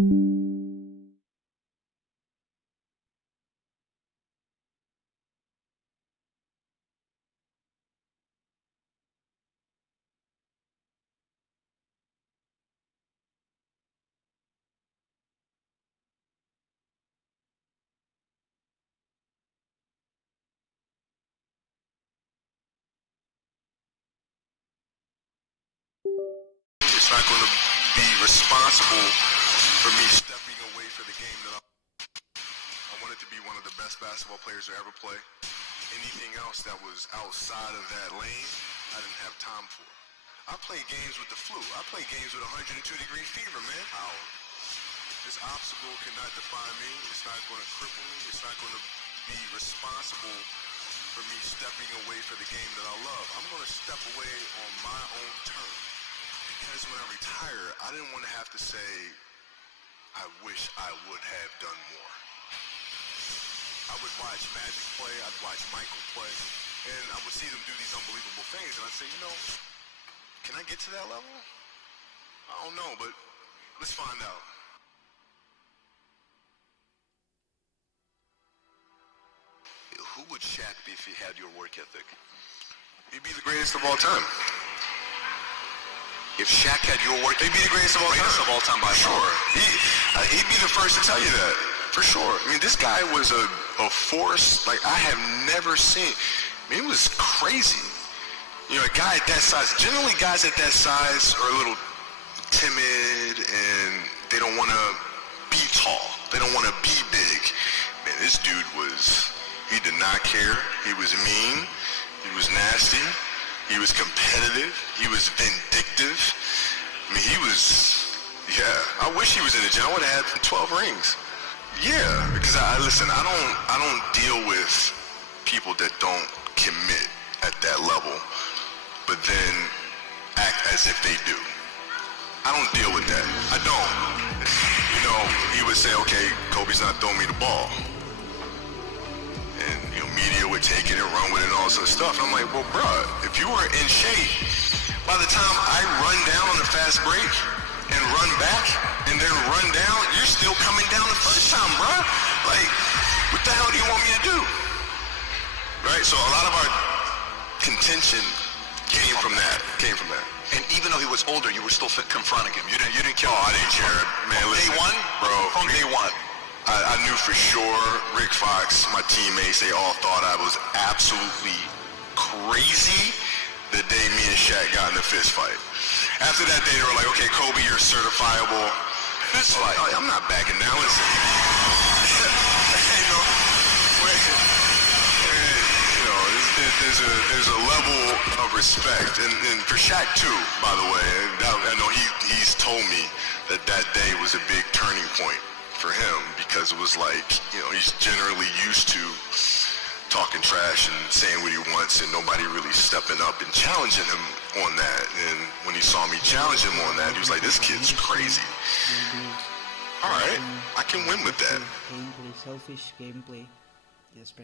It's not going to be responsible for me stepping away for the game that I wanted to be one of the best basketball players to ever play. Anything else that was outside of that lane, I didn't have time for. I played games with the flu. I played games with 102-degree fever, man. This obstacle cannot define me. It's not going to cripple me. It's not going to be responsible for me stepping away for the game that I love. I'm going to step away on my own terms. Because when I retire, I didn't want to have to say, I wish I would have done more. I would watch Magic play, I'd watch Michael play, and I would see them do these unbelievable things, and I'd say, can I get to that level? I don't know, but let's find out. Who would Shaq be if he had your work ethic? He'd be the greatest of all time. If Shaq had your work ethic, he'd be the greatest of all time. Greatest of all time by far. Sure. He'd be the first to tell you that. For sure. I mean, this guy was a force like I have never seen. I mean, it was crazy. A guy at that size, generally guys at that size are a little timid and they don't want to be tall. They don't want to be big. Man, this dude he did not care. He was mean. He was nasty. He was competitive. He was vindictive. I mean, I wish he was in the gym. I would have had 12 rings. Yeah, because I don't deal with people that don't commit at that level, but then act as if they do. I don't deal with that. I don't. He would say, okay, Kobe's not throwing me the ball. And, media would take it and run with it and all this other stuff. And I'm like, well, bruh, if you were in shape, by the time I run down on the fast break and run back and then run down, you're still coming down the first time, bruh. Like, what the hell do you want me to do? Right? So a lot of our contention came from that. And even though he was older, you were still confronting him. You didn't care. Oh, I didn't care. Man, listen, day one? Bro. From day one. I knew for sure Rick Fox, my teammates, they all thought I was absolutely crazy the day me and Shaq got in a fist fight. After that day, they were like, okay, Kobe, you're certifiable. Fist fight. I'm not backing down. Listen. There's a level of respect, and for Shaq too, by the way. I know he's told me that day was a big turning point for him, because it was like, he's generally used to talking trash and saying what he wants and nobody really stepping up and challenging him on that. And when he saw me challenge him on that, he was like, this kid's crazy. All right, I can win with that. Selfish gameplay. Just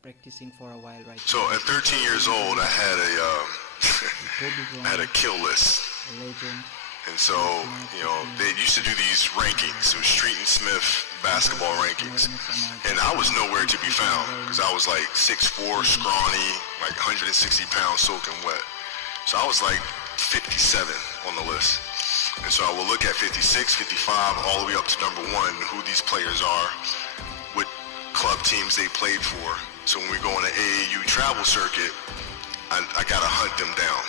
practicing for a while, right? So at 13 years old, I had a kill list. Legend. And so, they used to do these rankings. It was Street and Smith basketball rankings. And I was nowhere to be found because I was like 6'4", scrawny, like 160 pounds soaking wet. So I was like 57 on the list. And so I will look at 56, 55, all the way up to number 1, who these players are, what club teams they played for. So when we go on the AAU travel circuit, I gotta hunt them down.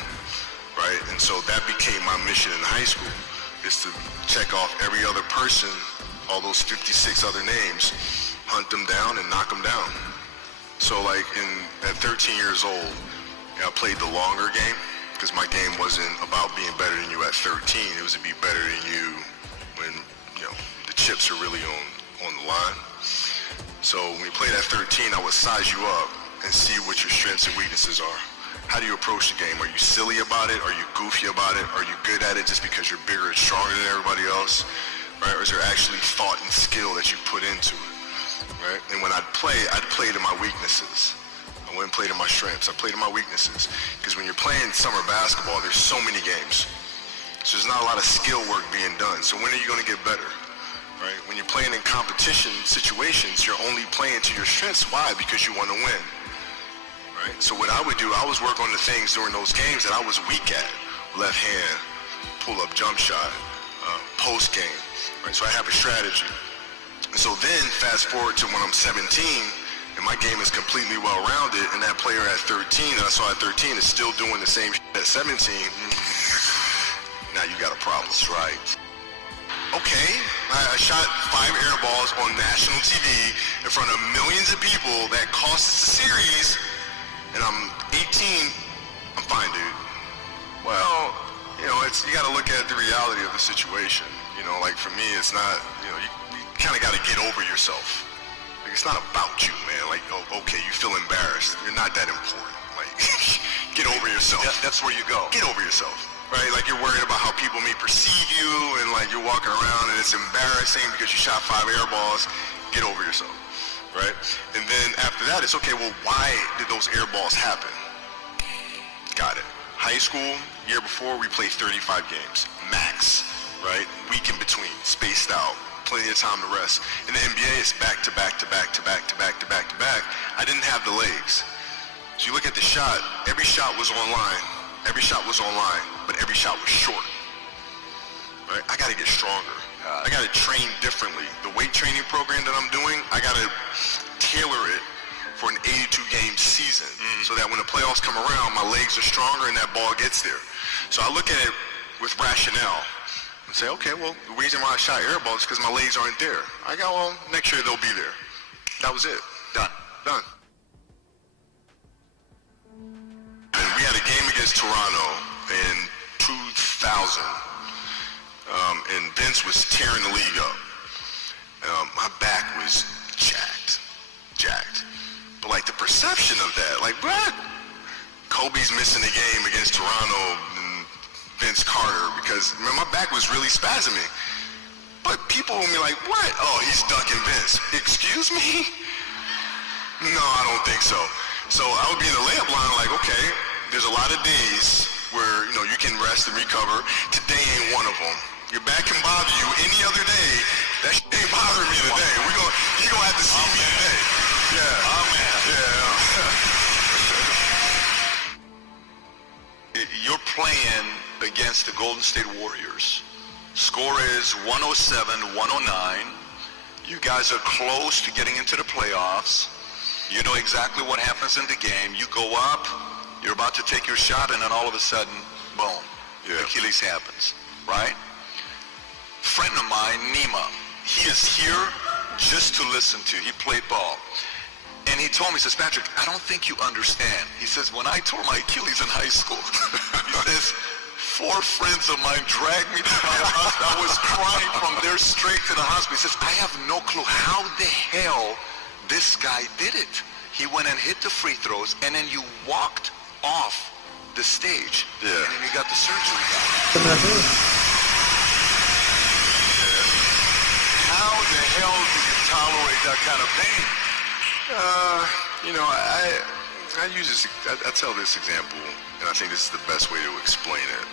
Right? And so that became my mission in high school, is to check off every other person, all those 56 other names, hunt them down and knock them down. So like at 13 years old, I played the longer game, because my game wasn't about being better than you at 13. It was to be better than you when, the chips are really on the line. So when we played at 13, I would size you up and see what your strengths and weaknesses are. How do you approach the game? Are you silly about it? Are you goofy about it? Are you good at it just because you're bigger and stronger than everybody else? Right? Or is there actually thought and skill that you put into it? Right? And when I'd play to my weaknesses. I wouldn't play to my strengths. I play to my weaknesses. Because when you're playing summer basketball, there's so many games. So there's not a lot of skill work being done. So when are you going to get better? right? When you're playing in competition situations, you're only playing to your strengths. Why? Because you want to win, right? So what I would do, I was work on the things during those games that I was weak at. Left hand, pull-up jump shot, post game, right? So I have a strategy. And so then fast forward to when I'm 17, and my game is completely well-rounded, and that player at 13 that I saw at 13 is still doing the same at 17, now you got a problem. That's right. Okay, I shot 5 air balls on national TV in front of millions of people that cost us a series, and I'm 18, I'm fine, dude. Well, you know, you got to look at the reality of the situation. You know, like for me, it's not, you know, you kind of got to get over yourself. Like, it's not about you, man. Like, oh, okay, you feel embarrassed. You're not that important. Like, get over yourself. That's where you go. Get over yourself, right? Like, you're worried about how people may perceive you, and like you're walking around and it's embarrassing because you shot 5 air balls. Get over yourself, right? And then after that, it's okay, well, why did those air balls happen? Got it. High school, year before, we played 35 games, max, right? Week in between, spaced out, plenty of time to rest. In the NBA, it's back to back to back to back to back to back to back. I didn't have the legs. So you look at the shot, every shot was online. Every shot was online, but every shot was short. Right? I gotta get stronger. I gotta train differently. The weight training program that I'm doing, I gotta tailor it for an 82-game season so that when the playoffs come around, my legs are stronger and that ball gets there. So I look at it with rationale and say, okay, well, the reason why I shot air balls is because my legs aren't there. I go, well, next year they'll be there. That was it. Done. And we had a game against Toronto in 2000, and Vince was tearing the league up. My back was jacked. But like the perception of that, like what? Kobe's missing the game against Toronto and Vince Carter because man, my back was really spasming. But people will be like, what? Oh, he's ducking Vince. Excuse me? No, I don't think so. So I would be in the layup line like, okay, there's a lot of days where, you know, you can rest and recover. Today ain't one of them. Your back can bother you any other day. That shit ain't bothering me today. You're going to have to see me today. Yeah. Oh, man. Yeah. You're playing against the Golden State Warriors. Score is 107-109. You guys are close to getting into the playoffs. You know exactly what happens in the game. You go up, you're about to take your shot, and then all of a sudden, boom, Achilles happens, right? Friend of mine, Nima, he is here just to listen to. He played ball. And he told me, he says, Patrick, I don't think you understand. He says, when I tore my Achilles in high school, he says, 4 friends of mine dragged me to my house. I was crying from there straight to the hospital. He says, I have no clue how the hell this guy did it. He went and hit the free throws, and then you walked off the stage. Yeah. And then you got the surgery done. Berhasil. How the hell do you tolerate that kind of pain? You know, I use this, I tell this example, and I think this is the best way to explain it.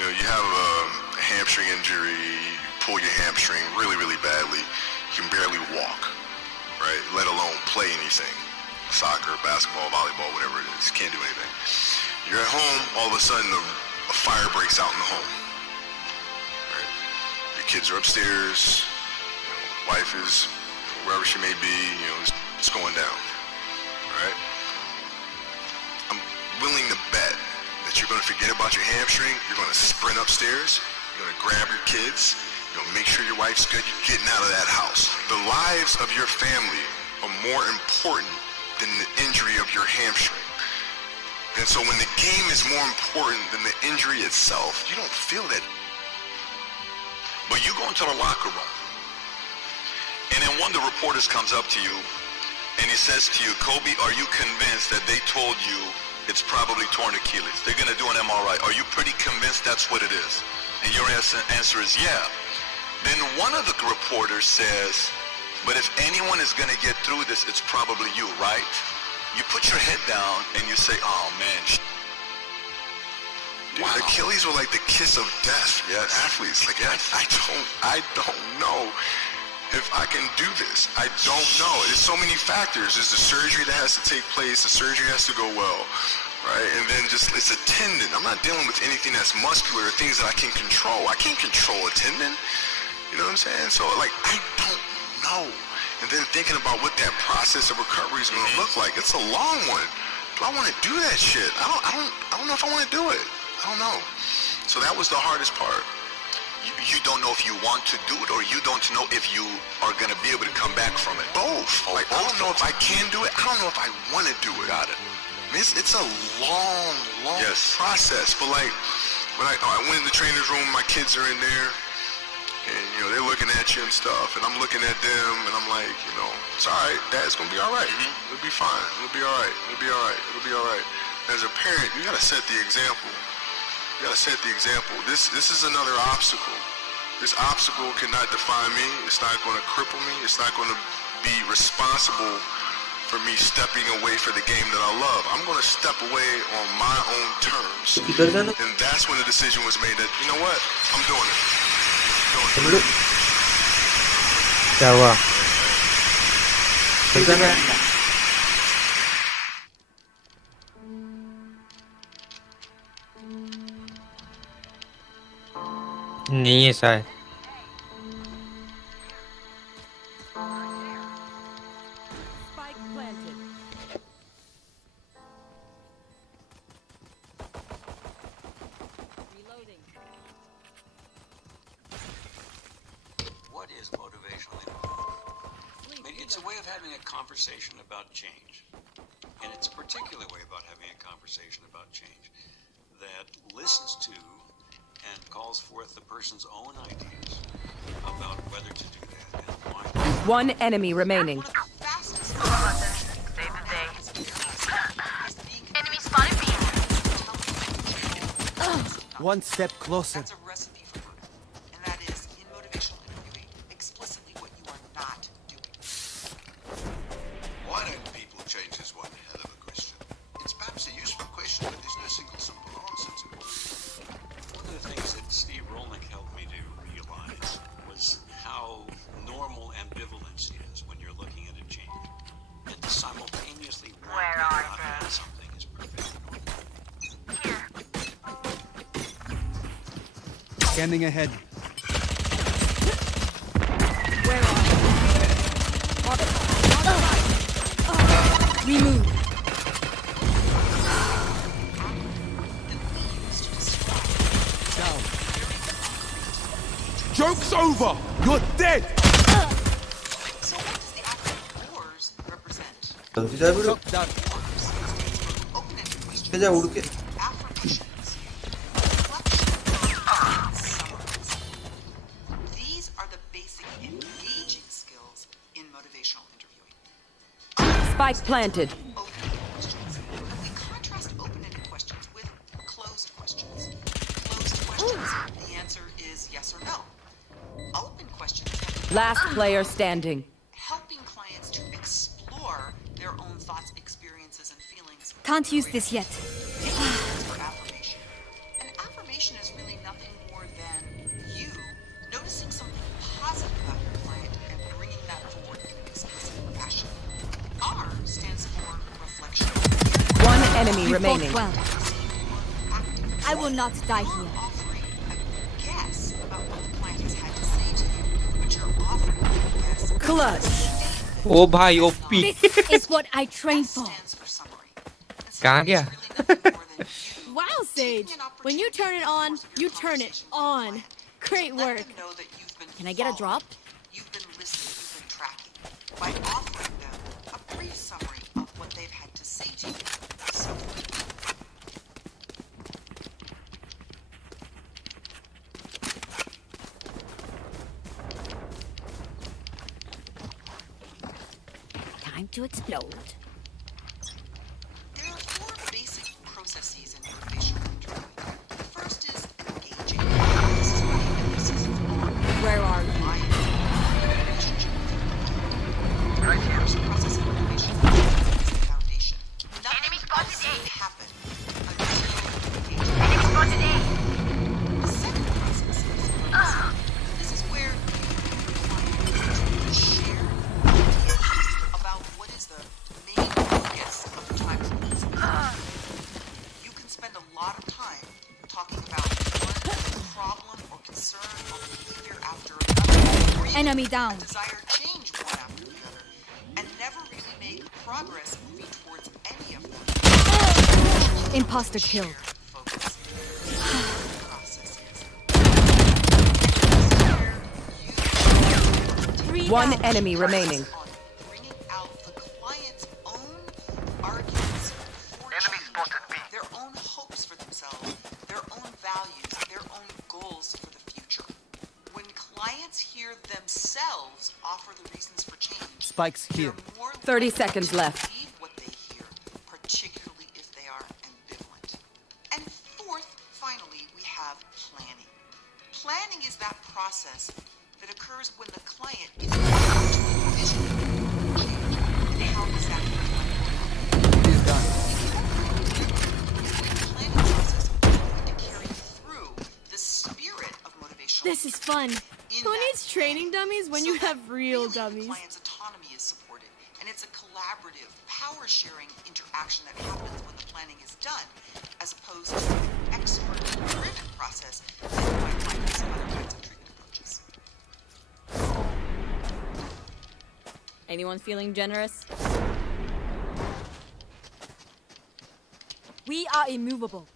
You know, you have a hamstring injury, you pull your hamstring really, really badly, you can barely walk, right? Let alone play anything. Soccer, basketball, volleyball, whatever it is, you can't do anything. You're at home, all of a sudden a fire breaks out in the home. Right? Your kids are upstairs, you know, wife is wherever she may be, you know, it's going down, right? I'm willing to bet that you're going to forget about your hamstring, you're going to sprint upstairs, you're going to grab your kids, you know, make sure your wife's good, you're getting out of that house. The lives of your family are more important than the injury of your hamstring. And so when the game is more important than the injury itself, you don't feel that. But you go into the locker room, and then one of the reporters comes up to you, and he says to you, Kobe, are you convinced that they told you it's probably torn Achilles? They're going to do an MRI. Are you pretty convinced that's what it is? And your answer is yeah. Then one of the reporters says, but if anyone is going to get through this, it's probably you, right? You put your head down and you say, oh man, Dude, Achilles were like the kiss of death for athletes. Like, I don't know if I can do this. I don't know. There's so many factors. There's the surgery that has to take place. The surgery has to go well, right? And then just, it's a tendon. I'm not dealing with anything that's muscular or things that I can control. I can't control a tendon. You know what I'm saying? So, like, I don't know. And then thinking about what that process of recovery is going to look like. It's a long one. Do I want to do that shit? I don't know if I want to do it. I don't know. So that was the hardest part. You don't know if you want to do it, or you don't know if you are going to be able to come back from it. Both. Like, I don't know if I can do it. I don't know if I want to do it. Got it. I mean, it's a long process. But like, when I went in the trainer's room, my kids are in there. And, you know, they're looking at you and stuff, and I'm looking at them, and I'm like, you know, it's all right, Dad, it's going to be all right. It'll be fine. It'll be all right. It'll be all right. It'll be all right. As a parent, you got to set the example. You got to set the example. This is another obstacle. This obstacle cannot define me. It's not going to cripple me. It's not going to be responsible for me stepping away for the game that I love. I'm going to step away on my own terms. And that's when the decision was made that, you know what, I'm doing it. dulu. Jawa. Bersana. Ini saya. Spike planted. Reloading. What is motivational interviewing? I mean, it's a way of having a conversation about change. And it's a particular way about having a conversation about change that listens to and calls forth the person's own ideas about whether to do that and why. One enemy remaining. Enemy spotted B. One step closer. That's a recipe for murder. And that is, in motivational interviewing, explicitly what you are not doing. Why don't people change is one hell of a question. It's perhaps a useful question, but there's no single simple answer to it. One of the things that Steve Rolnick helped me to realize was how normal ambivalence is when you're looking at a change. And to simultaneously want Where to are not they? have something is perfectly normal. Here. Scanning ahead. Where are you? Remove. Down. Joke's over! You're dead! So what does the acronym WARS represent? Shock done. WARS stands for open-ended questions, Kaya udah ke? affirmations, reflections, and summaries. These are the basic engaging skills in motivational interviewing. Spike planted. Open-ended questions. We contrast open-ended questions with closed questions. Closed questions, the answer is yes or no. Open questions have the Last player standing. helping clients to explore their own thoughts, experiences, and feelings. Can't use this yet. For affirmation. An affirmation is really nothing more than you noticing something positive about your client and bringing that forward in an explicit fashion. R stands for reflection. One enemy You fought remaining. well. Active. I will not die You're here. offering a guess about what the client has had to say to you, but you're offering a guess. Clutch. Oh bhai, OP. This is what I trained S for. stands for summary. And Kagak summary ya? is really nothing more than you Wow, Sage. taking an When you turn it on, opportunity to you force turn it your conversation with the on. client. Great Let work. them know that you've been Can I get a following, drop? You've been listening, you've been tracking. By offering them a brief summary of what they've had to say to you. So, Time to explode. there are four basic processes in motivational interviewing. The first is engaging. This is what emphasis on Where are you? relationship with your client. The first process of motivation is the foundation. Nothing Enemy spotted else A. can happen until engagement. Enemy spotted A. Enemy down. desire change one after the other, and never really make progress moving towards any of them. Imposter kill. Shared focus. Processes. One enemy remaining. On bringing out the client's own arguments for change, their own hopes for themselves, their own values, their own goals for the future. When clients hear themselves offer the reasons for change, Spike's they're here. more 30 likely seconds to left. believe what they hear, particularly if they are ambivalent. And fourth, finally, we have planning. Planning is that process that occurs when the client is able to envision change. And how does that happen? He's done. Planning process to carry through the spirit of motivational. This is fun. in Who that needs training planning, dummies when so you that have real really dummies? The client's autonomy is supported, and it's a collaborative, power-sharing interaction that happens when the planning is done, as opposed to an expert-driven process that you might find in some other kinds of treatment approaches. Anyone feeling generous? We are immovable.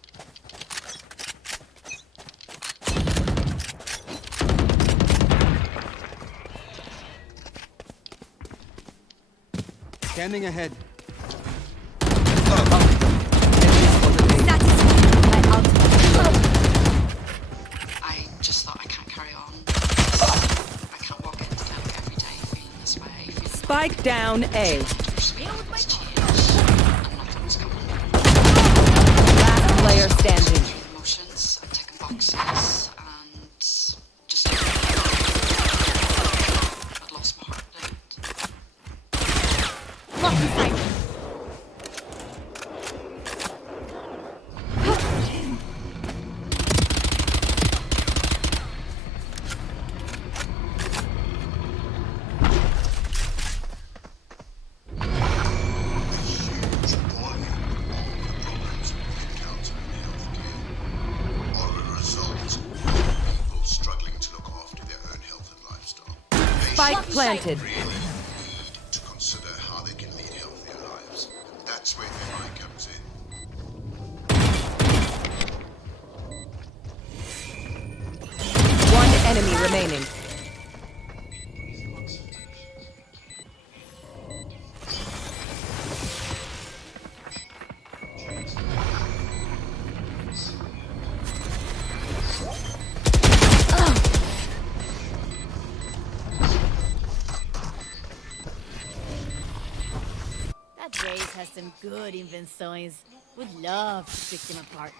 Scanning ahead. Satisfied. My ultimate. I just thought I can't carry on. I can't walk into town every day feeling this way. Spike down A. Nothing's coming. Last player standing. Emotions, I've taken boxes, and just I'd lost my heart. Lock in sight. Huge volume of the problems we encounter in healthcare are a result of people struggling to look after their own health and lifestyle. Spike Patients planted. really need to consider how they can lead healthier lives. That's where MI comes in. One enemy remaining. That Raze has some good inventories. Would love to pick them apart.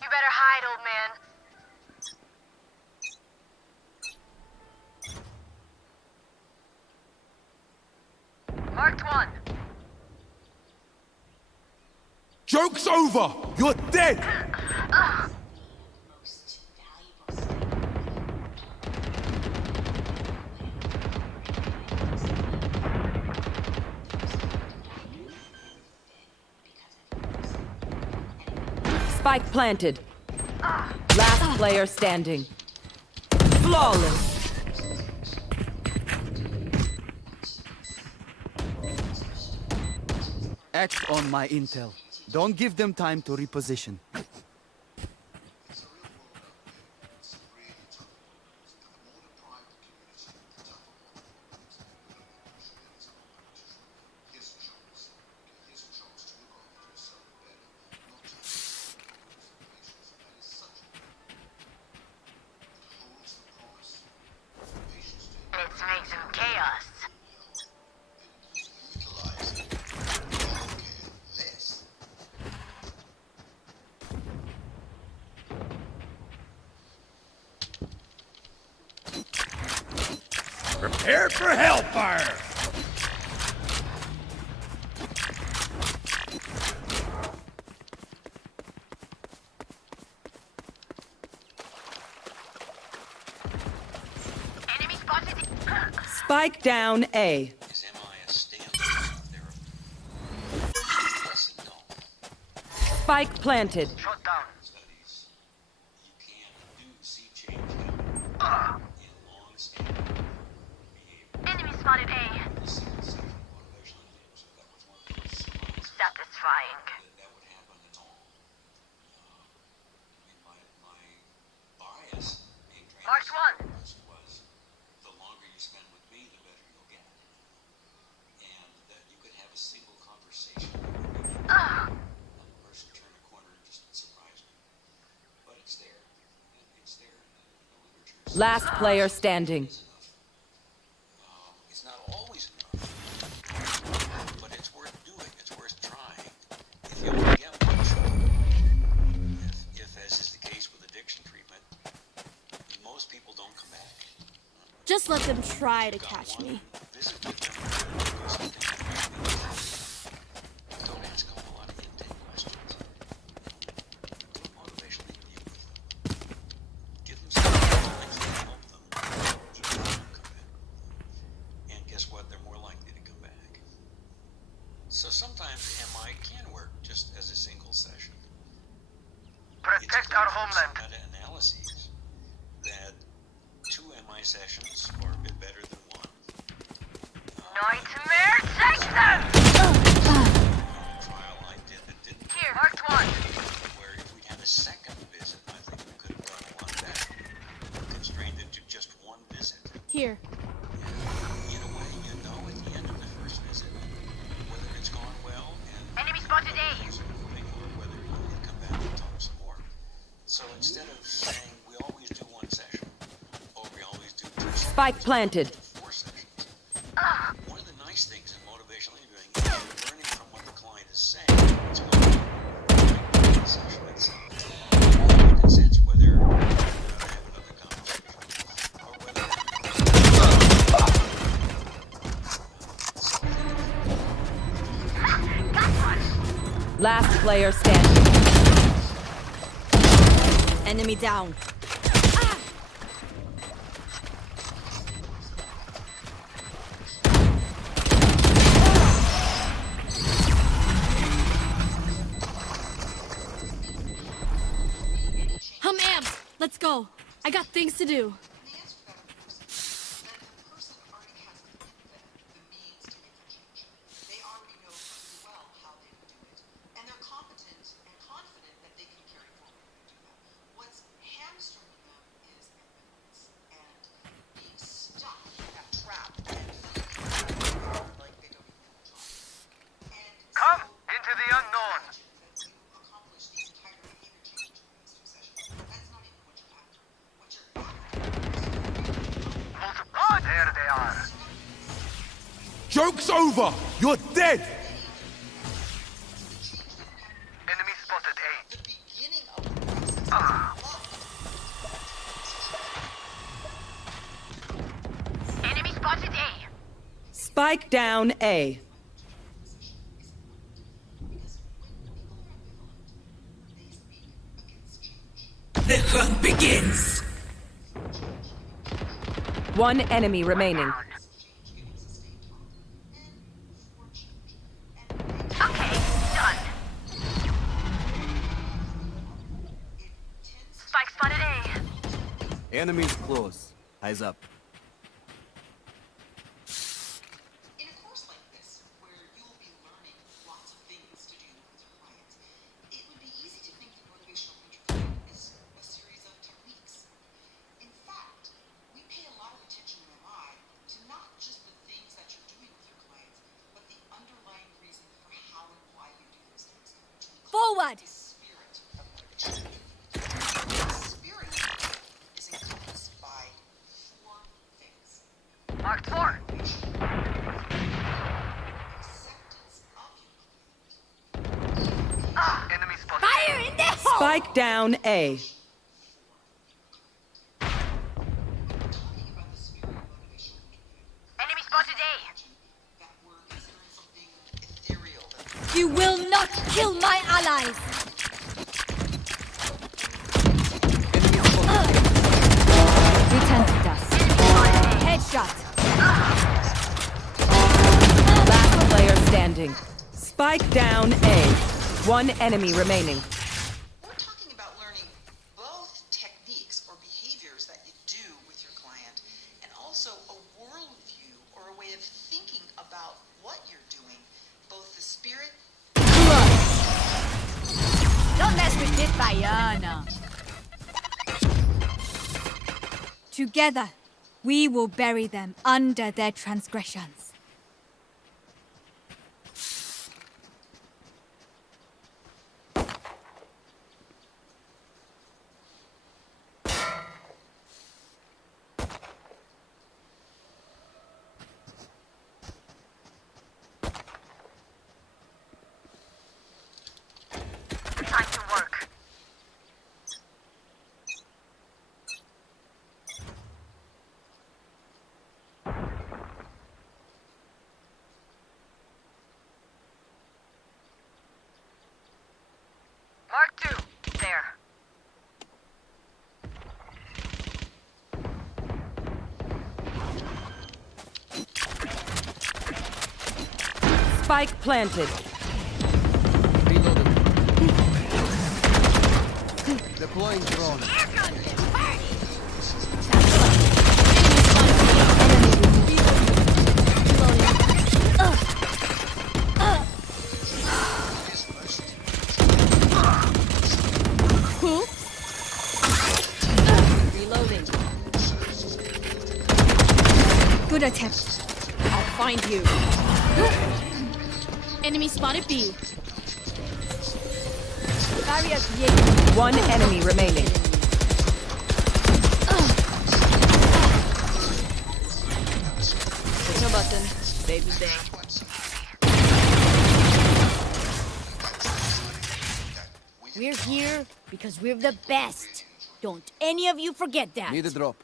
You better hide, old man. Marked one. Joke's over! You're dead! Spike planted. Last player standing. Flawless. Act on my intel. Don't give them time to reposition. Let's make some chaos. Prepare for hellfire! Spike down A. Is MI a standalone therapy? Yes and no. Spike planted. Shut down. Studies, you can do see change happen in long-standing behavior. Enemy spotted A. The single session motivational intervention, that was one of those surprises Satisfying. that would happen at all. I mean, my bias being trained Marked as a one. therapist was the longer you spend with me, the better you'll get. And that you could have a single conversation and the person turn a corner and just surprise me. But it's there. It's there in the literature. Last player standing. It's not always enough, but it's worth doing. It's worth trying. If you only get one shot, if as is the case with addiction treatment, most people don't come back. Just let them try to catch me. Visit with them, do something that don't ask them a lot of intake questions. Do a motivational interview with them. Give them some things that help them even if they don't come back. And guess what? They're more likely to come back. So sometimes MI can work just as a single session. Protect our homeland. Meta-analyses that 2 MI sessions are a bit better than 1. Nightmare, take them! Trial I did that didn't Here, marked one. where if we'd had a second visit, I think we could have done a lot better. Constrained it to just 1 visit. Here. In a way, you know at the end of the first visit whether it's gone well and Enemy spotted A. or whether you need to come back and talk some more. So instead of saying we always do 1 session, or we always do 2 sessions, Spike planted. 4 sessions. One of the nice things in motivational interviewing is you're learning from what the client is saying. It's going on the session itself. You can sense whether you want to have another conversation or whether Last player standing. Enemy down. I'm amped. Let's go. I got things to do. The answer to that, of course, is that the person already has within them the means to make the change. They already know pretty well how they would do it, and they're competent and confident that they can carry forward and do that. What's hamstringing them is ambivalence and being stuck in that trap and feeling like they don't even want to try. And Come so, into the unknown. that you accomplish the entire behavior change in those 2 sessions. That's not even what you're after. What you're after Oh, there they are. Joke's over! You're dead! Enemy spotted A. the beginning of the process. Enemy spotted A. Spike down A. Because when people are ambivalent, they speak against change. The hunt begins. 1 enemy remaining. Change, giving sustained talk, and for change. And Okay, done. it tends to Spike spotted A. Enemies close. Eyes up. in a course like this, where you'll be learning lots of things to do with your clients, it would be easy to think that motivational interviewing is a series of techniques. In fact, we pay a lot of attention in MI to not just the things that you're doing with your clients, but the underlying reason for how and why you do those things. Forward. The spirit of motivation. The spirit is encompassed by 4 things. Marked 4. Acceptance of your Enemy spotted. Fire in the hole! Spike down A. talking about the spirit of motivational interviewing. Enemy spotted A. That we're considering something ethereal. You will not kill my allies! We tend to dust. Headshot. Last player standing. Spike down A. One enemy remaining. We're talking about learning both techniques or behaviors that you do with your client and also a worldview or a way of thinking about what you're doing, both the spirit. Don't mess with this, Bayana. Together, we will bury them under their transgressions. Time to work. Mark 2, there. Spike planted. Reloading. Deploying drone. Who? Reloading. Good attempt. I'll find you. Enemy spotted B. Barrier created. One enemy remaining. Push a button. Baby day. We're here because we're the best. Don't any of you forget that. Need a drop.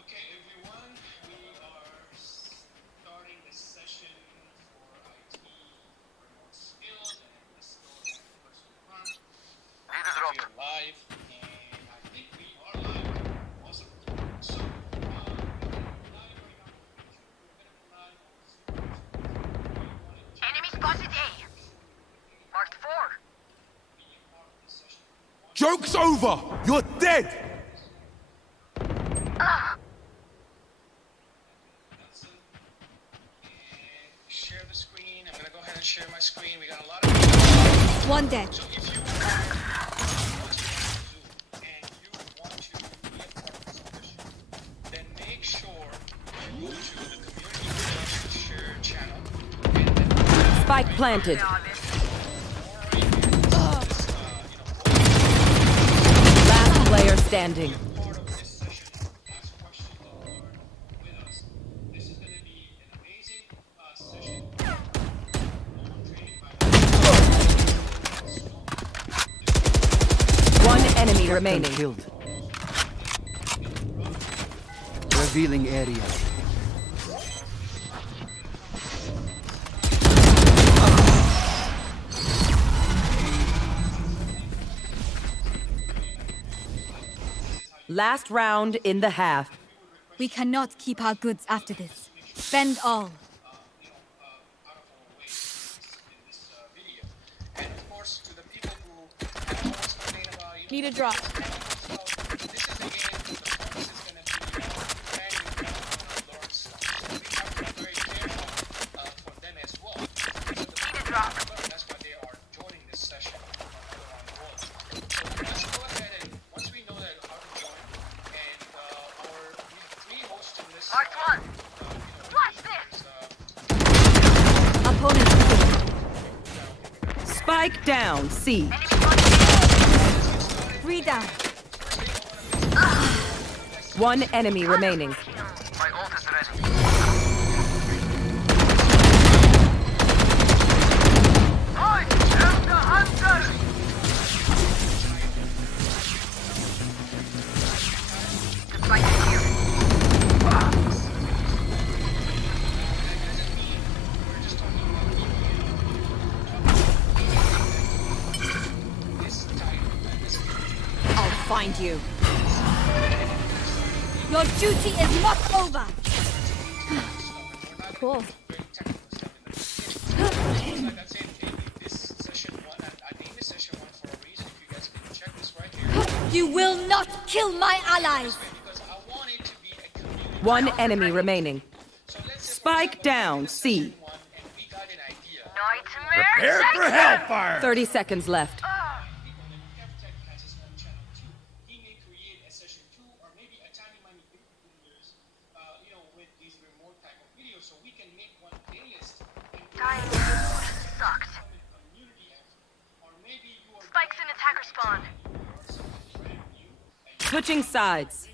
Okay, everyone, we are starting this session for IT remote skills and restore that first one. We are live, and I think we are live. Awesome. So, we're live right now. We're gonna be live on Zoom. Enemy spotted A. Marked 4. Joke's over! You're dead! Share the screen. I'm gonna go ahead and share my screen. We got a lot of One dead. So if you want to Zoom and you want to be a part of this discussion, then make sure you go to the community share channel and then Spike planted. Last player standing. part of this session, ask questions and learn with us. This is gonna be an amazing session. One enemy remaining. Killed. Revealing area. Last round in the half. We cannot keep our goods after this. Spend all. And of course, to the people who have always complained about, Need a drop. this is the game, the focus is going to be planning and learn stuff. So we have to be very careful for them as well. Need a drop. That's why they are joining this session around the world. So let's go ahead and once we know that how to join, and we have 3 hosts in this. Marked 1. Watch this. Opponent defeated. Spike down. C. Enemy spotted 3 down. One enemy remaining. My ult is ready. I am the hunter! Despite the here. find you. Your duty is not over. Cool. Like I said, this session one, I named this session one for a reason. If you guys can check this right here. You will not kill my allies. Because I want it to be a community. One enemy remaining. Spike down, C. Prepare for hellfire! 30 seconds left. He may create a session 2 or maybe a tiny videos, with these remote type of videos, so we can make one playlist. Sucked. Or maybe you are Spike's in attacker spawn. Switching sides.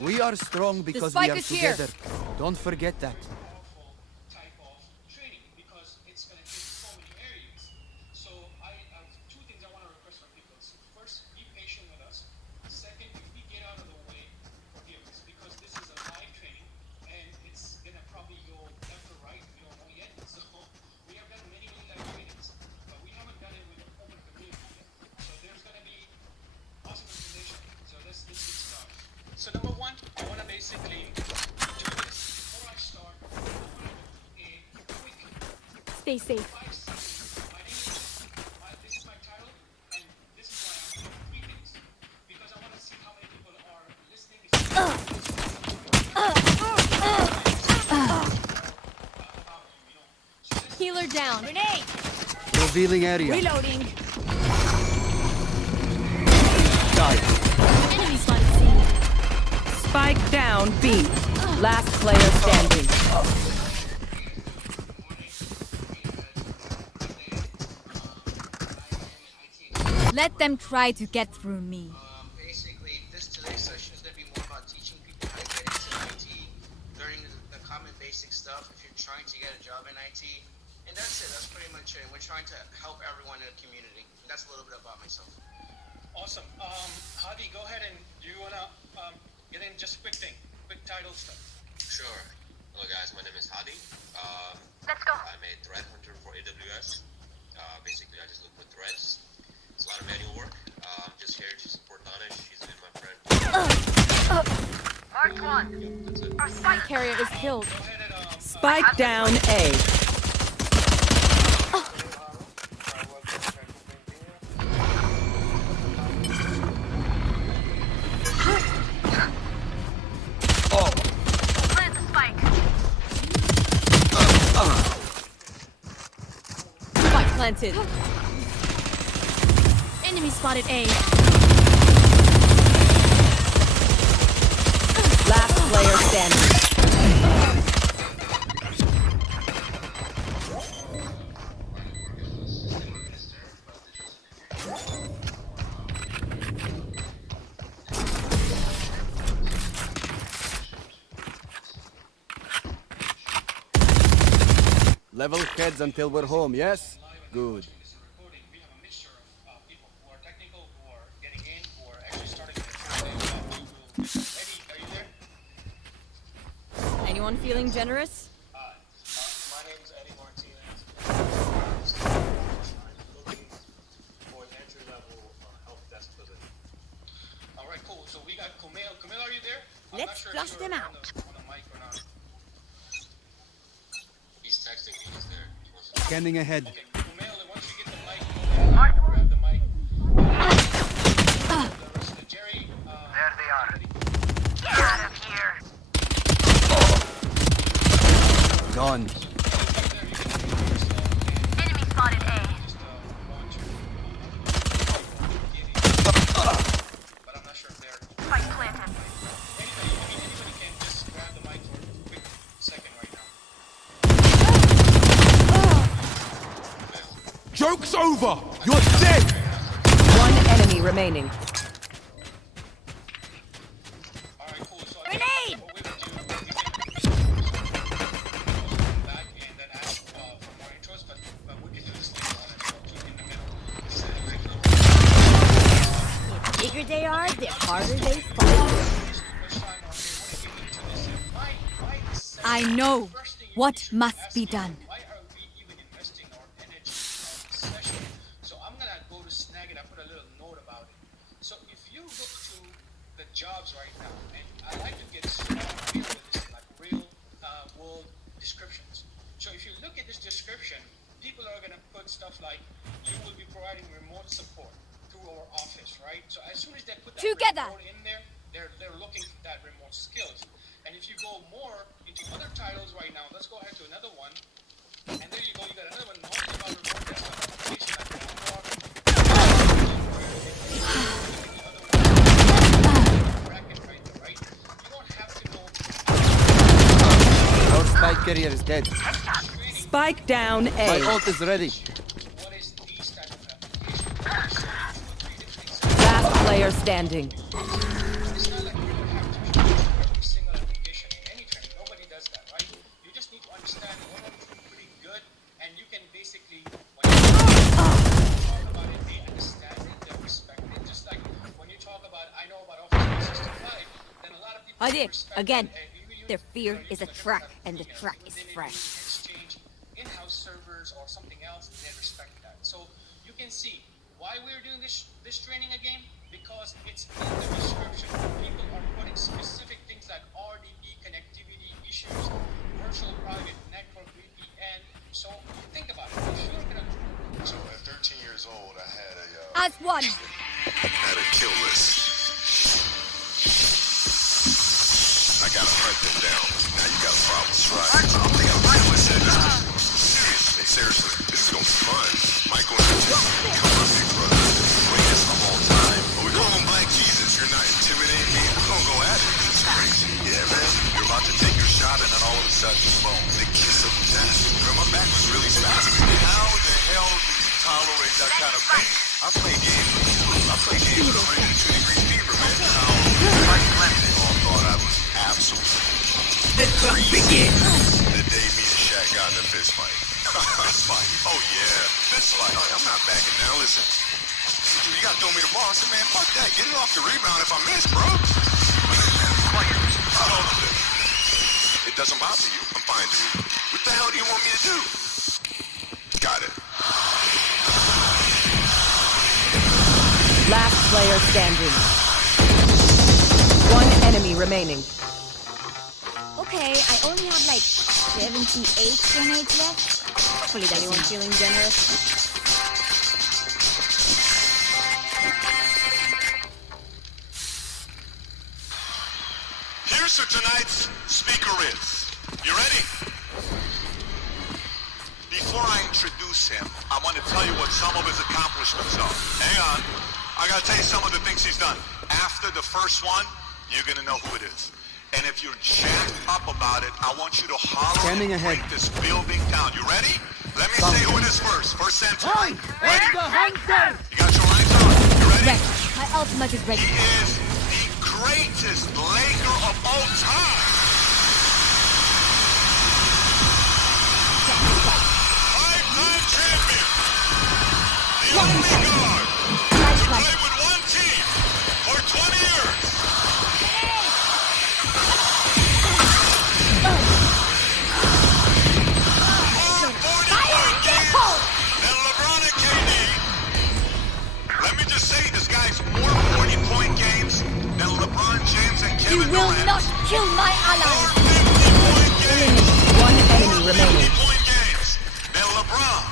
We are strong because we spike are is here. together. Don't forget that. type of training because it's going to take so many areas. So I have two things I want to request from people. So first, be patient with us. Second, if we get out of the way, forgive us because this is a live training and it's going to probably go left or right. We don't know yet. So we have done many live trainings, but we haven't done it with an open community yet. So there's going to be awesome information. So let's get started. So number one, I want to basically do this. Before I start, I want to do a quick Stay safe. 5 seconds. My name is, this is my title, and this is why I'm doing 3 things. Because I want to see how many people are listening. Healer down. Grenade. Revealing area. Reloading. Die. Enemy spotted C. Spike down, B. Last player standing. Let them try to get through me. Basically, today's session is going to be more about teaching people how to get into IT, learning the common basic stuff if you're trying to get a job in IT. And that's it. That's pretty much it. And we're trying to help everyone in the community. And that's a little bit about myself. Awesome. Hadi, go ahead and do you want to get in just a quick thing, quick title stuff. Sure. Hello guys, my name is Hadi. Let's go. I'm a threat hunter for AWS. Basically, I just look for threats. It's a lot of manual work. I'm just here to support Danish. She's been my friend. Marked one. That's it. Our spike Carrier is killed. Spike down, A. Plant the spike. Spike planted. Enemy spotted A. Last player standing. Level heads until we're home, yes? Good. We have a mixture of people who are technical, who are getting in, who are actually starting their first day. Eddie, are you there? Anyone feeling generous? My name is Eddie Martinez. I'm looking for an entry-level help desk position. All right, cool. So we got Kumail. Kumail, are you there? I'm Let's not sure flush if them you're out. on the mic or not. He's texting me. He's there. He wants to- Scanning ahead. Okay, Kumail, once you get the mic, grab the mic. Jerry, There they are. Get out of here. Gone. Enemy spotted A. but I'm not sure if they're. Spike planted. Anybody can just grab the mic for a quick second right now. Joke's over! You're dead! One enemy remaining. All right, cool. So Grenade! what we would do, we can back and then ask for more intros, but we can do this later on as well, too, in the middle. The bigger they are, the harder they fall. I know what must be done. Why are we even investing our energy session? So I'm gonna go to Snagit. I put a little note about jobs right now, and I like to get real with this, like real world descriptions. So if you look at this description, people are gonna put stuff like, you will be providing remote support through our office, right? So as soon as they put that Together. remote in there, they're looking for that remote skills. And if you go more into other titles right now, let's go ahead to another one. And there you go, you got another one talking about remote desktop application like Bedrock. Our spike carrier is dead. Spike down A. My ult is ready. Last player standing. It's not like you have to show every single application in any training. Nobody does that, right? You just need to understand what are pretty good, and you can basically, when you talk about it, they understand it, they respect it. Just like when you talk about, I know about Office 365, then a lot of people Adi, respect again, it, and their fear is a track, and the track is fresh. exchange in-house servers or something else, they respect that. So you can see why we're doing this training again, because it's in the description. People are putting specific things like RDP connectivity issues, virtual private network VPN. So think about it. If you're gonna So at 13 years old, I had As one. had a kill list. I gotta hunt them down. Now you got a problem. Right. Seriously, this is gonna be fun. Michael and come on, big brother. Greatest of all time. We call him Black Jesus. You're not intimidating me. We're gonna go at it. It's crazy. Yeah, man. You're about to take your shot, and then all of a sudden, boom. The kiss of death. Girl, my back was really spasming. How the hell do you tolerate that kind of pain? I play games with 102 degree fever, man. They all thought I was absolutely The clock begins. the day me and Shaq got in a fist fight. Fist fight? Oh yeah, fist fight. I'm not backing down. Listen, dude, you gotta throw me the ball. I said, man, fuck that. Get it off the rebound if I miss, bro. It doesn't bother you. I'm fine, dude. What the hell do you want me to do? Got it. Last player standing. One enemy remaining. Okay, I only have like 78 grenades left. Hopefully that's anyone feeling generous. Here's who tonight's speaker is. You ready? Before I introduce him, I want to tell you what some of his accomplishments are. Hang on. I gotta tell you some of the things he's done. After the first one, you're gonna know who it is. And if you're jacked up about it, I want you to holler Scanning and ahead. break this building down. You ready? Let me say who it is first. First center. Ready? the hunter! You got your lines on? You ready? Ready. My ultimate is ready. He is the greatest Laker of all time. Five-time champion. The only guard to play with one team for 20 years. And LeBron and KD. Let me just say, this guy's more 40-point games than LeBron James and You Kevin will Durant. not kill my ally. 50-point games. One enemy remaining. 50-point games than LeBron,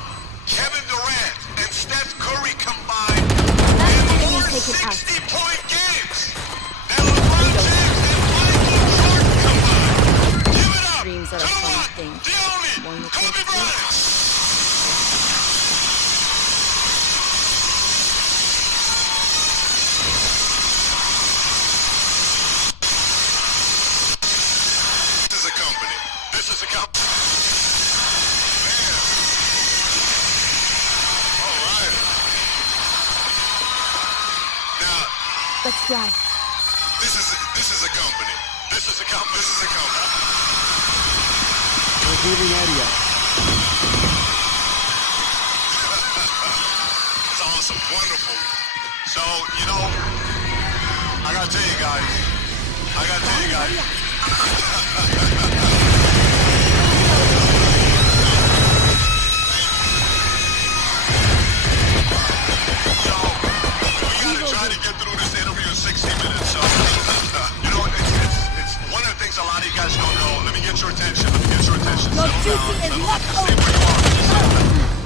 Kevin Durant, and Steph Curry combined. And more taken out. 60-point games than LeBron James and Michael Jordan combined. Give it up Dreams are to a the funny one, thing. the only, One that Kobe takes Bryant. This is a company. This is a company. Man. All right. Now, Let's fly. this is a company. This is a company. This is a company. Revealing area. It's awesome. Wonderful. So, you know, I gotta tell you guys. So, we gotta try to get through this interview in 60 minutes, so Settle up and stay where you are.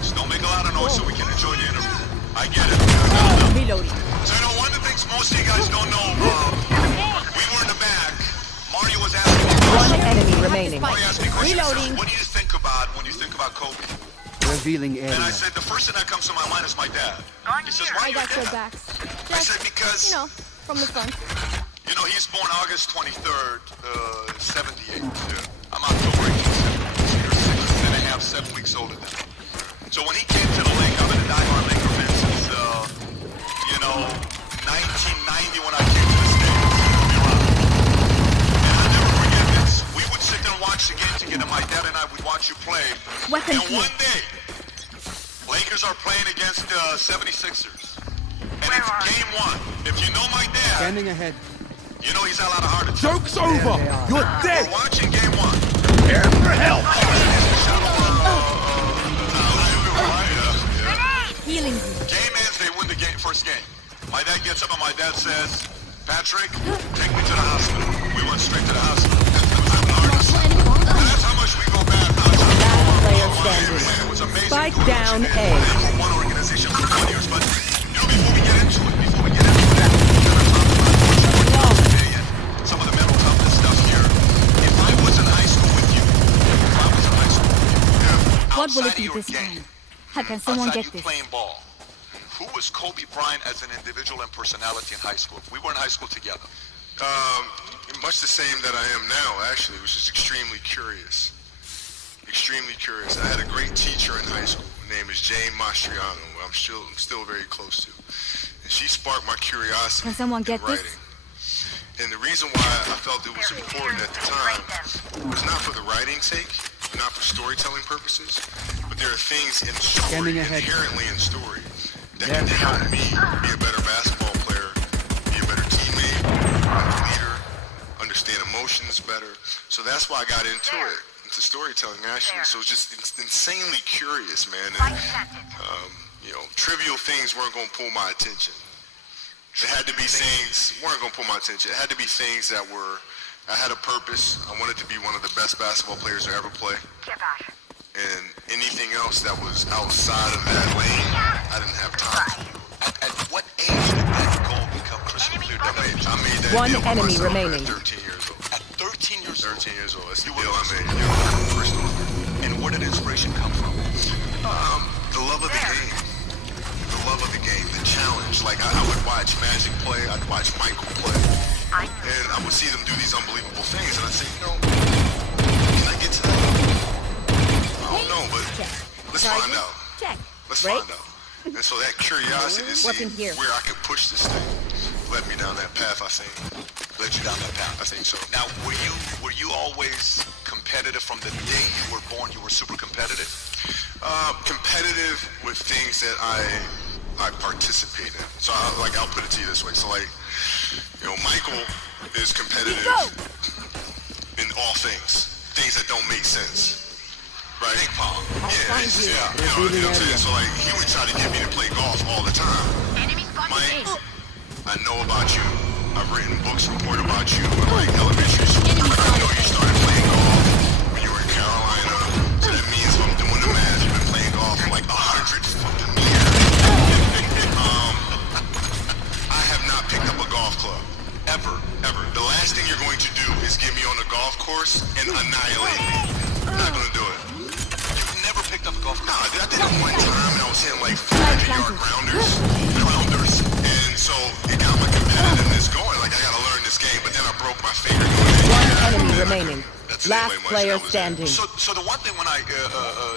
Just don't make a lot of noise so we can enjoy the interview. I get it. Reloading. So you know, one of the things most of you guys don't know, we were in the back. Mario was asking me One questions. enemy remaining. Mario asked me questions. Reloading. What do you think about when you think about Kobe? Revealing And I area. said, the first thing that comes to my mind is my dad. He says, why I your got your dad? backs. I said, because, You know, from the front. you know, he's born August 23rd, 78. I'm October 18th. So you're 6.5, 7 weeks older than me. So when he came to the lake, I've been a diehard Laker fan since, you know, 1990 when I came to the States. And I'll never forget this. We would sit there and watch the game together. My dad and I would watch you play. Weapon And here. one day, Lakers are playing against the 76ers. And it's game one. If you know my dad, Standing ahead. you know he's had a lot of heart attacks. Joke's over! You're We're dead! watching game one. Prepare for hell! Healing you. Game ends, they win the game, first game. My dad gets up and my dad says, Patrick, take me to the hospital. We went straight to the hospital. That's how much we go bad. Last player standing. It was amazing. Spike down A. One organization for 20 years, but you know, before we get into it, we're gonna talk about some of the mental toughness stuff here. If I was in high school with you, What will it outside be of your this game, time? How can someone outside get you this? playing ball, who was Kobe Bryant as an individual and personality in high school? If we were in high school together. Much the same that I am now, actually, which is extremely curious. Extremely curious. I had a great teacher in high school. Her name is Jane Mastriano, who I'm still very close to. And she sparked my curiosity Can someone get in this? writing. And the reason why I felt it was important at the time was not for the writing's sake, not for storytelling purposes, but there are things in story, Standing ahead. inherently in story, that can help me be a better basketball player, be a better teammate, a leader, understand emotions better. So that's why I got into it, into storytelling actually. So it's just insanely curious, man. And, you know, trivial things weren't going to pull my attention. It had to be things weren't going to pull my attention. It had to be things that were, I had a purpose. I wanted to be one of the best basketball players to ever play. And anything else that was outside of that lane, I didn't have time. At what age did that goal become crystal clear? I made that One deal for enemy myself remaining. at 13 years old. At 13 years old. 13 years old. That's the deal I made. Yeah, first one. And where did inspiration come from? The love of the game. The love of the game. The challenge. Like I would watch Magic play. I'd watch Michael play. And I would see them do these unbelievable things. And I'd say, you know, can I get to that level? I don't know, but let's find out. Check. Let's Break. find out. And so that curiosity to see Weapon here. where I could push this thing led me down that path, I think. Led you down that path. I think so. Now, were you always competitive from the day you were born? You were super competitive? Competitive with things that I participate in. So I'll put it to you this way. So like, you know, Michael is competitive in all things that don't make sense. Right? Big pong. Yeah, you know what I'm saying? So like, he would try to get me to play golf all the time. Mike, I know about you. I've written books report about you in like elementary school. I know you started playing golf when you were in Carolina. So that means if I'm doing the math, you've been playing golf for like 100 fucking years. I have not picked up a golf club. Ever. The last thing you're going to do is get me on a golf course and annihilate me. I'm not going to do it. You've never picked up a golf club? Nah, I did it one time and I was hitting like 400-yard grounders. And so it got my competitiveness going. Like I got to learn this game, but then I broke my finger doing it. One enemy remaining. Last player standing. So the one thing when I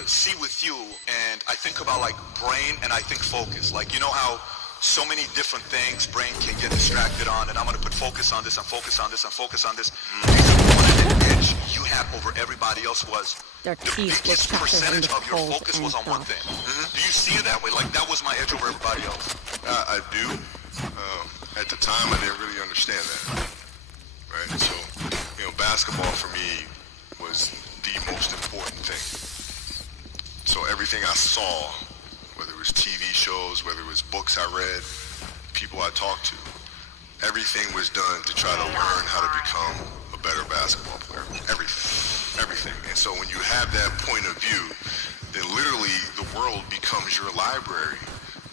see with you, and I think about like brain and I think focus, like you know how so many different things brain can get distracted on, and I'm going to put focus on this and focus on this and focus on this. The edge you had over everybody else was Their the teeth were biggest fatter than percentage the of your cold focus was on one thing. Do you see it that way? Like that was my edge over everybody else. I do. At the time, I didn't really understand that. Right? So, you know, basketball for me was the most important thing. So everything I saw, whether it was TV shows, whether it was books I read, people I talked to, everything was done to try to learn how to become a better basketball player. Everything. everything. And so when you have that point of view, then literally the world becomes your library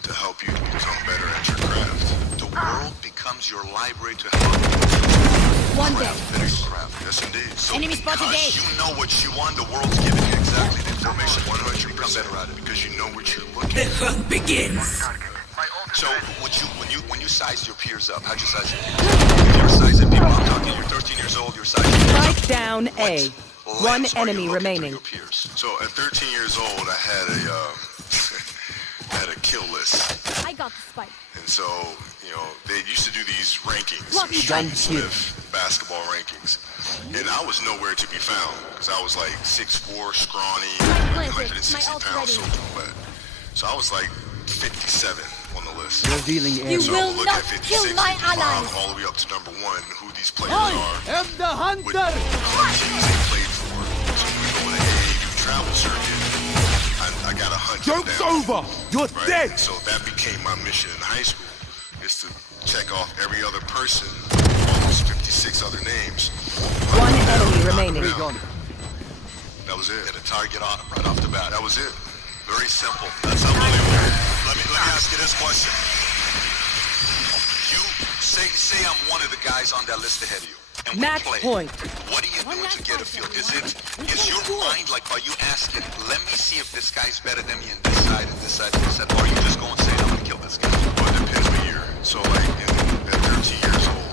to help you become better at your craft. The world becomes your library to help you One day. Better at your craft. Yes, indeed. So Enemy spotted A. because you know what you want, the world's giving you exactly the information. 100% better at it because you know what you're looking for. hunt begins. So when you sized your peers up, how'd you size your peers? If you're sizing people, I'm talking you're 13 years old, you're sizing your peers Strike down A. One enemy remaining. So at 13 years old, I had a kill list. I got the spike. And so, you know, they used to do these rankings, Lucky Street Smith basketball rankings. And I was nowhere to be found because I was like 6'4", scrawny, 160 pounds, soaking wet. So I was like 57 on the list. Revealing You So will look not at 56, kill my 55, allies. all the way up to number 1, who these players I are. am the What hunter. teams they played for. So when we go to AAU travel circuit, I got 100 Joke's down. over. You're Right? dead. So that became my mission in high school, is to check off every other person, all those 56 other names. One enemy remaining. That was it. Get a target on them right off the bat. That was it. Very simple. That's unbelievable. Let me ask you this question. You say I'm one of the guys on that list ahead of you. And we Match play. point. What are you doing to get a feel? Is your mind like, are you asking, let me see if this guy's better than me in this side and this side and this side? Or are you just going to say, I'm going to kill this guy? Well, it depends what year. So like at 13 years old,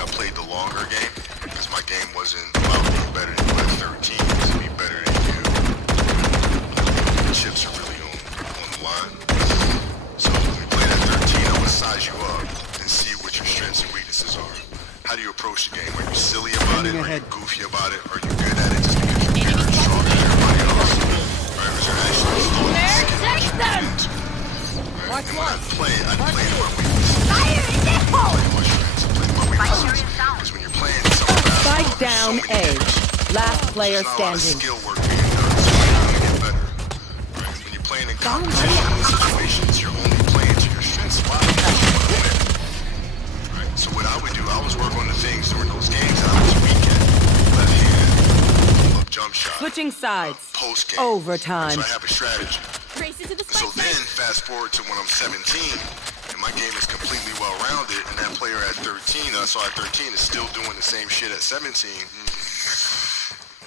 I played the longer game because my game wasn't about being better than you at 13. It was to be better than you. The chips are really on the line. So when we played at 13, I would size you up and see what your strengths and weaknesses are. How do you approach the game? Are you silly about it? Are you goofy about it? Are you good at it just because you're bigger and stronger than everybody else? Or is there actually a skill that you get into? Right? And when I play to my weaknesses. Fire in the hole! Play my strengths, play to my weaknesses. Because when you're playing something Spike basketball, down there's so many A. games. Last player There's not a lot of standing. skill work being done, so you're going to get better. Right? When you're playing in competition situations, you're only playing to your strengths. Why? Because you want to win. Right? So what I would do, I was work on the things during those games that I was weak at. Left hand, up jump shot, Switching sides. post game. Overtime. So I have a strategy. Race into the So spike. then, fast forward to when I'm 17, and my game is completely well-rounded, and that player at 13, that I saw at 13, is still doing the same shit at 17.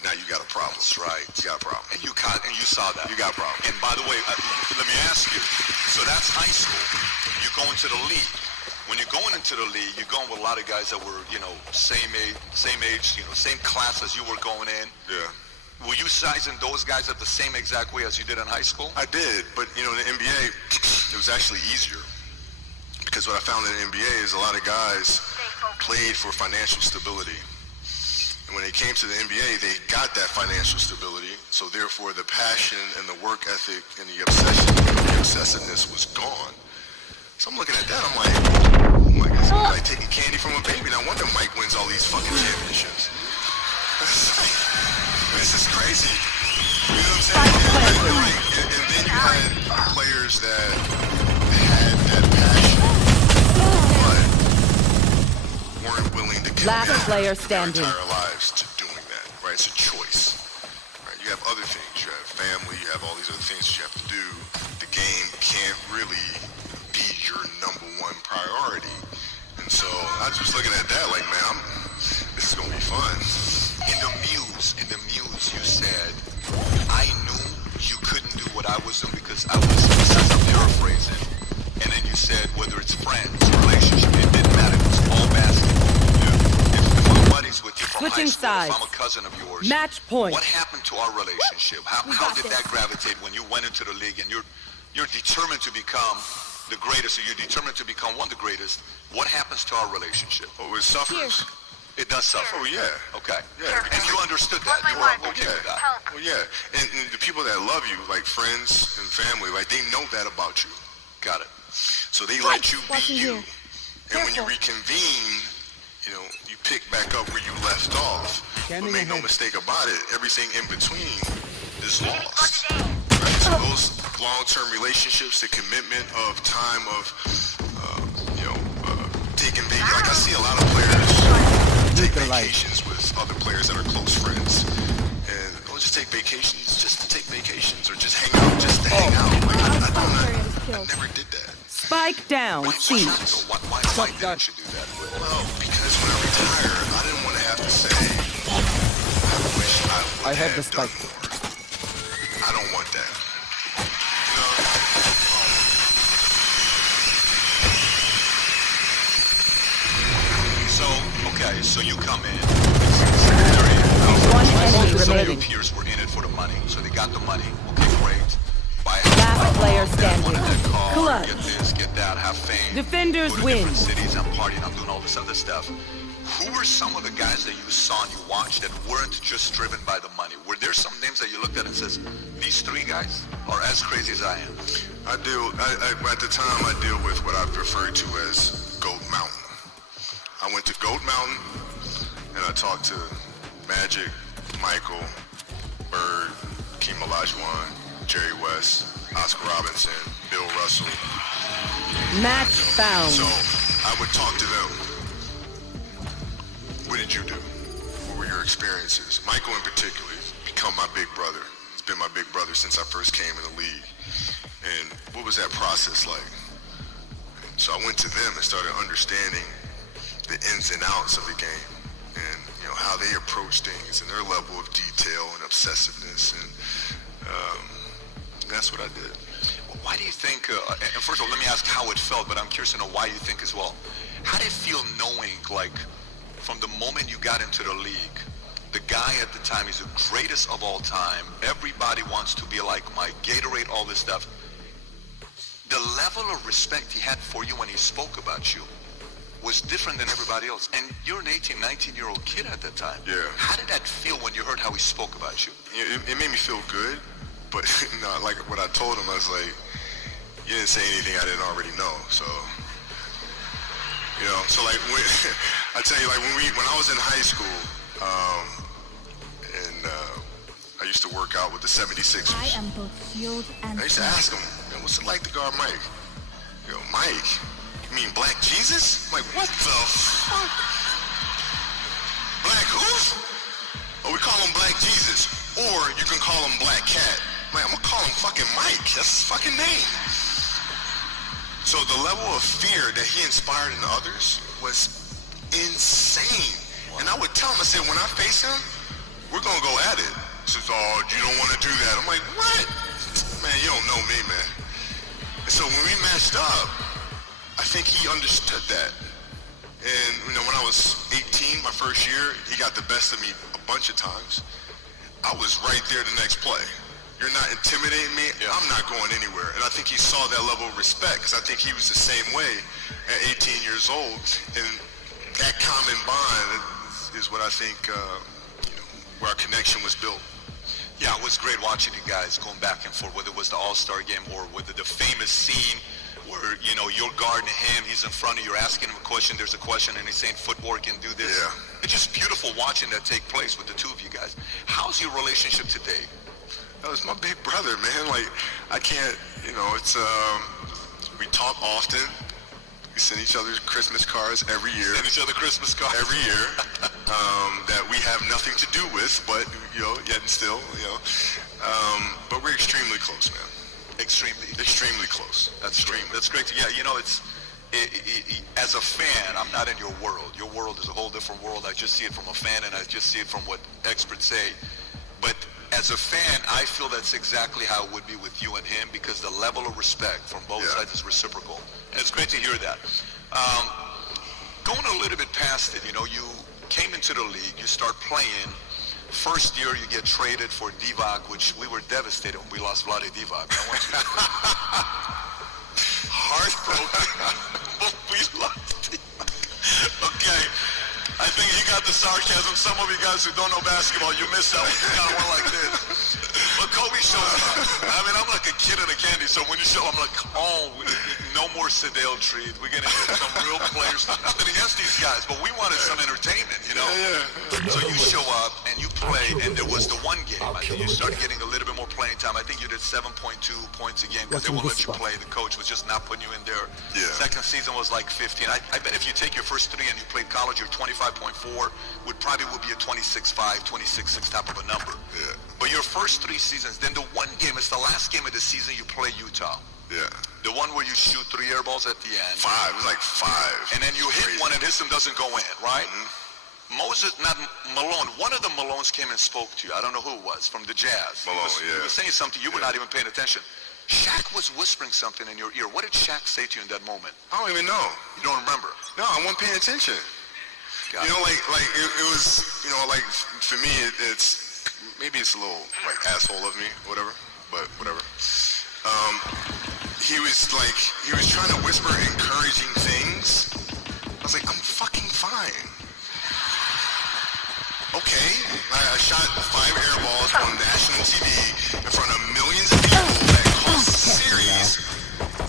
Now you got a problem. That's right. You got a problem. And you saw that. You got a problem. And by the way, let me ask you. So that's high school. You go into the league. When you're going into the league, you're going with a lot of guys that were, same age, same class as you were going in. Yeah. Were you sizing those guys up the same exact way as you did in high school? I did, but in the NBA, it was actually easier. Because what I found in the NBA is a lot of guys played for financial stability. And when they came to the NBA, they got that financial stability. So therefore, the passion and the work ethic and the obsessiveness was gone. So I'm looking at that, I'm like, oh my God, it's like taking candy from a baby. No wonder Mike wins all these fucking championships. This is crazy. You know what I'm saying? And then you had players that had that passion, but weren't willing to commit Last player standing. their entire lives to doing that, right? It's a choice. Right? You have other things. You have family. You have all these other things that you have to do. The game can't really be your number one priority. And so I was just looking at that like, man, this is gonna be fun. In the muse, you said, I knew you couldn't do what I was doing because I was, I'm paraphrasing. And then you said, whether it's friends, relationship, it didn't matter. It was all basketball. If my buddy's with you from Switching high school, sides. if I'm a cousin of yours, Match point. what happened to our relationship? How did that gravitate when you went into the league and you're determined to become the greatest, or you're determined to become one of the greatest? What happens to our relationship? Oh, it suffers. It does suffer. Oh, yeah. Okay. Yeah. And you understood that. You were okay with that. Well, yeah. And the people that love you, like friends and family, like they know that about you. Got it. So they let you be you. And when you reconvene, you pick back up where you left off. But make no mistake about it, everything in between is lost. Right? So those long-term relationships, the commitment of time of, taking vacations. Like I see a lot of players take vacations with other players that are close friends. take vacations just to take vacations, or just hang out just to hang out. Like, I never did that. Spike down. C. Why didn't you do that? Well, because when I retired, I didn't want to have to say, I wish I would I have the done spike. more. I don't want that. You know? So, okay, so you come in. One enemy Some of your remaining. peers were in it for the money, so they got the money. Okay, great. Buy a Last player car, standing. want a car, Clutch. get this, get that, have fame. Defenders go to win. different cities, I'm partying, I'm doing all this other stuff. Who were some of the guys that you saw and you watched that weren't just driven by the money? Were there some names that you looked at and says, these three guys are as crazy as I am? At the time, I deal with what I refer to as Goat Mountain. I went to Goat Mountain, and I talked to Magic, Michael, Bird, Keem Olajuwon, Jerry West, Oscar Robinson, Bill Russell. Match found. So I would talk to them. What did you do? What were your experiences? Michael in particular, he's become my big brother. He's been my big brother since I first came in the league. And what was that process like? So I went to them and started understanding the ins and outs of the game, and you know how they approach things and their level of detail and obsessiveness, and that's what I did. Well, why do you think, and first of all, let me ask how it felt, but I'm curious to know why you think as well. How did it feel knowing, like, from the moment you got into the league, the guy at the time is the greatest of all time, everybody wants to be like Mike, Gatorade, all this stuff. The level of respect he had for you when he spoke about you was different than everybody else. And you're an 18, 19-year-old kid at that time. Yeah. How did that feel when you heard how he spoke about you? It made me feel good, but no, like what I told him, I was like, you didn't say anything I didn't already know, so. You know, so like, I tell you, like when I was in high school, and I used to work out with the 76ers. I am both fueled and I used to ask him, what's it like to guard Mike? Yo, Mike, you mean Black Jesus? I'm like, what the fuck? Black who? Oh, we call him Black Jesus, or you can call him Black Cat. I'm like, I'm gonna call him fucking Mike. That's his fucking name. So the level of fear that he inspired in others was insane. And I would tell him, I said, when I face him, we're gonna go at it. He says, oh, you don't wanna do that. I'm like, what? Man, you don't know me, man. And so when we matched up, I think he understood that. And you know, when I was 18, my first year, he got the best of me a bunch of times. I was right there the next play. You're not intimidating me, I'm not going anywhere. And I think he saw that level of respect, because I think he was the same way at 18 years old. And that common bond is what I think, you know, where our connection was built. Yeah, it was great watching you guys going back and forth, whether it was the All-Star game or whether the famous scene where, you know, you're guarding him, he's in front of you, you're asking him a question, there's a question, and he's saying footwork and do this. Yeah. It's just beautiful watching that take place with the two of you guys. How's your relationship today? That was my big brother, man. Like, I can't, you know, it's, we talk often. We send each other Christmas cards every year. Send each other Christmas cards. Every year. That we have nothing to do with, but, you know, yet and still, you know. But we're extremely close, man. Extremely close. That's great. That's great. Yeah, you know, it's, as a fan, I'm not in your world. Your world is a whole different world. I just see it from a fan, and I just see it from what experts say. But as a fan, I feel that's exactly how it would be with you and him, because the level of respect from both sides is reciprocal. And it's great to hear that. Going a little bit past it, you know, you came into the league, you start playing. First year, you get traded for Divac, which we were devastated when we lost Vlade Divac. I want you heartbroken, but we lost Divac. Okay. I think you got the sarcasm. Some of you guys who don't know basketball, you missed that one. You got one like this. But Kobe shows up. I mean, I'm like a kid in a candy, so when you show, I'm like, oh, no more Sedale treat. We're gonna get some real players. Nothing against these guys, but we wanted some entertainment, you know. So you show up and you play, and there was the one game. I think you started getting a little bit more playing time. I think you did 7.2 points a game because they won't let you play. The coach was just not putting you in there. Second season was like 15. I bet if you take your first 3 and you played college, your 25.4 would be a 26.5, 26.6 type of a number. But your first 3 seasons, then the one game is the last game of the season you play Utah. The one where you shoot 3 air balls at the end. 5. It was like 5. And then you hit one and this one doesn't go in, right? Moses, not Malone. One of the Malones came and spoke to you. I don't know who it was, from the Jazz. Malone, he was saying something. You were not even paying attention. Shaq was whispering something in your ear. What did Shaq say to you in that moment? I don't even know. You don't remember? No, I wasn't paying attention. You know, like it was, you know, like for me, it's maybe it's a little like asshole of me, or whatever. But whatever. He was trying to whisper encouraging things. I was like, I'm fucking fine. Okay, I shot 5 air balls on national TV in front of millions of people that cost a series,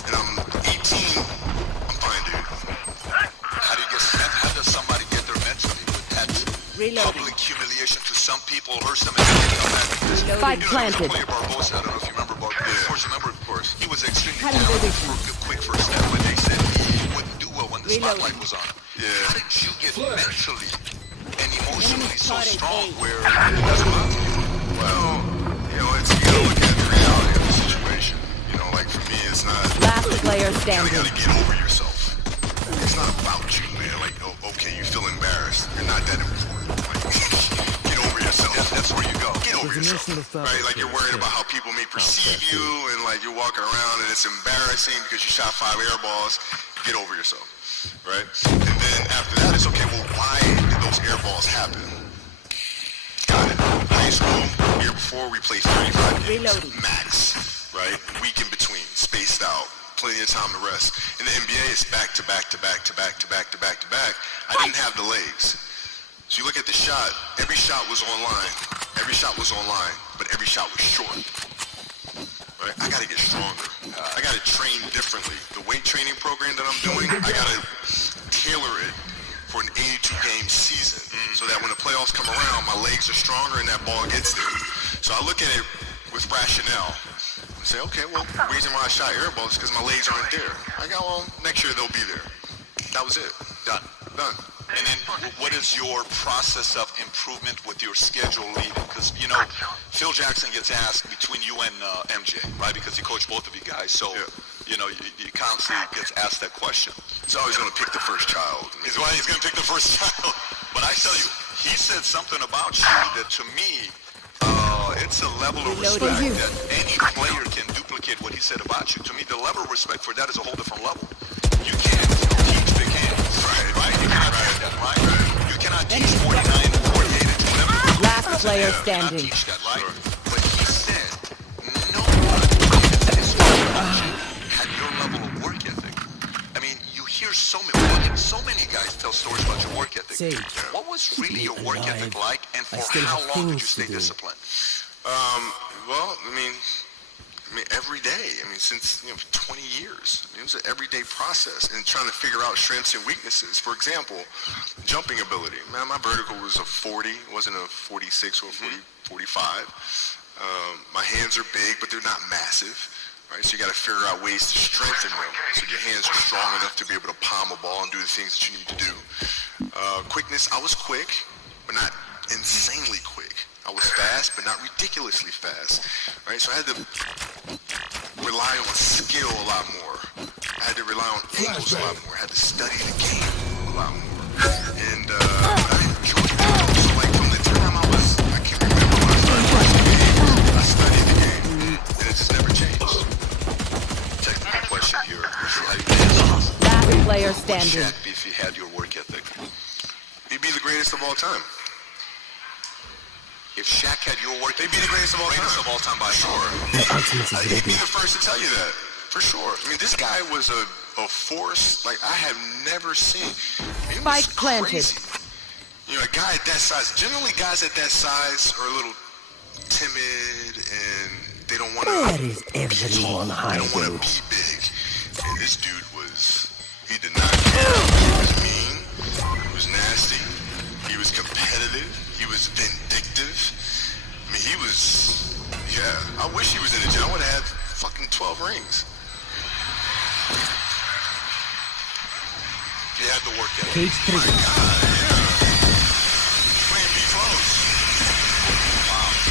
and I'm 18. I'm fine, dude. How does somebody get there mentally with that public humiliation to some people, hurt them, and Spike planted. Barbosa, I don't know if you remember Barbosa. Of course, of course. He was extremely quick first step when they said he wouldn't do well when the spotlight was on him. How did you get mentally and emotionally so strong where that's about you? Well, you know, you gotta look at the reality of the situation. You know, like for me, it's not. Last player standing. You gotta get over yourself. It's not about you, man. Like, oh, okay, you feel embarrassed. You're not that important. Like, get over yourself. That's where you go. Get over yourself. Right? Like you're worried about how people may perceive you, and like you're walking around and it's embarrassing because you shot 5 air balls. Get over yourself. Right? And then after that, it's okay, well, why did those air balls happen? Got it. High school, year before, we played 35 games. Max. Right? Week in between. Spaced out. Plenty of time to rest. In the NBA, it's back to back to back to back to back to back to back. I didn't have the legs. So you look at the shot, every shot was online. Every shot was online, but every shot was short. Right? I gotta get stronger. I gotta train differently. The weight training program that I'm doing, I gotta tailor it for an 82-game season so that when the playoffs come around, my legs are stronger and that ball gets there. So I look at it with rationale and say, okay, well, the reason why I shot air balls is because my legs aren't there. I go, well, next year they'll be there. That was it. Done. And then what is your process of improvement with your schedule leading? Because, you know, Phil Jackson gets asked between you and MJ, right? Because he coached both of you guys. So, you know, you constantly gets asked that question. He's always going to pick the first child. He's going to pick the first child. But I tell you, he said something about you that to me, it's a level of respect that any player can duplicate what he said about you. To me, the level of respect for that is a whole different level. You can't teach big hands, right? You cannot teach that, right? You cannot teach 49 and 48 and 11. Last player standing. You cannot teach that, right? But he said, nobody in this organization had your level of work ethic. I mean, you hear so many guys tell stories about your work ethic. What was really your work ethic like, and for how long did you stay disciplined? Well, I mean, every day. I mean, since 20 years. It was an everyday process and trying to figure out strengths and weaknesses. For example, jumping ability. Man, my vertical was a 40. It wasn't a 46 or a 45. My hands are big, but they're not massive. Right? So you got to figure out ways to strengthen them. So your hands are strong enough to be able to palm a ball and do the things that you need to do. Quickness, I was quick, but not insanely quick. I was fast, but not ridiculously fast, right? So I had to rely on skill a lot more. I had to rely on angles a lot more. I had to study the game a lot more. And I enjoyed it. So like from the time I can't remember when I started watching the game, I studied the game, and it just never changed. Technical question here. Last player standing. Shaq, if he had your work ethic, he'd be the greatest of all time. If Shaq had your work, they'd be the greatest of all time. By sure. He'd be the first to tell you that, for sure. I mean, this guy was a force like I have never seen. Spike planted. You know, a guy at that size. Generally, guys at that size are a little timid and they don't want to be tall. They don't want to be big. And this dude he did not care. He was mean, he was nasty, he was competitive, he was vindictive. I mean, I wish he was in the gym. I would have had fucking 12 rings. He had the work ethic. Cage 3. Playing B close.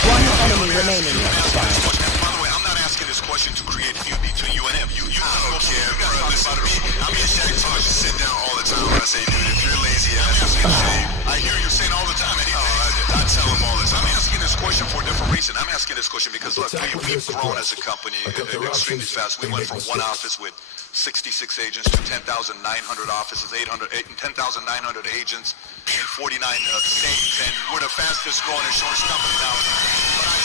One enemy remaining. By the way, I'm not asking this question to create feud between you and him. You I don't care, bro. Listen to me. I mean, Shaq talks to sit down all the time when I say, dude, if you're lazy ass, just get shaved. I hear you saying all the time, and I tell him all the time. I'm asking this question for a different reason. I'm asking this question because, look, we've grown as a company extremely fast. We went from one office with 66 agents to 10,900 offices, 10,900 agents in 49 states, and we're the fastest growing insurance company now. But I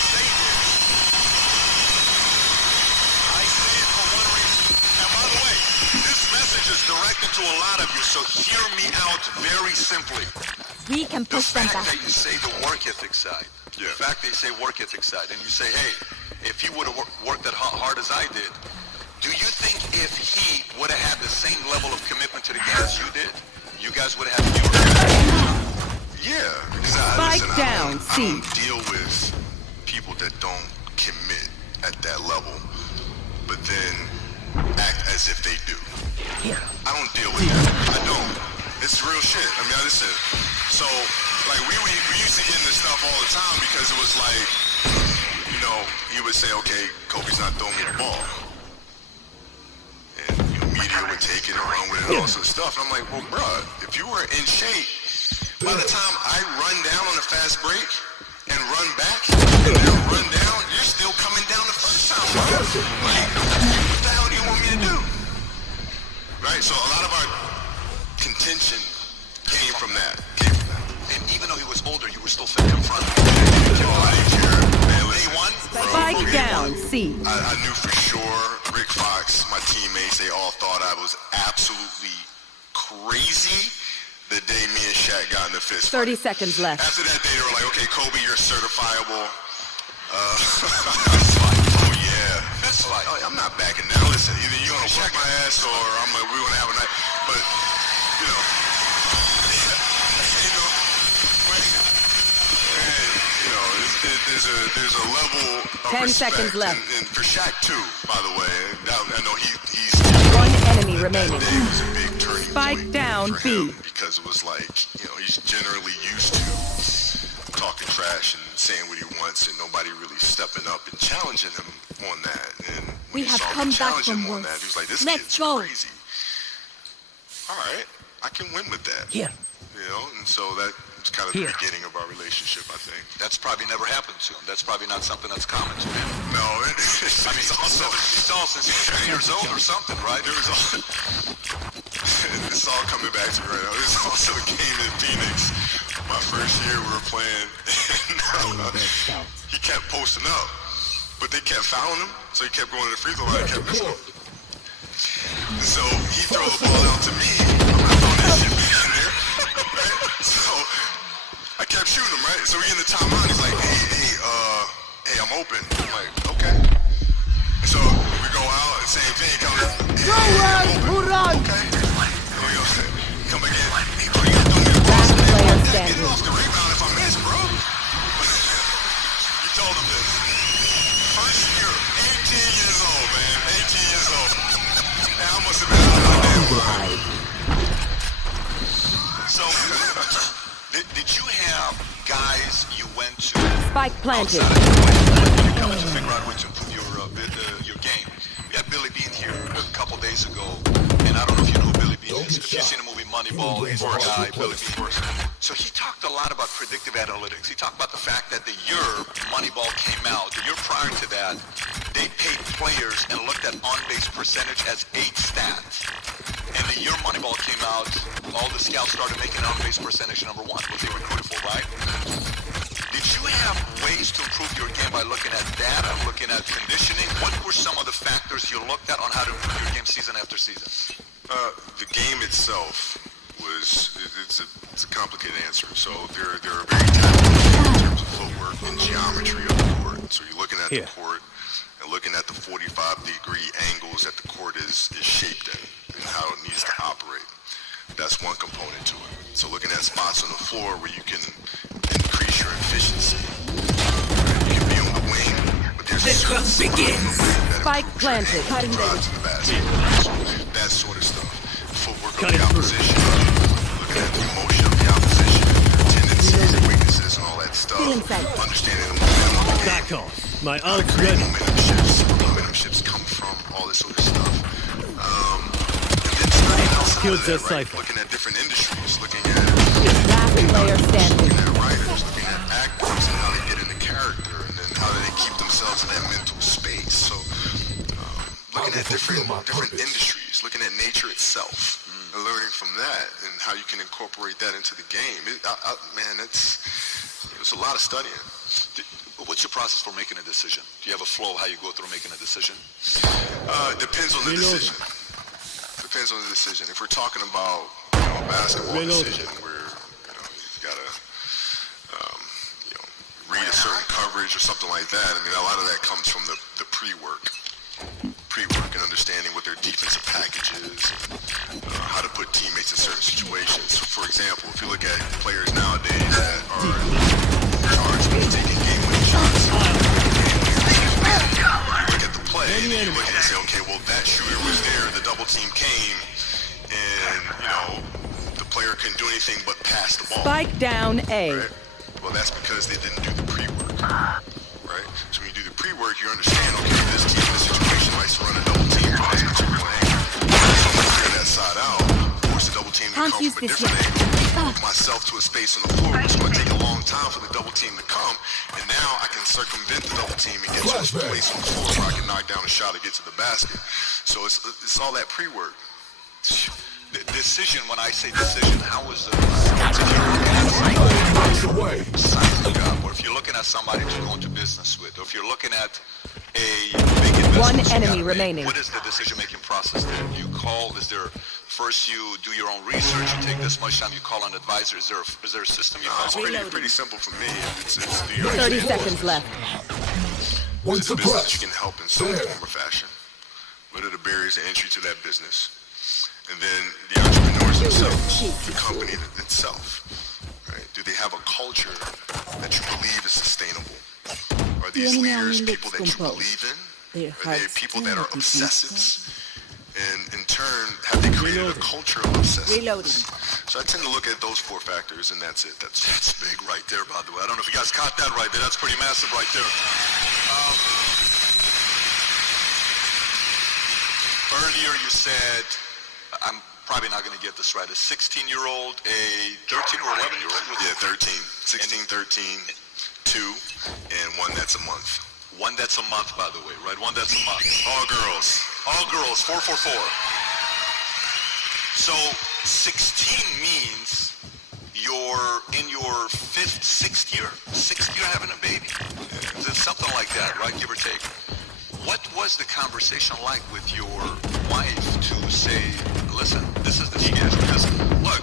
say it for one reason. And by the way, this message is directed to a lot of you, so hear me out very simply. We can The push them fact back. that you say the work ethic side, the fact that you say work ethic side, and you say, hey, if he would have worked that hard as I did, do you think if he would have had the same level of commitment to the game as you did, you guys would have had fewer? Yeah, because Spike down, I C. don't deal with people that don't commit at that level, but then act as if they do. I don't deal with that. I don't. It's real shit. I mean, listen. So, like, we used to get into stuff all the time because it was like, you know, he would say, okay, Kobe's not throwing me the ball. And, you know, media would take it and run with it and all sorts of stuff. And I'm like, well, bruh, if you were in shape, by the time I run down on a fast break and run back and then run down, you're still coming down the first time, bro. Like, what the hell do you want me to do? Right? So a lot of our contention came from that. And even though he was older, you were still fit in front of him. I didn't care. Man, listen, Spike down, C. I knew for sure Rick Fox, my teammates, they all thought I was absolutely crazy the day me and Shaq got in the fist fight. 30 seconds left. After that day, they were like, okay, Kobe, you're certifiable. Oh, yeah. Fist fight. I'm not backing down. Listen, either you're going to whoop my ass or we're going to have a night. But, you know, there's a level of 10 respect. seconds left. And for Shaq, too, by the way. I know he's... One enemy remaining. That day was a big turning Spike point down, for him B. because it was like, you know, he's generally used to talking trash and saying what he wants and nobody really stepping up and challenging him on that. And when We he have saw come him back challenge him from on that, he was like, this Let's kid's go. crazy. All right, I can win with that. Here. You know, and so that was kind of the beginning of our relationship, I think. That's probably never happened to him. That's probably not something that's common to him. No, I mean, it's also since he was 3 years old or something, right? There was all, it's all coming back to me right now. There's also a game in Phoenix. My first year we were playing, and he kept posting up, but they kept fouling him, so he kept going to the free throw line and kept missing him. And so he throw the ball out to me. I'm not throwing that shit back in there, right? So I kept shooting him, right? So we get in the timeout. He's like, hey, I'm open. I'm like, okay. And so we go out and same thing. Come in. Hey, I'm open. Okay. Here we go. Come again. Hey, bro, you gotta throw me the ball. Get off the rebound if I miss, bro. You told him this. First year, 18 years old, man. 18 years old. And I must have been out of my damn mind. So, did you have guys you went to Spike planted. coming to figure out a way to improve your game? We had Billy Bean here a couple days ago, and I don't know if you know who Billy Bean is. If you've seen the movie Moneyball, he's the guy, Billy Bean. So he talked a lot about predictive analytics. He talked about the fact that the year Moneyball came out, the year prior to that, they paid players and looked at on-base percentage as 8 stats. And the year Moneyball came out, all the scouts started making on-base percentage number 1, what they recruited for, right? Did you have ways to improve your game by looking at data, looking at conditioning? What were some of the factors you looked at on how to improve your game season after season? The game itself it's a complicated answer. So there are very tactical in terms of footwork and geometry of the court. So you're looking at the court and looking at the 45-degree angles that the court is shaped in. floor where you can increase your efficiency. You can be on the wing, but there's a certain Spike planted. drive to the basket. So that sort of stuff. Footwork of the opposition, looking at the emotion of the opposition, tendencies and weaknesses and all that stuff. Understanding the momentum. Back off. My How to ult's create ready. momentum shifts, where momentum shifts come from, all this sort of stuff. And then studying outside Skills of that, right? decipher. Looking at different industries, looking at Last player standing. looking at writers, looking at actors and how they get into character, and then how do they keep themselves in that mental space. So, looking at different industries, looking at nature itself, and learning from that, and how you can incorporate that into the game. Man, it's a lot of studying. What's your process for making a decision? Do you have a flow how you go through making a decision? Depends on the decision. Depends on the decision. If we're talking about a basketball decision where you've got to read a certain coverage or something like that, I mean, a lot of that comes from the pre-work and understanding what their defensive package is, how to put teammates in certain situations. For example, if you look at players nowadays that are charged with taking game-winning shots, you look at the play and you look and say, okay, well, that shooter was there, the double team came, and the player couldn't do anything but pass the ball. Spike down A. Right? Well, that's because they didn't do the pre-work, right? So when you do the pre-work, you understand, okay, this team in this situation likes to run a double team from this particular angle. So I'm gonna clear that side out, force the double team to come from a different angle, move myself to a space on the floor, which is gonna take a long time for the double team to come, and now I can circumvent the double team and get to a place on the floor where I can knock down a shot or get to the basket. So it's all that pre-work. The decision, when I say decision, how is the or if you're looking at somebody to go into business with, or if you're looking at a big investment, One enemy remaining. what is the decision-making process there? You call, first you do your own research, you take this much time, you call an advisor, is there a system you follow? It's pretty simple for me. It's 30 seconds left. It's a business that you can help in some form or fashion. What are the barriers to entry to that business? And then the entrepreneurs themselves, the company itself, right? Do they have a culture that you believe is sustainable? Are these leaders people that you believe in? Are they people that are obsessives? And in turn, have they created a culture of obsessiveness? So I tend to look at those four factors, and that's it. That's big right there, by the way. I don't know if you guys caught that right there. That's pretty massive right there. Earlier you said, I'm probably not going to get this right, a 16-year-old, a 13 or 11-year-old? Yeah, 13. 16, 13, 2, and one that's a month. One that's a month, by the way, right? One that's a month. All girls. All girls, 444. So 16 means you're in your sixth year having a baby. It's something like that, right? Give or take. What was the conversation like with your wife to say, listen, this is the deal? Because, look,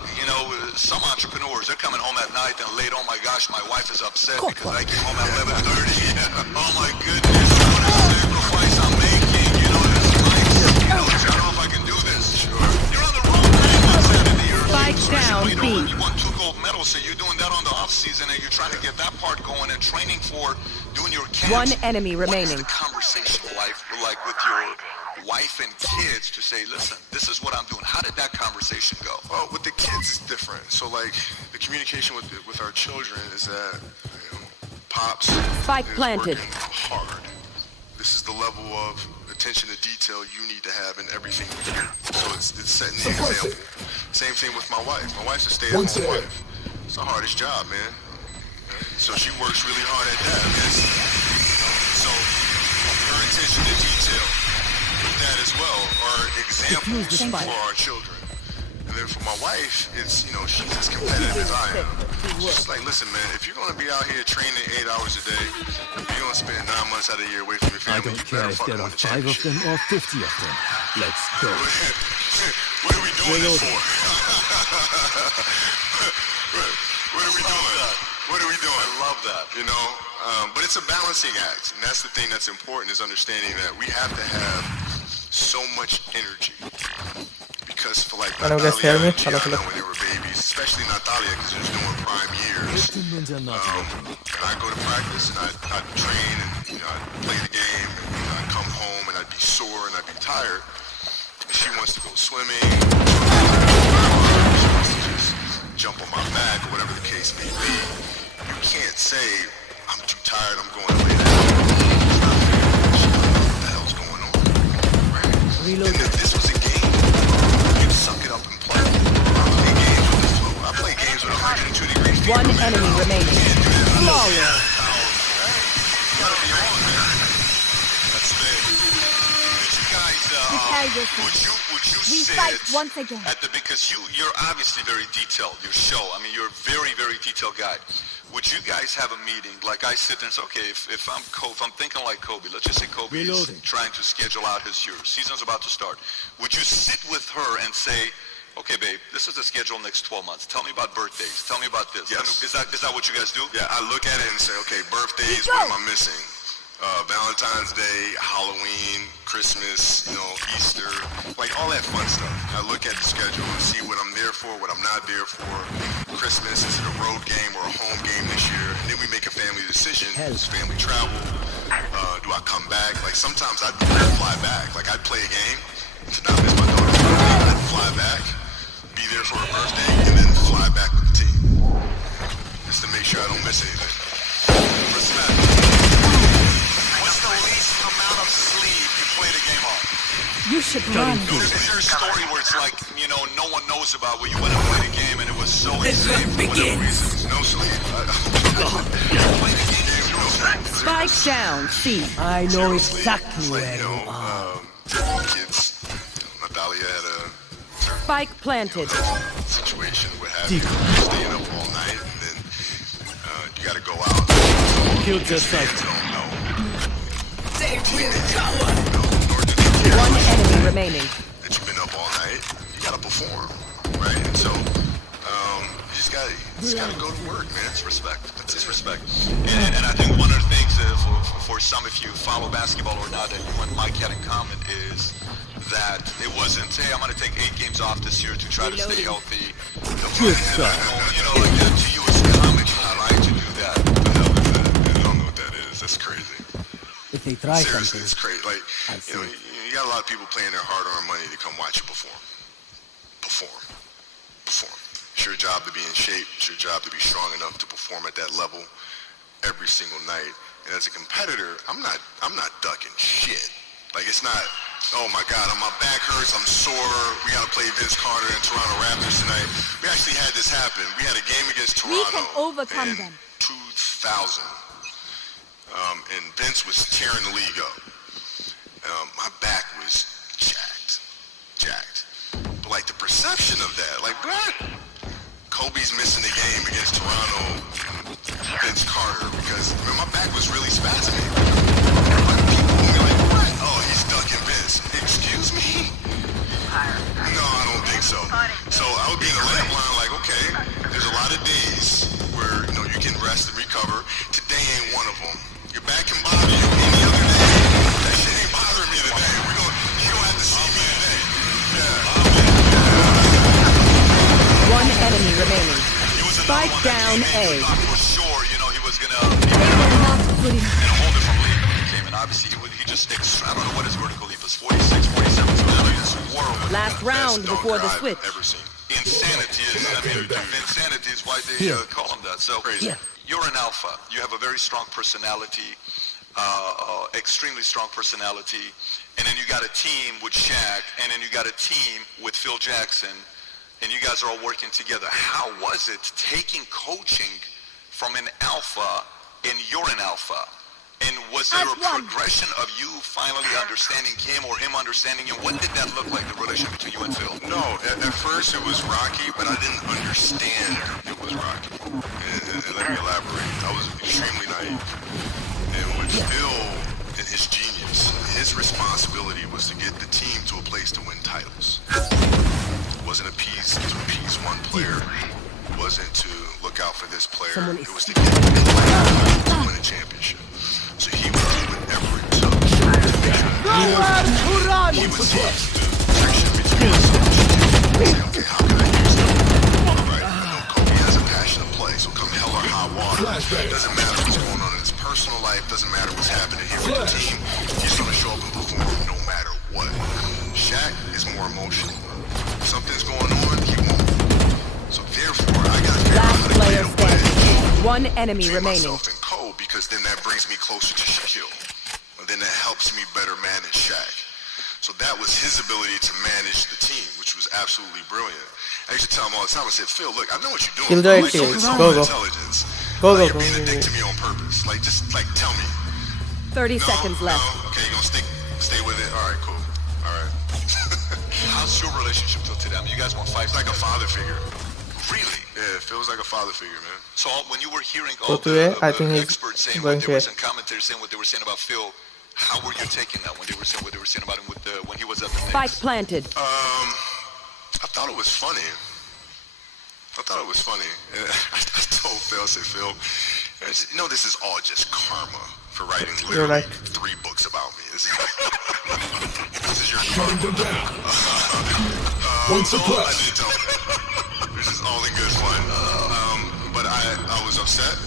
some entrepreneurs, they're coming home at night and late, oh my gosh, my wife is upset because I came home at 11:30. Oh my goodness, what a sacrifice I'm making. This life, I don't know if I can do this. Sure. You're on the road pretty much out of the year. Spike down B. You won 2 gold medals, so you're doing that on the off season and you're trying to get that part going and training for doing your camps. One enemy remaining. What is the conversation like with your wife and kids to say, listen, this is what I'm doing? How did that conversation go? Well, with the kids, it's different. So, the communication with our children is that Pops Spike is planted. working hard. This is the level of attention to detail you need to have in everything you do. So it's setting the example. Same thing with my wife. My wife's a stay-at-home wife. It's the hardest job, man. So she works really hard at that. So her attention to detail with that as well are examples for our children. And then for my wife, it's, she's as competitive as I am. She's like, listen, man, if you're going to be out here training 8 hours a day, if you're going to spend 9 months out of the year away from your family, I don't care if there are 5 of them or 50 of them. Let's go. What are we doing this for? What are we doing? What are we doing? I love that. But it's a balancing act. And that's the thing that's important, is understanding that we have to have so much energy. Because for Can you guys hear me? Gianna, when they were babies, especially Natalia, because she was doing prime years. And I'd go to practice and I'd train and I'd play the game and I'd come home and I'd be sore and I'd be tired. And she wants to go swimming, she wants to just jump on my back or whatever the case may be. You can't say, I'm too tired, I'm going to lay down. What the hell's going on? Right? And if this was a game, you'd suck it up and play. I play games with 102 degrees. One enemy remaining. Flawless. Gotta be on, man. That's big. Did you guys, Prepare yourself. would you We sit fight once again. at the, because you're obviously very detailed, your show, I mean, you're a very, very detailed guy. Would you guys have a meeting, like I sit there and say, okay, if I'm thinking like Kobe, let's just say Kobe is trying to schedule out his year, season's about to start. Would you sit with her and say, okay, babe, this is the schedule next 12 months. Tell me about birthdays. Tell me about this. Yes. Is that what you guys do? Yeah, I look at it and say, okay, birthdays, what am I missing? Valentine's Day, Halloween, Christmas, Easter, like all that fun stuff. I look at the schedule and see what I'm there for, what I'm not there for. Christmas, is it a road game or a home game this year? And then we make a family decision. Does family travel? Do I come back? Like sometimes I'd fly back. Like I'd play a game to not miss my daughter's birthday. I'd fly back, be there for her birthday, and then fly back with the team. Just to make sure I don't miss anything. Respect. What's the least amount of sleep you play the game on? You should run. Is there a story where it's like, no one knows about where you went and played a game and it was so insane for whatever reason? No sleep. Spike down. C. I know exactly Like, where you are. Kids, Natalia had a Spike planted. situation with having staying up all night and then you gotta go out. Killed yourself. One enemy remaining. That you've been up all night, you gotta perform, right? And so, you just gotta go to work, man. It's respect. It's respect. And I think one of the things for some, if you follow basketball or not, that you and Mike had in common is that it wasn't, hey, I'm going to take 8 games off this year to try to stay healthy. Good stuff. To you it's comic. I like to do that. I don't know what that is. That's crazy. If they try Seriously, something, it's crazy. Like, you got a lot of people paying their hard-earned money to come watch you perform. It's your job to be in shape. It's your job to be strong enough to perform at that level every single night. And as a competitor, I'm not ducking shit. Like, it's not, oh my God, my back hurts, I'm sore, we gotta play Vince Carter and Toronto Raptors tonight. We actually had this happen. We had a game against Toronto. We can overcome them. 2000. And Vince was tearing the league up. My back was jacked. But like the perception of that, like what? Kobe's missing the game against Toronto, Vince Carter, because my back was really spasming. People were like, what? Oh, he's ducking Vince. Excuse me? No, I don't think so. So I would be in the layup line like, okay, there's a lot of days where you can rest and recover. Today ain't one of them. Your back can bother you any other day. That shit ain't bothering me today. You don't have to see me today. One enemy remaining. Spike down A. For sure, he was going to be in a whole different league when he came in. Obviously, he just sticks, I don't know what his vertical leap is, 46, 47, so this world. Last round before the switch. Insanity is, insanity is why they call him that. So, you're an alpha. You have a very strong personality, extremely strong personality, and then you got a team with Shaq, and then you got a team with Phil Jackson, and you guys are all working together. How was it taking coaching from an alpha and you're an alpha? And was there a progression of you finally understanding him or him understanding you? What did that look like, the relation between you and Phil? No, at first it was rocky, but I didn't understand it was rocky. And let me elaborate. I was extremely naive. And with Phil and his genius, his responsibility was to get the team to a place to win titles. It wasn't to appease one player. It wasn't to look out for this player. It was to get the player to win a championship. So he would do whatever it took. He would see the friction between us. Say, okay, how can I use that? It doesn't matter what's going on in his personal life, doesn't matter what's happening here with the team. He's going to show up and perform no matter what. Shaq is more emotional. If something's going on, he won't. So therefore, I got to figure out how to Player get away standing. One enemy between remaining. myself and Cole, because then that brings me closer to Shaquille. And then that helps me better manage Shaq. So that was his ability to manage the team, which was absolutely brilliant. I used to tell him all the time, I said, Phil, look, I know what you're doing. Killjoy Like, don't kills. insult Go, my go. intelligence. Go, Like, go, you're go, being a go, dick go. to me on purpose. Like, just, like, tell me. 30 seconds left. Okay, you gonna stay with it? All right, cool. All right. How's your relationship till today? I mean, you guys won 5. It's like a father figure. Really? Yeah, it feels like a father figure, man. So when you were hearing So all today, the I think he's experts saying going what they were to- saying, commentators saying what they were saying about Phil, how were you taking that when they were saying what they were saying about him with when he was at the Spike Knicks? planted. I thought it was funny. And I told Phil, I said, Phil, you know this is all just karma for writing You're literally right. 3 books about me. This is your karma. So I did tell him. This is all in good fun. But I was upset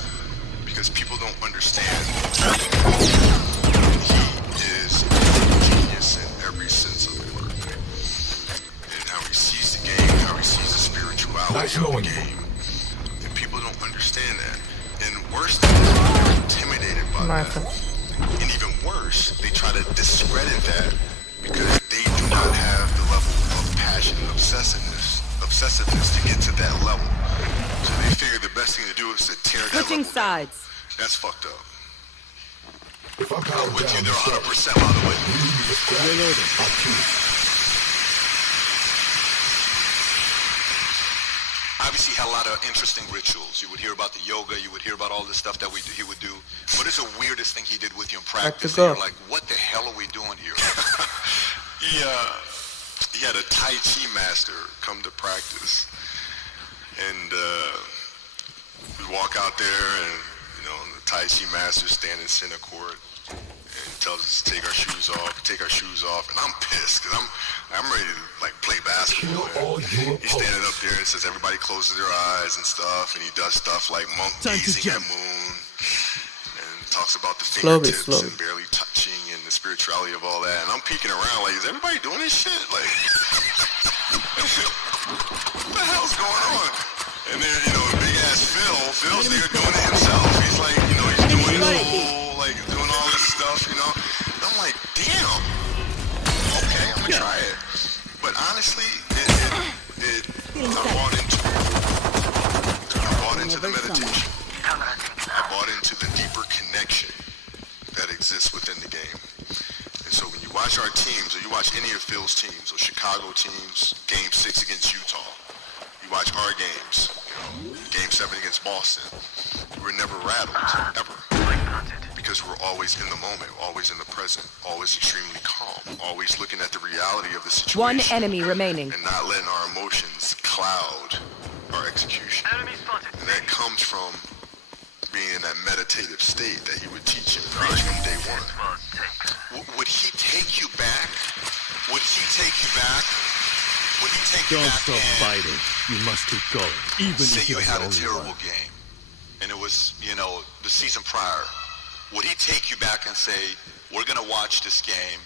because people don't understand. He is a genius in every sense of the word. And how he sees the game, how he sees the spirituality of the game. And people don't understand that. And worse than that, they're intimidated by Nice. that. And even worse, they try to discredit that because they do not have the level of passion and obsessiveness to get to that level. So they figure the best thing to do is to tear that Switching level down. sides. That's fucked up. I'm with you, they're 100% by the way. Obviously, he had a lot of interesting rituals. You would hear about the yoga. You would hear about all the stuff that he would do. What is the weirdest thing he did with you in practice? go. And you're like, what the hell are we doing here? He had a Tai Chi master come to practice. And we walk out there and, the Tai Chi master standing in center court and tells us to take our shoes off, and I'm pissed because I'm ready to play basketball. He's standing up there and says everybody closes their eyes and stuff, and he does stuff like monk gazing at moon and talks about the fingertips and barely touching and the spirituality of all that. And I'm peeking around like, is everybody doing this shit? Like, what the hell's going on? And then, big ass Phil's there doing it himself. He's like, he's doing the whole, doing all this stuff, And I'm like, damn. Okay, I'm gonna try it. But honestly, I bought into the meditation. I bought into the deeper connection that exists within the game. And so when you watch our teams, or you watch any of Phil's teams, or Chicago teams, Game 6 against Utah, you watch our games, Game 7 against Boston, we were never rattled, ever. Because we're always in the moment, always in the present, always extremely calm, always looking at the reality of the situation. One enemy remaining. And not letting our emotions cloud our execution. And that comes from being in that meditative state that he would teach and preach from day one. Would he take you back? Would he take you back? Would he take Don't you back stop and fighting. You must keep going, even say if you you're had the a only terrible one. game, and it was, the season prior? Would he take you back and say, we're going to watch this game.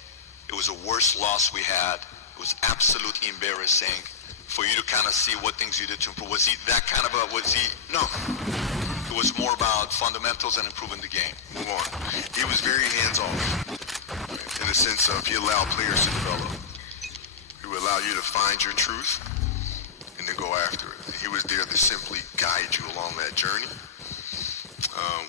It was the worst loss we had. It was absolutely embarrassing for you to kind of see what things you did to improve. Was he that kind of No. It was more about fundamentals and improving the game. Move on. He was very hands-off in the sense of he allowed players to develop. He would allow you to find your truth and then go after it. And he was there to simply guide you along that journey,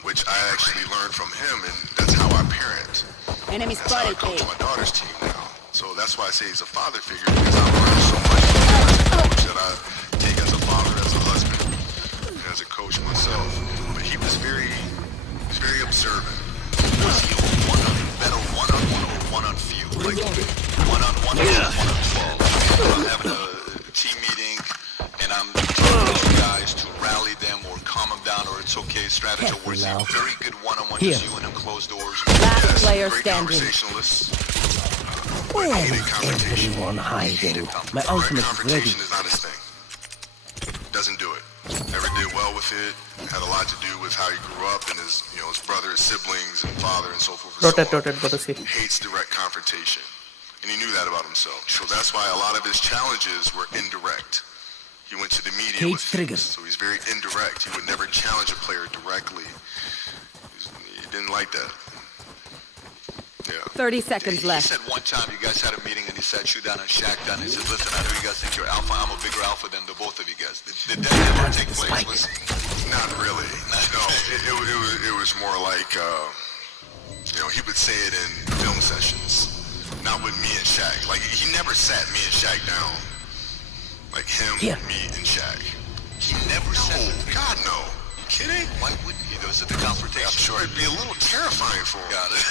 which I actually learned from him, and that's how I parent. Enemy That's how I spotted. coach my daughter's team now. So that's why I say he's a father figure, because I learned so much from him as a coach that I take as a father, as a husband, and as a coach myself. But he was very observant. Was he better one-on-one or one-on-few? Like one-on-1 or one-on-12? I'm having a team meeting and I'm talking to you guys to rally them or calm them down, or it's okay strategy, or is he very good one-on-one, just you and him closed doors? Last player Great standing. conversationalist. Where Hated is confrontation. everyone hiding? My Direct ultimate is ready. confrontation is not his thing. Doesn't do it. Never did well with outfit had a lot to do with how he grew up and his, you know, his brother, his siblings, and father, and so forth. And Rotate, so on. rotate, go to C. Hates direct confrontation, and he knew that about himself. So that's why a lot of his challenges were indirect. He went to the media Cage with trigger. things, so he's very indirect. He would never challenge a player directly. He didn't like that. Yeah. 30 seconds He left. said one time you guys had a meeting and he sat you down and Shaq down and he said, listen, I know you guys think you're alpha. I'm a bigger alpha than the both of you guys. Did that ever take place? Not really. No, it was more like, you know, he would say it in film sessions, not with me and Shaq. Like, he never sat me and Shaq down. Like him, me, and Shaq. He never said it. God, no. Kidding? Why wouldn't he though? Is it the confrontation? I'm sure it'd be a little terrifying for him. Got it.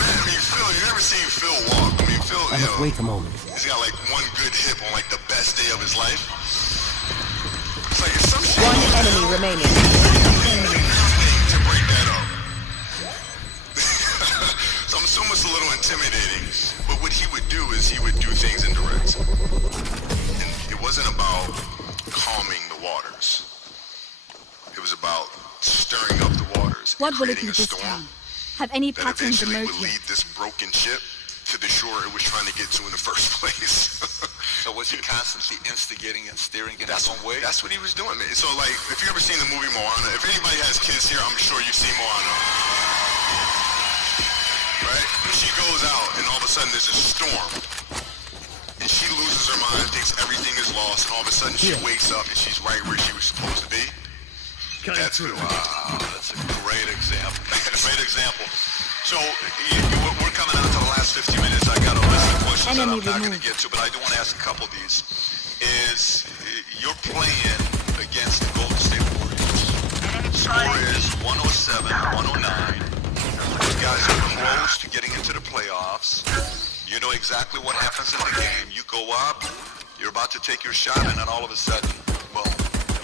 Man, I mean, Phil, you never seen Phil walk. I mean, Phil, I you must know, wait a moment. he's got like one good hip on like the best day of his life. It's like, it's some shit. One enemy remaining. To break that up. So I'm assuming it's a little intimidating. But what he would do is he would do things indirect. And it wasn't about calming the waters. It was about stirring up the waters. What will it creating be a this storm time? Have any that patterns eventually emerged would yet? lead this broken ship to the shore it was trying to get to in the first place. So was he constantly instigating and steering in his own way? That's what he was doing, man. So like, if you ever seen the movie Moana, if anybody has kids here, I'm sure you've seen Moana. Right? She goes out and all of a sudden there's a storm. And she loses her mind, thinks everything is lost, and all of a sudden she wakes up and she's right where she was supposed to be. That's it. Wow, that's a great example. Great example. So we're coming out to the last 50 minutes. I got a list of questions that I'm not going to get to, but I do want to ask a couple of these. Is you're playing against the Golden State Warriors. Score is 107-109. You guys are close to getting into the playoffs. You know exactly what happens in the game. You go up, you're about to take your shot, and then all of a sudden, boom.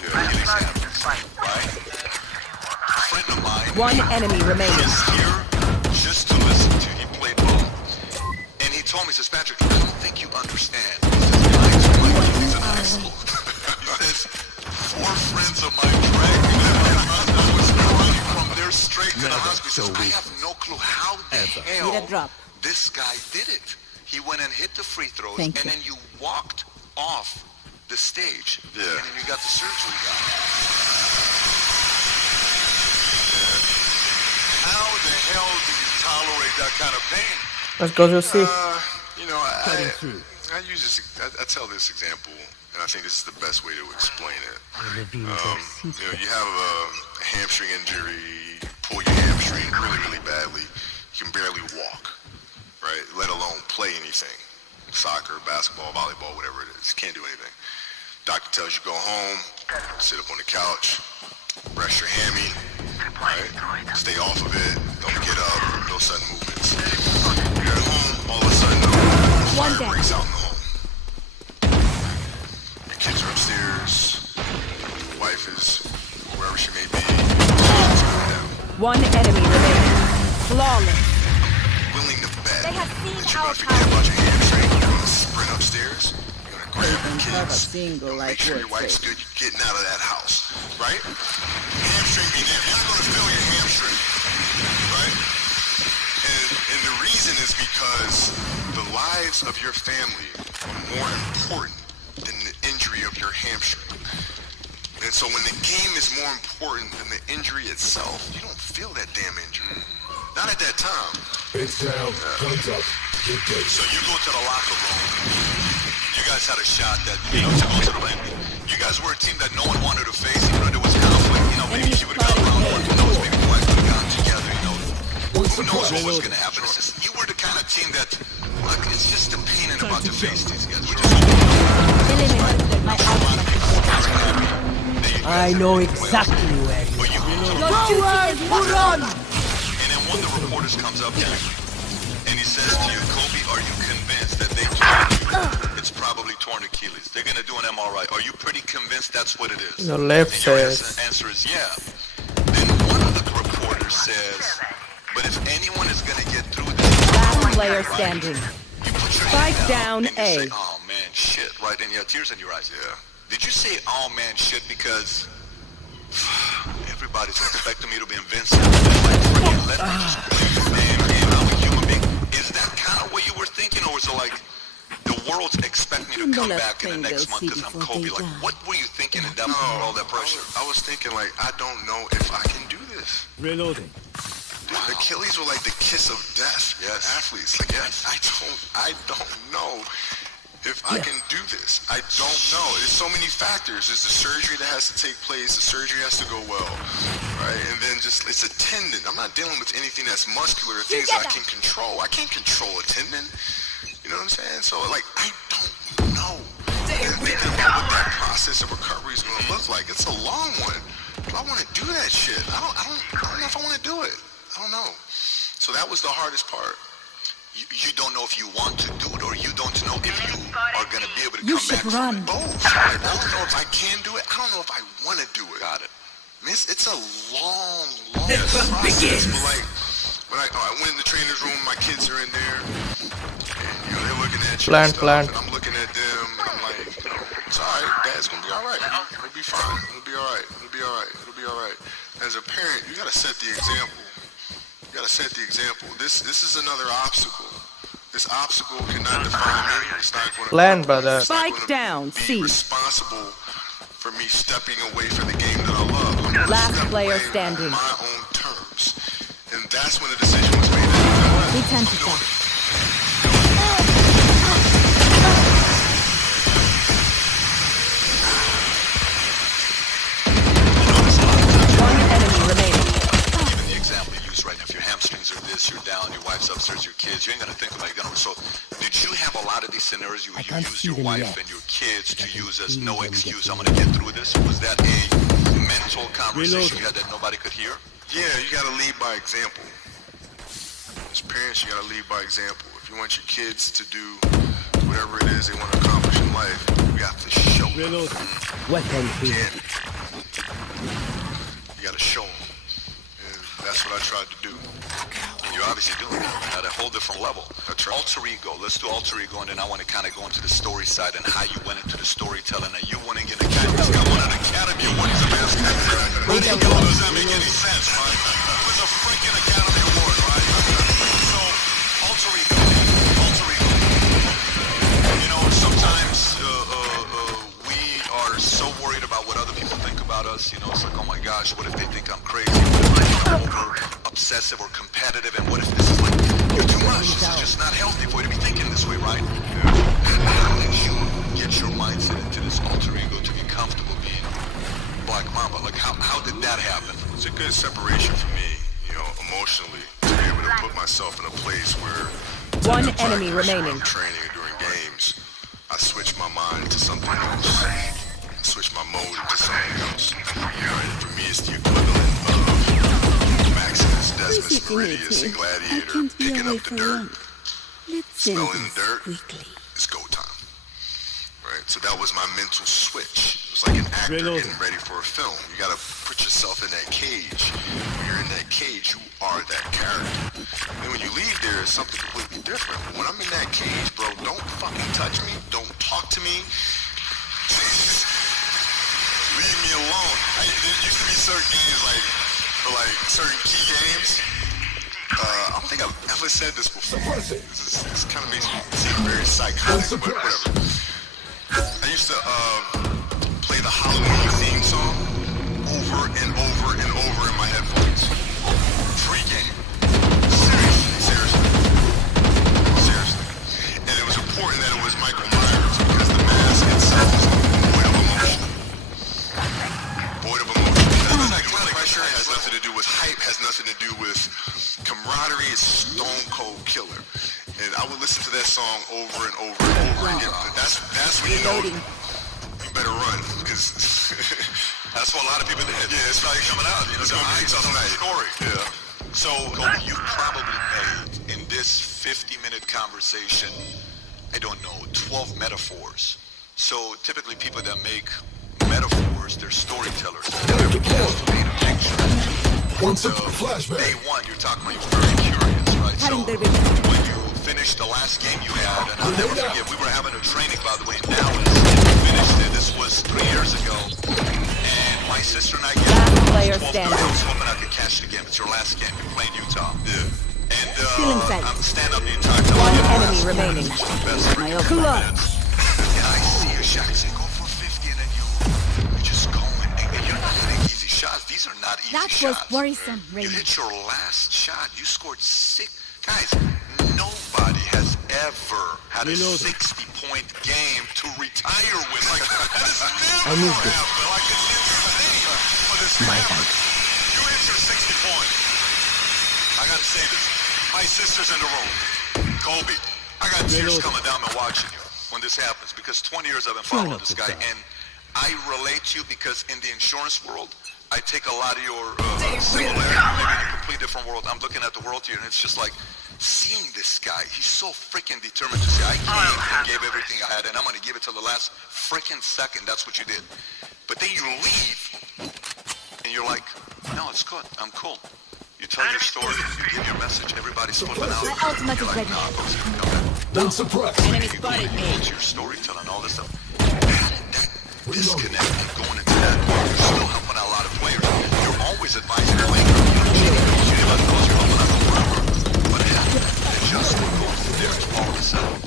Achilles happens, right? A friend of mine. One enemy remaining. Is here just to listen to. He played ball, and he told me, he says, Patrick, I don't think you understand. He's an asshole. He says, 4 friends of mine dragged me to the hospital. I was running from there straight to the hospital. He says, I have no clue how the hell Need a drop. this guy did it. He went and hit the free throws, Thank and you. then you walked off the stage, Yeah. and then you got the surgery done. How the hell do you tolerate that kind of pain? Let's go to C. You know, I use this. I tell this example, and I think this is the best way to explain it. You know, you have a hamstring injury, pull your hamstring really, really badly. You can barely walk, right? Let alone play anything. Soccer, basketball, volleyball, whatever it is. Can't do anything. Doctor tells you go home, sit up on the couch, rest your hammy, right? Stay off of it, don't get up, no sudden movements. You're at home, all of a sudden, fire breaks out in the home. Your kids are upstairs, your wife is wherever she may be. One enemy remaining. Flawless. Willing to bet They have seen that you're our going to forget about your hamstring, you're going to sprint upstairs, you're going to grab your kids, make sure your wife's good, you're getting out of that house, right? Hamstring be there. You're not going to feel your hamstring, right? And the reason is because the lives of your family are more important than the injury of your hamstring. And so when the game is more important than the injury itself, you don't feel that damn injury. Not at that time. It's down. Guns up. Get good. So you go to the locker room. You guys had a shot that, you know, to go to the lane. You guys were a team that no one wanted to face, even though there was conflict. You know, maybe if you would have got around one, who knows, maybe you guys would have gotten together, you know. Who knows what was going to happen? It's just, you were the kind of team that, look, it's just a pain in the butt to face these guys. We just I know exactly where you are. And then one of the reporters comes up to you, and he says to you, Kobe, are you convinced that they killed you? It's probably torn Achilles. They're going to do an MRI. Are you pretty convinced that's what it is? Your left and your says. answer is yeah. Then one of the reporters says, but if anyone is going to get through this, Last player standing. you put your Spike head down and you A. say, oh man, shit, right? And you have tears in your eyes. Yeah. Did you say, oh man, shit, because everybody's expecting me to be invincible. Like, freaking let me just play, man, I'm a human being. Is that kind of what you were thinking, or is it like the world's expecting me to come back in the next month because I'm Kobe? Like, what were you thinking in that moment, all that pressure? I was thinking like, I don't know if I can do this. Reloading. Dude, Achilles were like the kiss of death. Yes. Athletes. Like, I don't know if I can do this. I don't know. There's so many factors. There's the surgery that has to take place. The surgery has to go well, right? And then just, it's a tendon. I'm not dealing with anything that's muscular, things that I can control. I can't control a tendon. You know what I'm saying? So, like, I don't know. And thinking about what that process of recovery is going to look like. It's a long one. Do I want to do that shit? I don't know if I want to do it. I don't know. So that was the hardest part. You don't know if you want to do it, or you don't know if you are going to be able to You come back should from run. it. Both. I don't know if I can do it. I don't know if I want to do it. Got it. It's a long process. But like, when I went in the trainer's room, my kids are in there, and they're looking at you and stuff, and I'm looking at them, and I'm like, it's all right, Dad's gonna be all right. It'll be fine. It'll be all right. It'll be all right. It'll be all right. As a parent, you gotta set the example. You gotta set the example. This is another obstacle. This obstacle cannot define me. It's not going to Spike down, be C. responsible for me stepping away from the game that I love. I'm gonna Last step player away standing. on my own terms. And that's when the decision was made. Return to I'm doing that. One enemy remaining. Even the example you use right now, if your hamstrings are this, you're down, your wife's upstairs, your kids, you ain't gonna think about it. So, did you have a lot of these scenarios where you use your wife and your kids to use as no excuse? I'm gonna get through this. Was that a mental conversation you had that nobody could hear? Yeah, you gotta lead by example. As parents, you gotta lead by example. If you want your kids to do whatever it is they want to accomplish in life, you have to show them. Weapon here. You gotta show them. And that's what I tried to do. And you're obviously doing it at a whole different level. Alter ego. Let's do alter ego, and then I want to kind of go into the story side and how you went into the storytelling. And you winning an academy. You got won an Academy Award. He's a basketball player. Does that make any sense, right? It was a freaking Academy Award, right? So, alter ego. Alter ego. You know, sometimes we are so worried about what other people think about us. You know, it's like, oh my gosh, what if they think I'm crazy? What if I'm over obsessive or competitive? And what if this is like, you're too much? This is just not healthy for you to be thinking this way, right? How did you get your mindset into this alter ego to be comfortable being Black Mamba? Like, how did that happen? It's a good separation for me, emotionally, to be able to put myself in a place where One enemy remaining. I'm training or during games, I switch my mind to something else. I switch my mode to something else. For me, it's the equivalent of Maximus Decimus Meridius in Gladiator picking up the dirt, smelling the dirt. It's go time. Right? So that was my mental switch. It was like an actor getting ready for a film. You gotta put yourself in that cage. When you're in that cage, you are that character. And when you leave there, it's something completely different. But when I'm in that cage, bro, don't fucking touch me. Don't talk to me. Leave me alone. There used to be certain games like certain key games. I don't think I've ever said this before. This kind of makes me seem very psychotic, but whatever. I used to play the Halloween theme song over and over and over in my headphones. Pre-game. Seriously. And it was important that it was Michael Myers because the mask itself is void of emotion. Void of emotion. Pressure has nothing to do with hype, has nothing to do with camaraderie. It's stone cold killer. And I would listen to that song over and over and over again. That's when you know you better run, because that's what a lot of people did. Yeah, it's probably coming out. You know, it's gonna be something story. Yeah. So you probably made in this 50-minute conversation, I don't know, 12 metaphors. So typically people that make metaphors, they're storytellers. They're supposed to paint a picture. Day one, you're talking about you're very curious, right? So when you finished the last game you had, and I'll never forget, we were having a training, by the way, in Dallas. We finished it. This was 3 years ago. And My sister and I get Last player 12 standing. points, hoping I could catch the game. It's your last game. You're playing Utah. Yeah. And Feeling sight. I'm stand up the entire time. One I'm enemy the remaining. best My freaking ult. defense. And I see a shot. I say, go for 50, and then you just go and you're not hitting easy shots. These are not easy That shots. was worrisome, You Raymond. hit your last shot. You scored 6. Guys, nobody has ever had a 60-point game to retire with. Like, that is never happened. Like, it's insane for this hammer. You hit your 60 points. I gotta say this. My sister's in the room. Kobe, I got tears coming down and watching you when this happens because 20 years I've been following this guy, and I relate to you because in the insurance world, I take a lot of your similarity, maybe in a complete different world. I'm looking at the world here, and it's just like seeing this guy. He's so freaking determined to say, I came and gave everything I had, and I'm going to give it till the last freaking second. That's what you did. But then you leave, and you're like, no, it's good. I'm cool. You tell your story, you give your message, everybody's flipping out. My ultimate is ready. Don't suppress. Enemy spotted A. It's your storytelling, all this stuff. How did that disconnect and going into that? You're still helping out a lot of players. You're always advising players. You never know you're helping out the world. But it just goes there to all this out.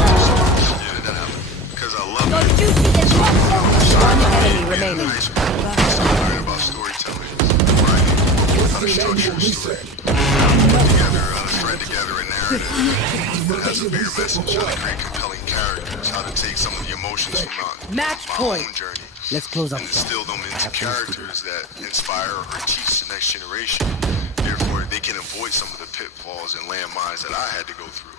Yeah, that happened. Because I love Your it. duty is One enemy remaining. About storytelling. Right? How to structure a story. Together, how to thread together a narrative that has a bigger message, how to create compelling characters, how to take some of the emotions from Match my point. own journey Let's close up. and distill them into characters that inspire or teach the next generation. Therefore, they can avoid some of the pitfalls and landmines that I had to go through.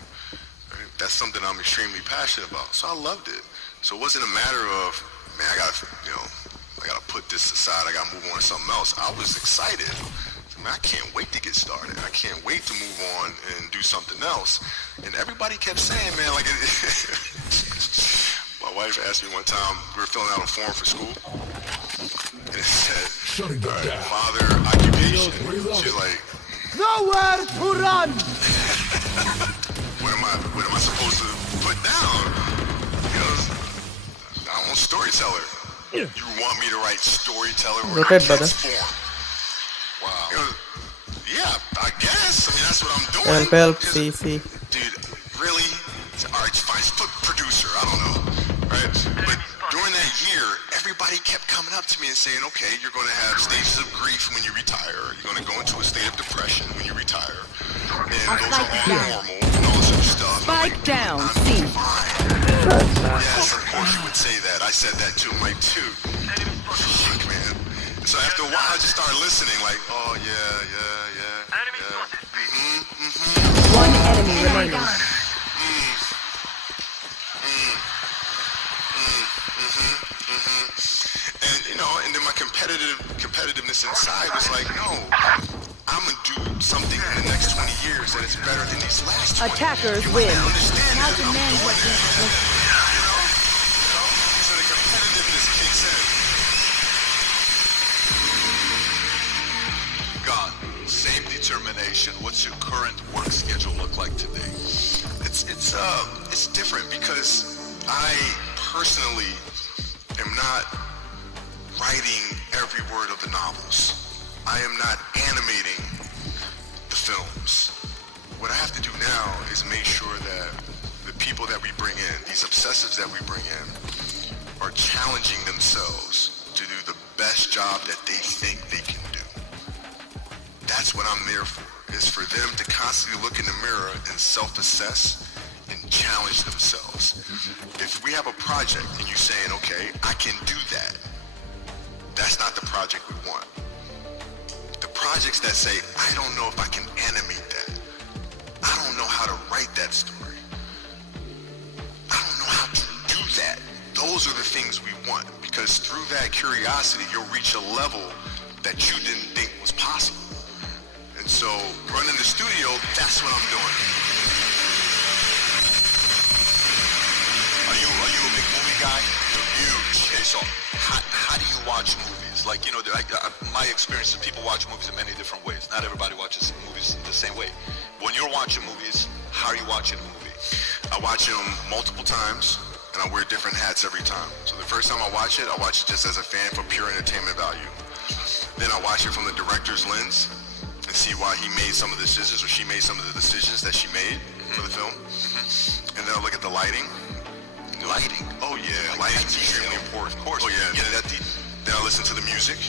Right? That's something I'm extremely passionate about. So I loved it. So it wasn't a matter of, man, I gotta put this aside. I gotta move on to something else. I was excited. Man, I can't wait to get started. I can't wait to move on and do something else. And everybody kept saying, man, like, my wife asked me one time, we were filling out a form for school, and it said, all right, father, occupation. She's like, Nowhere to run! what am I supposed to put down? Because I'm a storyteller. You want me to write storyteller or Rotate, brother. transform? Wow. Yeah, I guess. I mean, that's what I'm doing. Help, CC. Dude, really? Alright, fine. Put producer. I don't know. Right? But during that year, everybody kept coming up to me and saying, okay, you're going to have stages of grief when you retire. You're going to go into a state of depression when you retire. And those are all normal and all this other stuff. Spike down. C. Yes, of course you would say that. I said that too. I'm like, dude, fuck, man. So after a while, I just started listening, like, oh, yeah. One enemy remaining. And, and then my competitiveness inside was like, no, I'm going to do something in the next 20 years that is better than these last 20. Attackers You win. might not understand How it, to I'm man doing what it. you So the competitiveness kicks in. God, same determination. What's your current work schedule look like today? It's different because I personally am not writing every word of the novels. I am not animating the films. What I have to do now is make sure that the people that we bring in, these obsessives that we bring in, are challenging themselves to do the best job that they think they can do. That's what I'm there for, is for them to constantly look in the mirror and self-assess and challenge themselves. If we have a project and you're saying, okay, I can do that, that's not the project we want. The projects that say, I don't know if I can animate that. I don't know how to write that story. I don't know how to do that. Those are the things we want, because through that curiosity, you'll reach a level that you didn't think was possible. And so, running the studio, that's what I'm doing. Are you a big movie guy? Huge. Okay, so how do you watch movies? Like, my experience is people watch movies in many different ways. Not everybody watches movies the same way. When you're watching movies, how are you watching a movie? I watch them multiple times. and I wear different hats every time. So the first time I watch it just as a fan for pure entertainment value. Then I watch it from the director's lens and see why he made some of the decisions or she made some of the decisions that she made for the film. And then I look at the lighting. Lighting? Oh yeah, lighting is extremely important. Of course. Oh yeah. Get that deep. Then I listen to the music.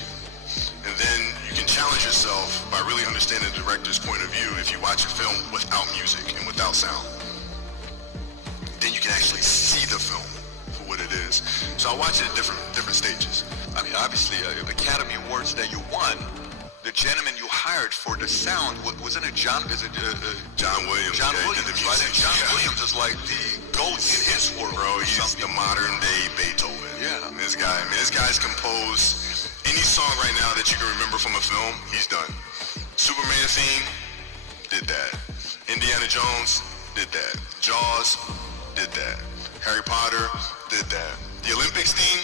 And then you can challenge yourself by really understanding the director's point of view if you watch a film without music and without sound. Then you can actually see the film for what it is. So I watch it at different stages. I mean, obviously, Academy Awards that you won, the gentleman you hired for the sound, wasn't it John? Is it John Williams? John yeah, Williams, the right? music. And John Yeah. Williams is like the GOAT in his world. Bro, he's the modern day Beethoven. Yeah. This guy's composed any song right now that you can remember from a film, he's done. Superman theme, did that. Indiana Jones, did that. Jaws, did that. Harry Potter, did that. The Olympics theme,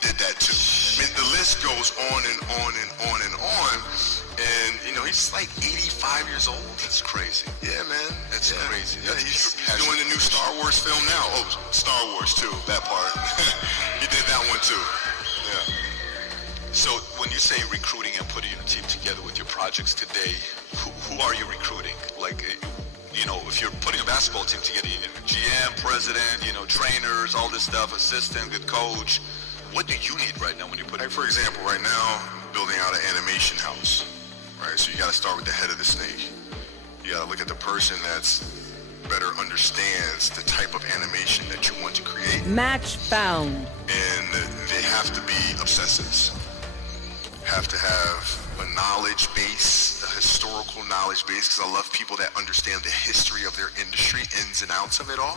did that too. I mean, the list goes on and on and on and on. And, you know, he's like 85 years old. That's crazy. Yeah, man. That's crazy. Yeah, he's doing the new Star Wars film now. Oh, Star Wars too, that part. He did that one too. Yeah. So when you say recruiting and putting a team together with your projects today, who are you recruiting? Like, you know, if you're putting a basketball team together, GM, president, you know, trainers, all this stuff, assistant, good coach. What do you need right now when you put? Like for example, right now, building out an animation house, right? So you got to start with the head of the snake. You got to look at the person that's better understands the type of animation that you want to create. Match found. And they have to be obsessives. Have to have a knowledge base, a historical knowledge base, because I love people that understand the history of their industry, ins and outs of it all.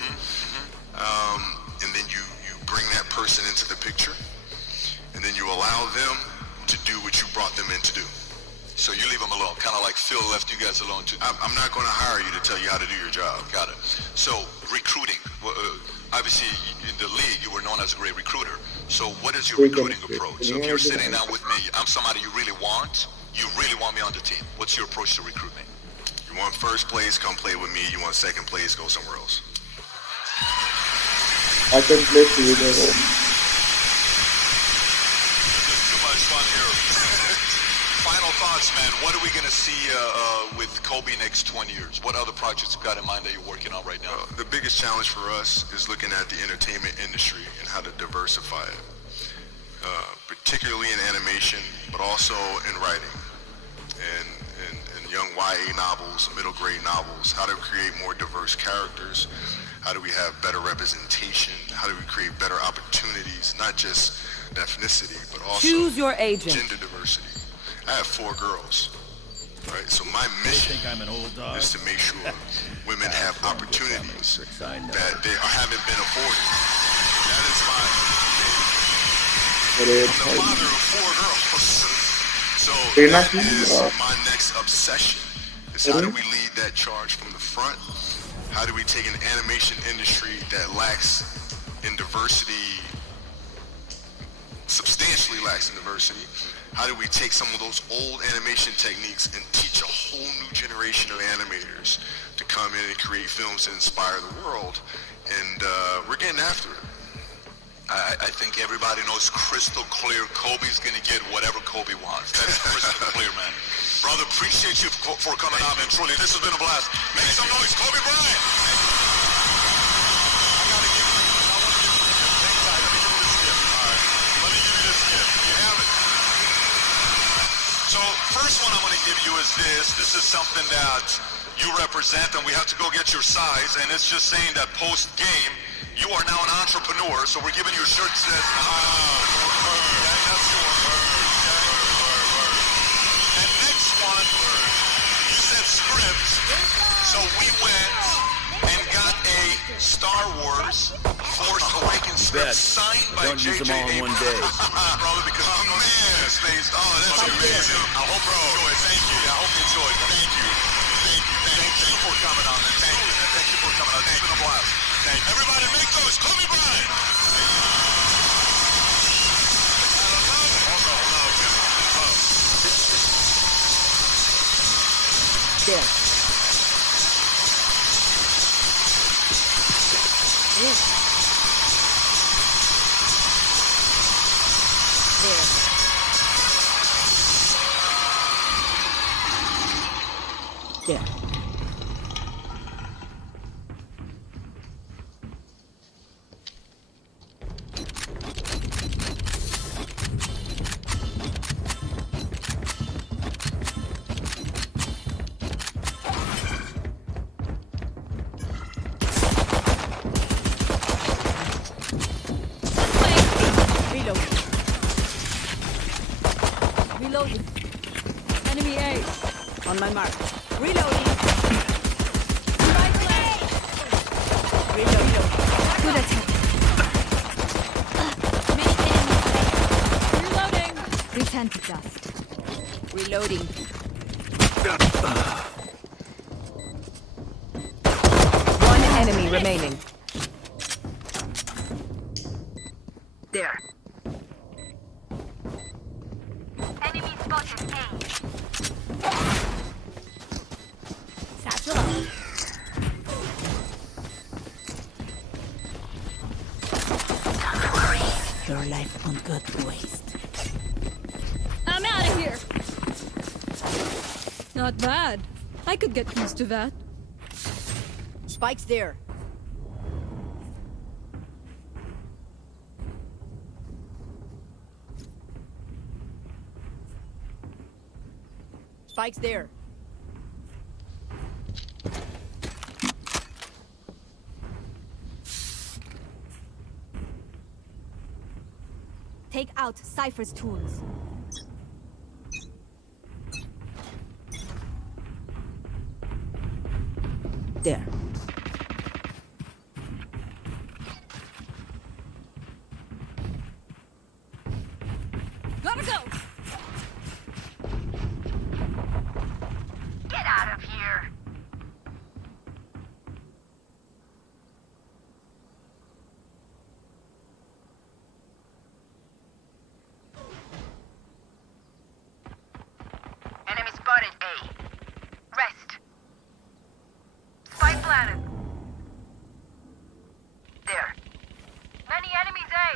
And then you bring that person into the picture, and then you allow them to do what you brought them in to do. So you leave them alone, kind of like Phil left you guys alone to do. I'm not going to hire you to tell you how to do your job. Got it. So recruiting, obviously in the league you were known as a great recruiter. So what is your recruiting approach? So if you're sitting down with me, I'm somebody you really want me on the team. What's your approach to recruitment? You want first place, come play with me. You want second place, go somewhere else. I can play for you there. Too much fun here. Final thoughts, man. What are we going to see with Kobe next 20 years? What other projects you got in mind that you're working on right now? The biggest challenge for us is looking at the entertainment industry and how to diversify it, particularly in animation, but also in writing and young YA novels, middle grade novels, how to create more diverse characters, how do we have better representation, how do we create better opportunities, not just ethnicity, but also Choose your agent. gender diversity. I have 4 girls, right? So my mission is to make sure women have opportunities that they haven't been afforded. That is I'm the father of 4 girls. So that is my next obsession, is how do we lead that charge from the front? How do we take an animation industry that lacks in diversity, substantially lacks in diversity? How do we take some of those old animation techniques and teach a whole new generation of animators to come in and create films that inspire the world? And we're getting after it. I think everybody knows crystal clear Kobe's going to get whatever Kobe wants. That's crystal clear, man. Brother, appreciate you for coming out, man. Truly, this has been a blast. Make some noise, Kobe Bryant. So first one I'm going to give you is this. This is something that you represent, and we have to go get your size. And it's just saying that post-game, you are now an entrepreneur. So we're giving you a shirt that says, that's yours. And next one, you said script. So we went and got a Star Wars Force Awakens script signed by J.J. Abrams. Brother, because you know this face. Oh, that's amazing. I hope you enjoyed. Thank you. I hope you enjoyed. Thank you. Thank you for coming on. Thank you. Thank you for coming on. It's been a blast. Thank you. Everybody make those Kobe Bryant. There. my mark. Reloading. Reloading. Good attack. Reloading. Return to dust. Reloading. One enemy remaining. There. Enemy spotted A. Satchel up. Your life won't go to waste. I'm out of here. Not bad. I could get used to that. Spike's there. Spike's there. Take out Cypher's tools. There. Gotta go. Get out of here. Enemy spotted A. Rest. Spike planted. There. Many enemies A.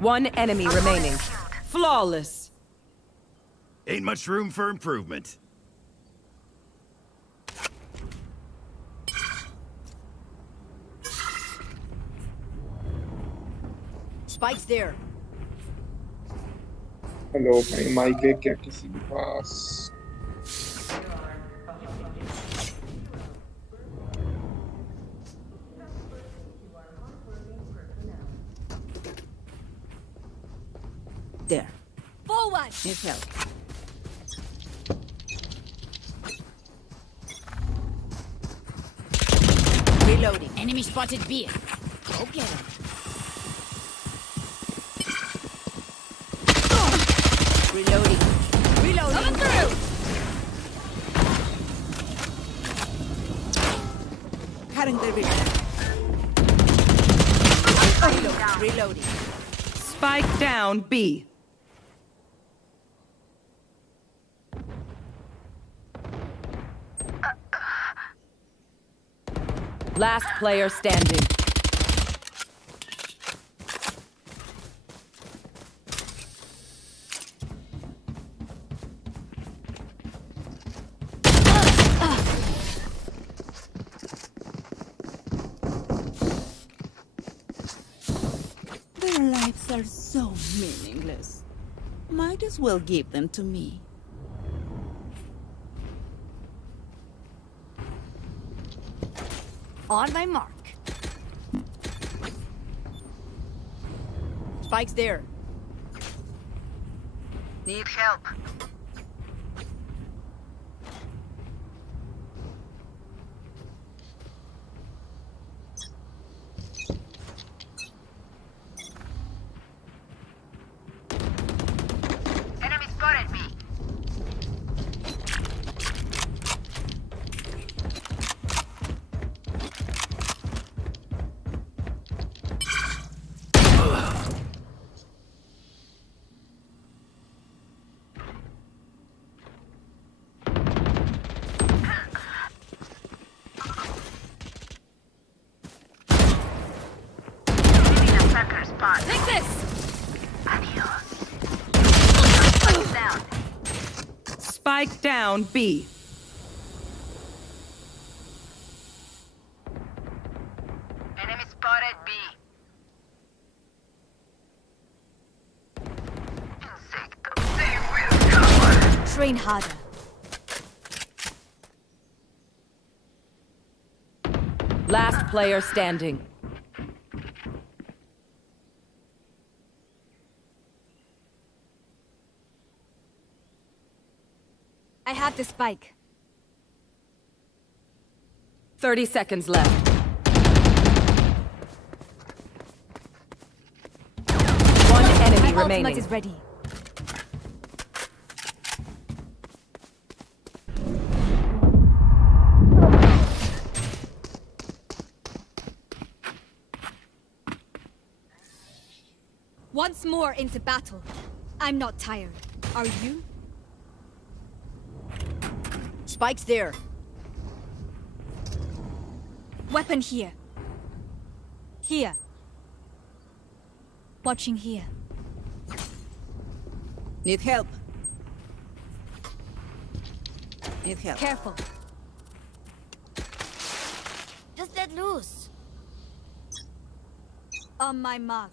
One enemy remaining. Flawless. Ain't much room for improvement. Spike's there. Hello भाई mic है क्या किसी के पास? There. Forward. Need help. Reloading. Enemy spotted B. Go get him. Reloading. Reloading. Coming through. Cutting the reload. Reloading. Spike down B. Last player standing. Their lives are so meaningless. Might as well give them to me. On my mark. Spike's there. Need help. Enemy spotted me. Take this! Down. Spike down B. Enemy spotted B. Insecto, they will cover. Train harder. Last player standing. have the spike. 30 seconds left. One enemy My remaining. ultimate is ready. Once more into battle. I'm not tired. Are you? Spike's there. Weapon here. Here. Watching here. Need help. Need help. Careful. Just let loose. On my mark.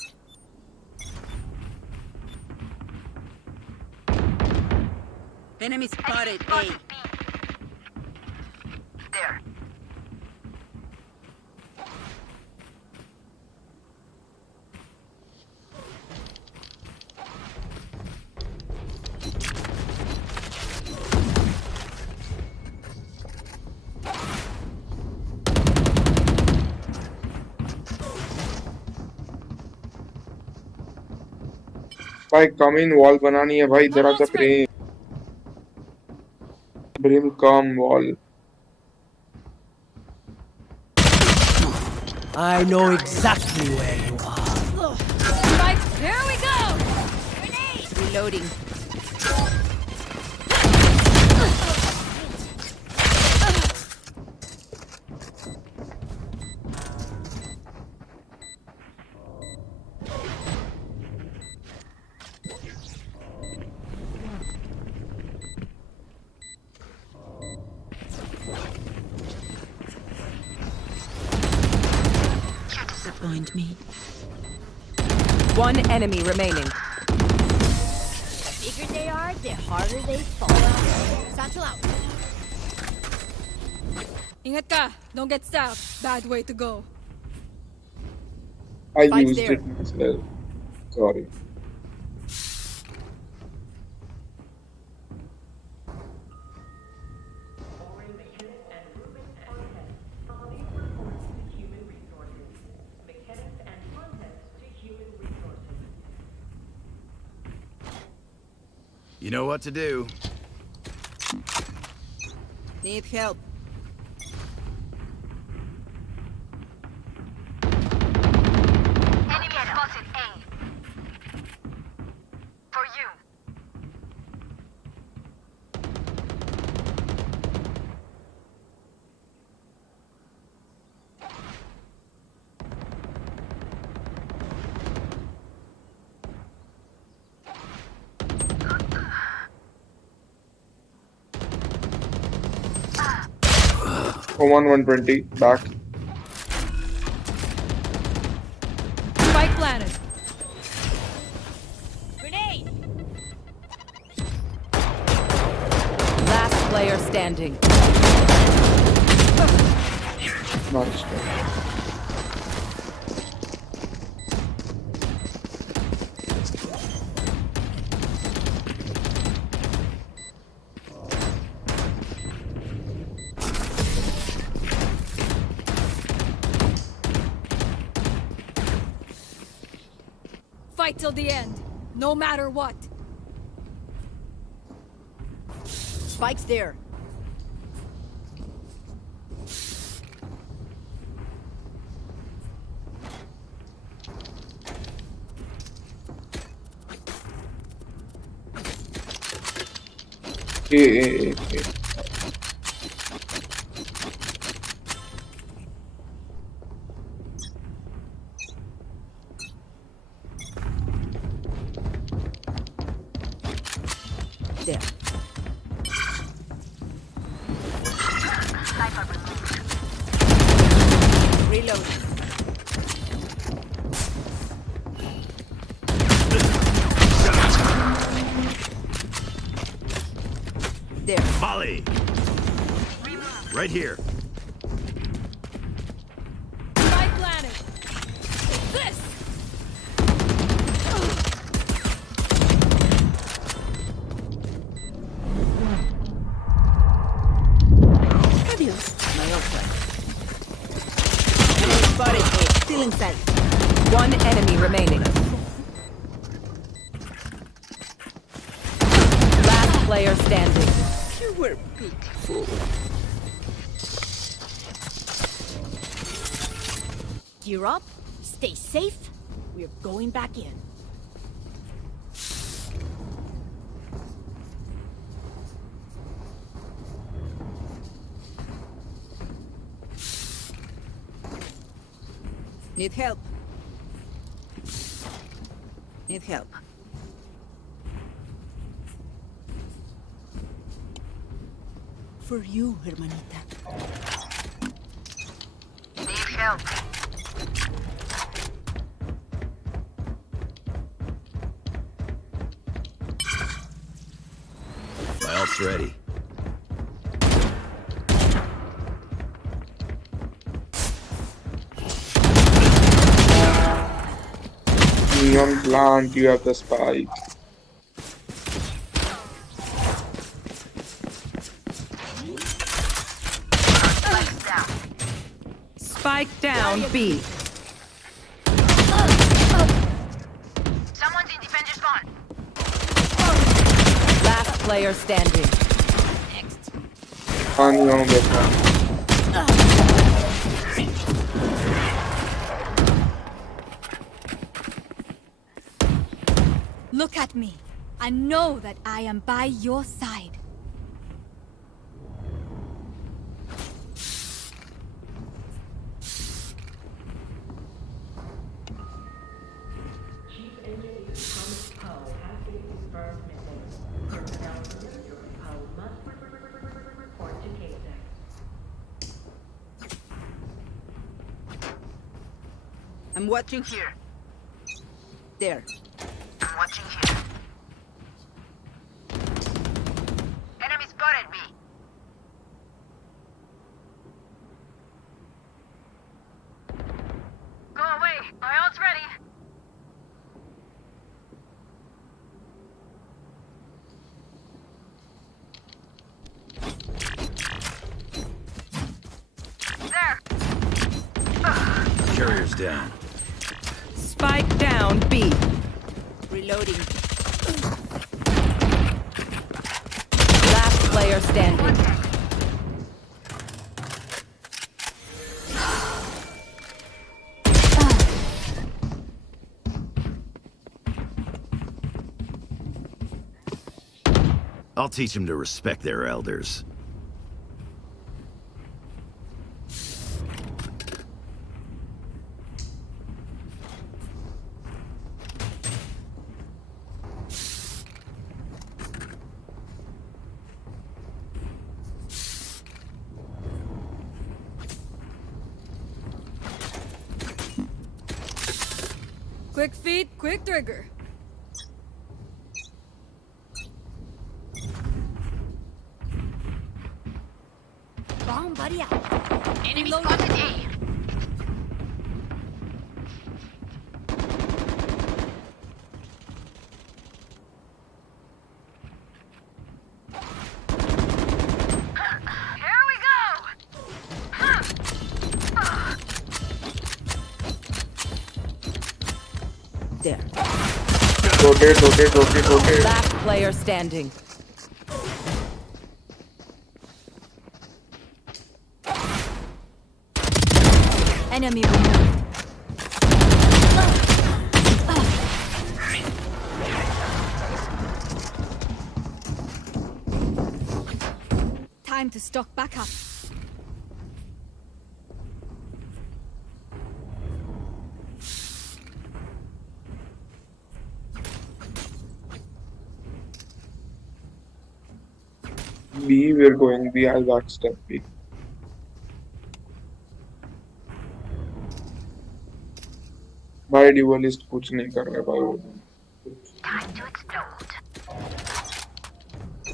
Enemy spotted A. There. भाई कम in wall बनानी है भाई जरा सा brim come wall I know exactly where you are. Right, here we go! Reloading. Disappoint me. One enemy remaining. The bigger they are, the harder they fall. Satchel out. Ingat ka! Don't get stabbed. Bad way to go. I Spike's used there. it myself. Sorry. You know what to do. Need help. Enemy spotted A. For you. Oman 120 back. Spike planted. Grenade! Last player standing. Nice. Fight till the end. No matter what. Spike's there. A. There. Reload. There. Molly! Right here. Spike planted. This! Spotted A. Still inside. One enemy remaining. Last player standing. You were beautiful. Gear up, stay safe. We're going back in. Need help. Need help. For you, hermanita. Need help. My ult's ready. Neon plant, you have the spike. Spike down B. Someone's in defender spawn. Last player standing. हाँ neon देखना. Look at me. I know that I am by your side. I'm watching Here. there. I'm watching here. Enemy spotted me. Go away. My ult's ready. There. Carrier's down. Spike down B. Reloading. Last player standing. I'll teach them to respect their elders. Quick feet, quick trigger. Bomb buddy out. Enemy spotted A. Here we go. There. Rotate. Last player standing. Enemy removed. Time to stock back up. B, we're going B. I got step B. भाई डिवलिस्ट कुछ नहीं कर रहा भाई वो. Time to explode.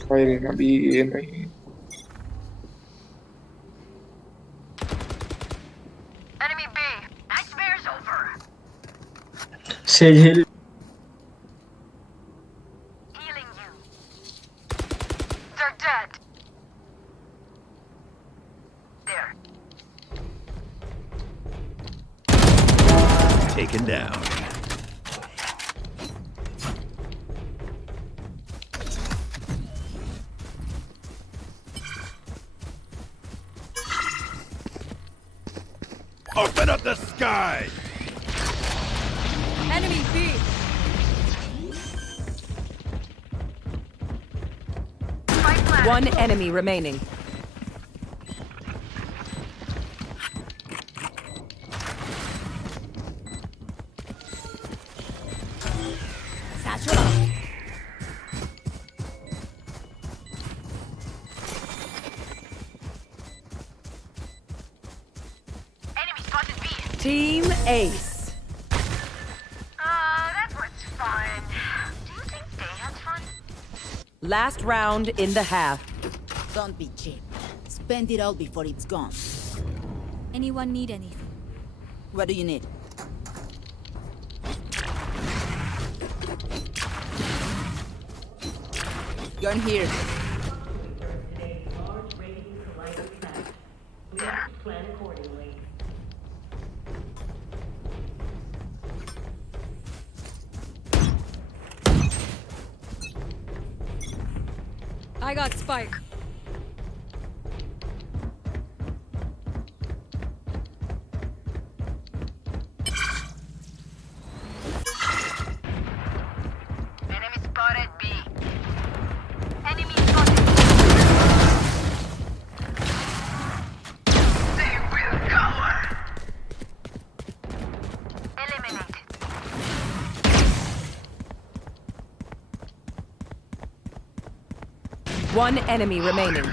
भाई रहना भी ये नहीं. Enemy B. Nightmare's over. Sage Hill. Healing you. They're dead. There. taken down. Open up the sky! Enemy B. One enemy remaining. Satchel out. Enemy spotted B. Team Ace. That was fun. Do you think they had fun? Last round in the half. Don't be cheap. Spend it all before it's gone. Anyone need anything? What do you need? Gun here. I got Spike. Enemy spotted B. Enemy spotted. They will cover. Eliminated. One enemy remaining.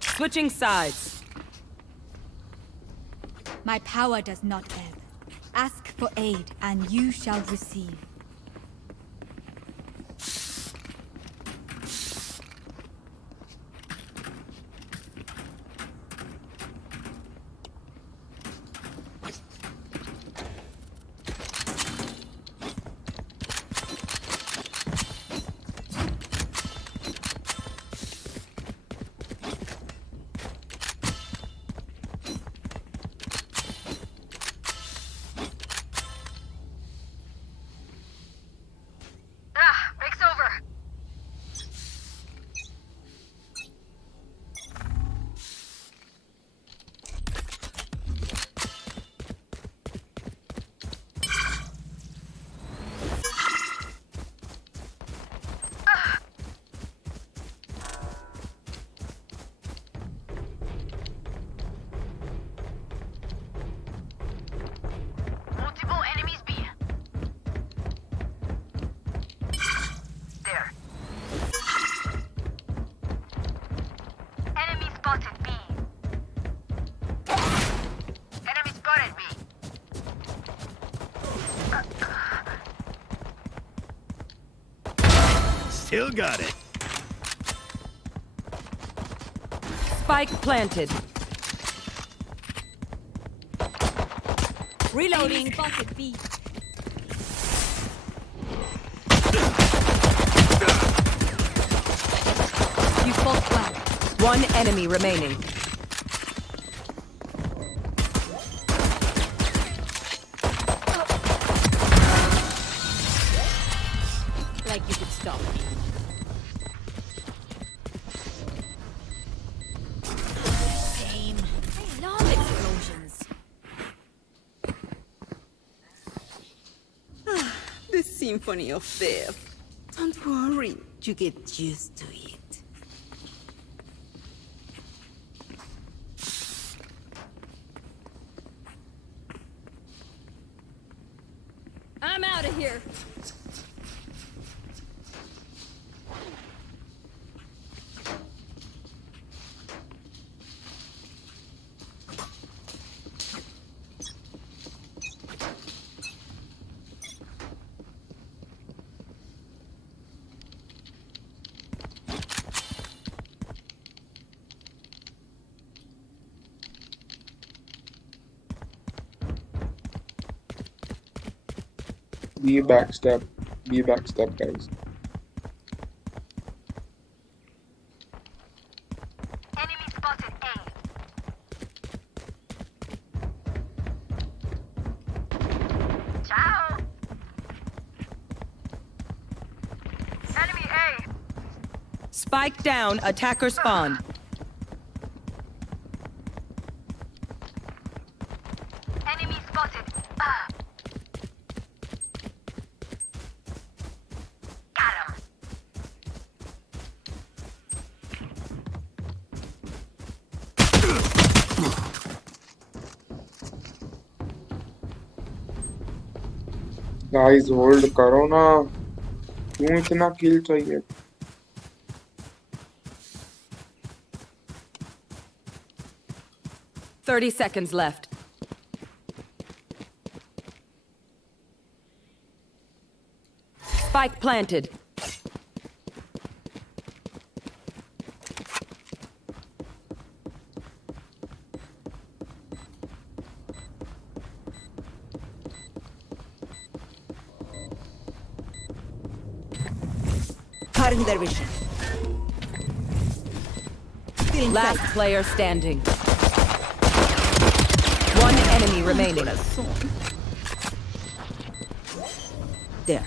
Switching sides. My power does not ebb. Ask for aid, and you shall receive. Break's over. Multiple enemies B. There. Enemy spotted B. Enemy spotted B. Still got it. Spike planted. Reloading. Spotted B. You fought well. One enemy remaining. Like you could stop me. Same. I love explosions. The symphony of death. Don't worry, you get used to it. I'm out of here. Be backstab. Be backstab, guys. Spike down, attacker spawn. Enemy spotted. Got him. Guys hold करो ना, क्यों इतना किल चाहिए? Thirty seconds left. Spike planted. Cutting their vision. Still Last player standing. One enemy remaining. There.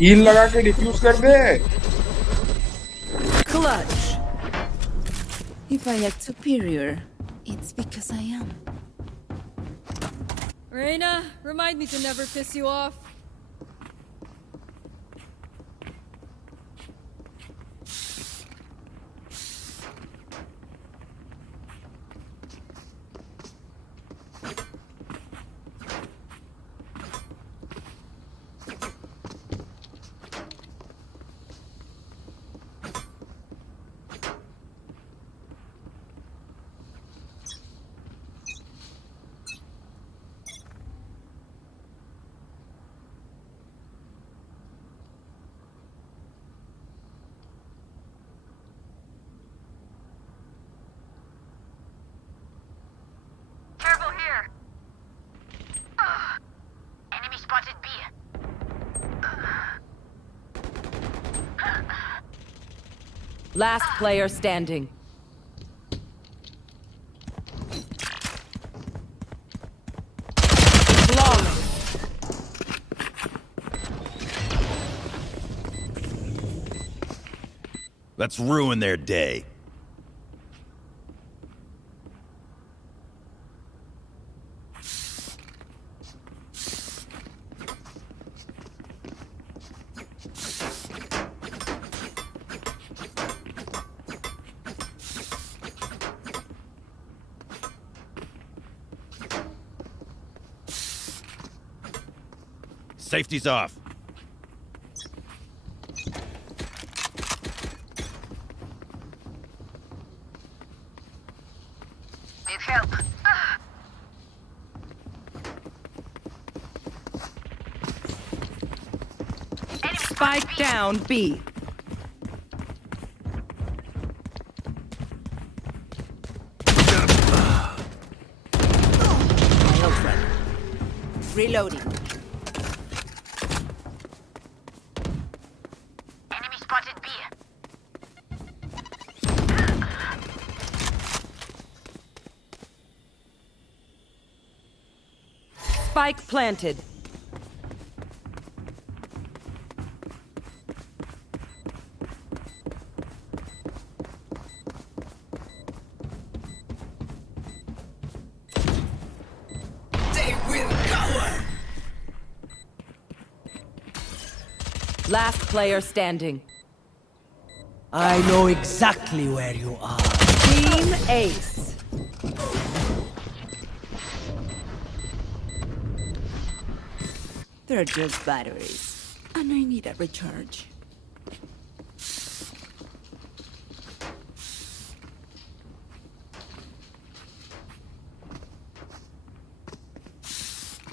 Heal लगा के diffuse कर दे। Clutch. If I act superior, it's because I am. Reina, remind me to never piss you off. Careful here. Enemy spotted B. Last player standing. Flawless. Let's ruin their day. Safety's off. Need help. Spike down B. My ult ready. Reloading. Enemy spotted B. Spike planted. They will cower. Last player standing. I know exactly where you are. Team Ace. They're just batteries. And I need a recharge.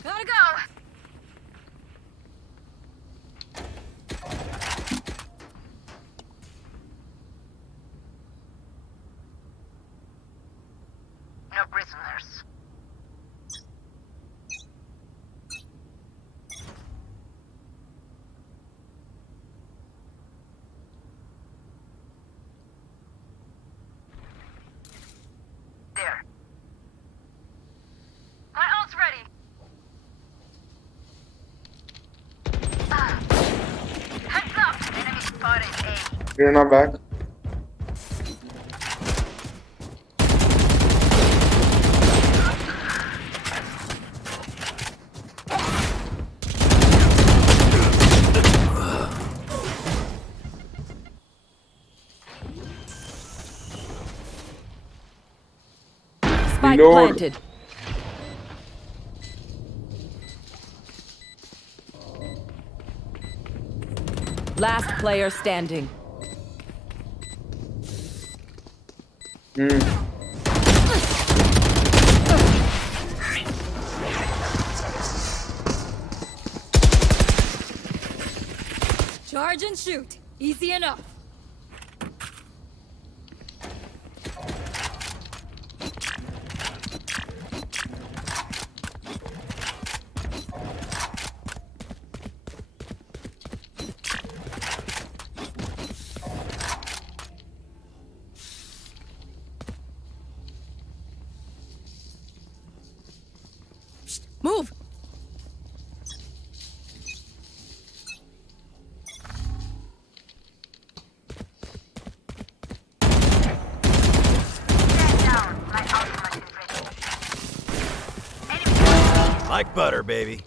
Gotta go. No prisoners. There. Rena back. Spike Reload. planted. Last player standing. Charge and shoot. Easy enough. Move! Like butter, baby.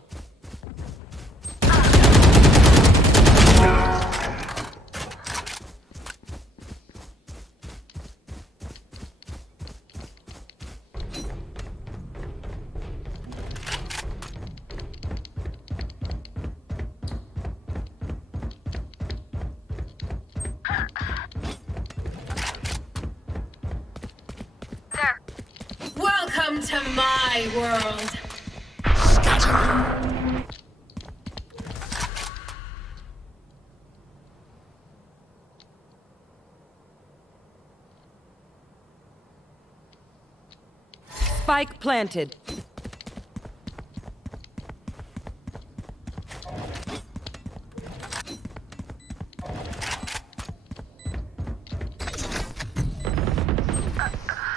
Welcome to my world. Spike planted.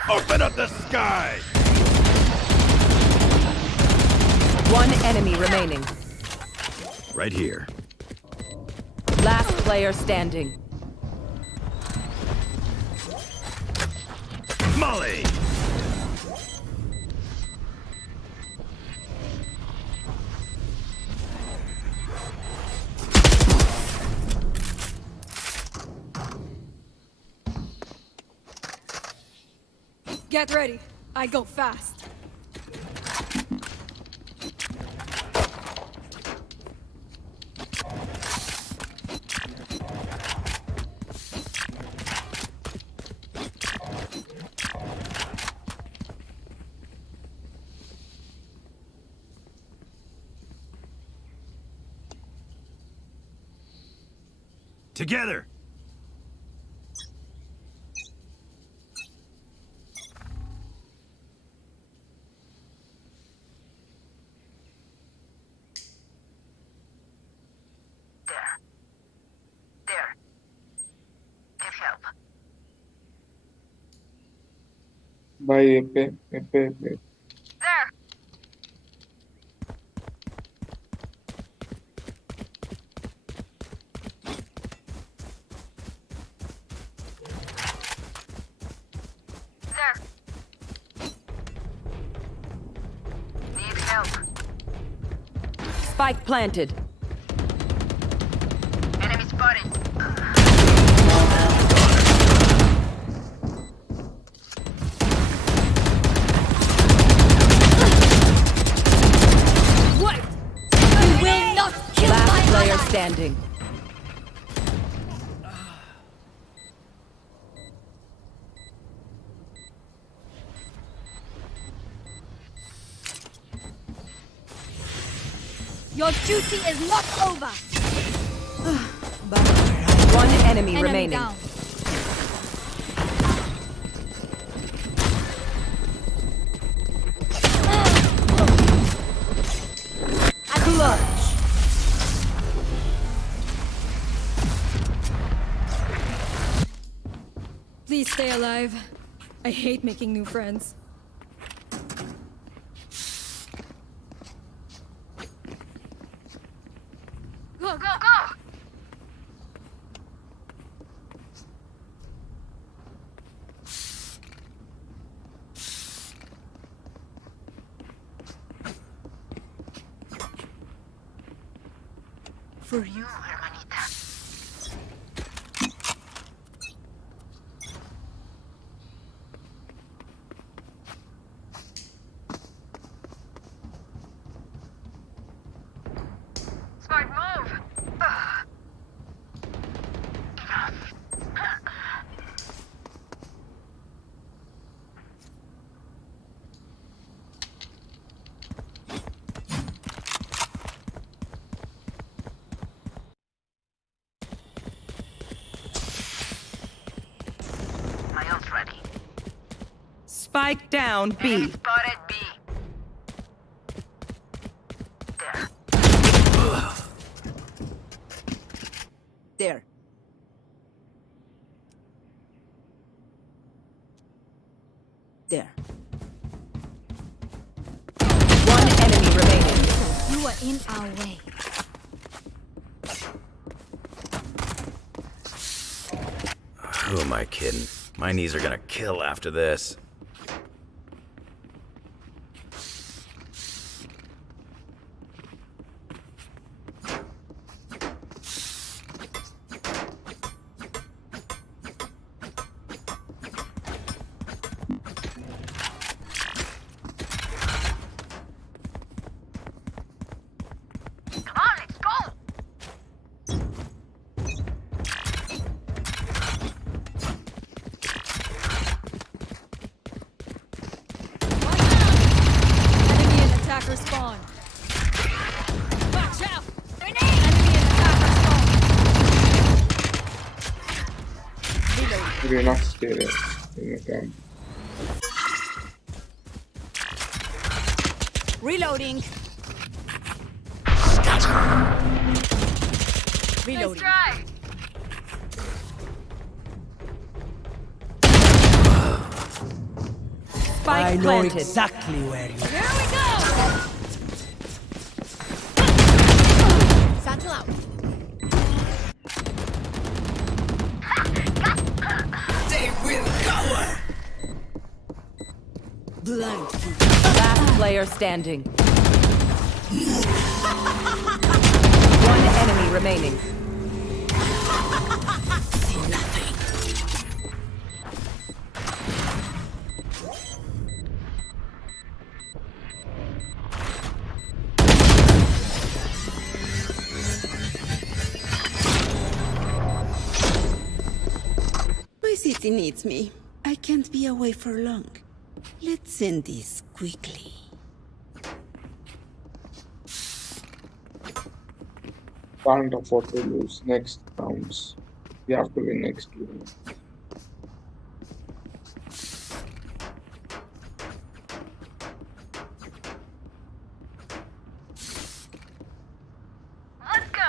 Open up the sky! One enemy remaining. Right here. Last player standing. Molly! Get ready. I go fast. Together! There. Need help. Bye, Epe. There. There. Need help. Spike planted. Enemy spotted. What? You will not kill Last my player ally. standing. Your duty is not over. One enemy Enemy remaining. down. Clutch. Please stay alive. I hate making new friends. Go, go, go! For you, hermanita. Smart move. Ugh. My ult's ready. Spike down B. Spotted B. There. There. One enemy remaining. You are in our way. Who am I kidding? My knees are gonna kill after this. Come on, let's go. Enemy and attacker spawn. Watch out! Enemy and attacker spawn. Reyna stay there in the camp. Reloading. Nice try. Spike planted. exactly where you Here we go! Satchel out. They will go. Blind. Last player standing. One enemy remaining. My city needs me. I can't be away for long. Let's end this quickly. Can't afford to lose next rounds. We have to win next game. Let's go.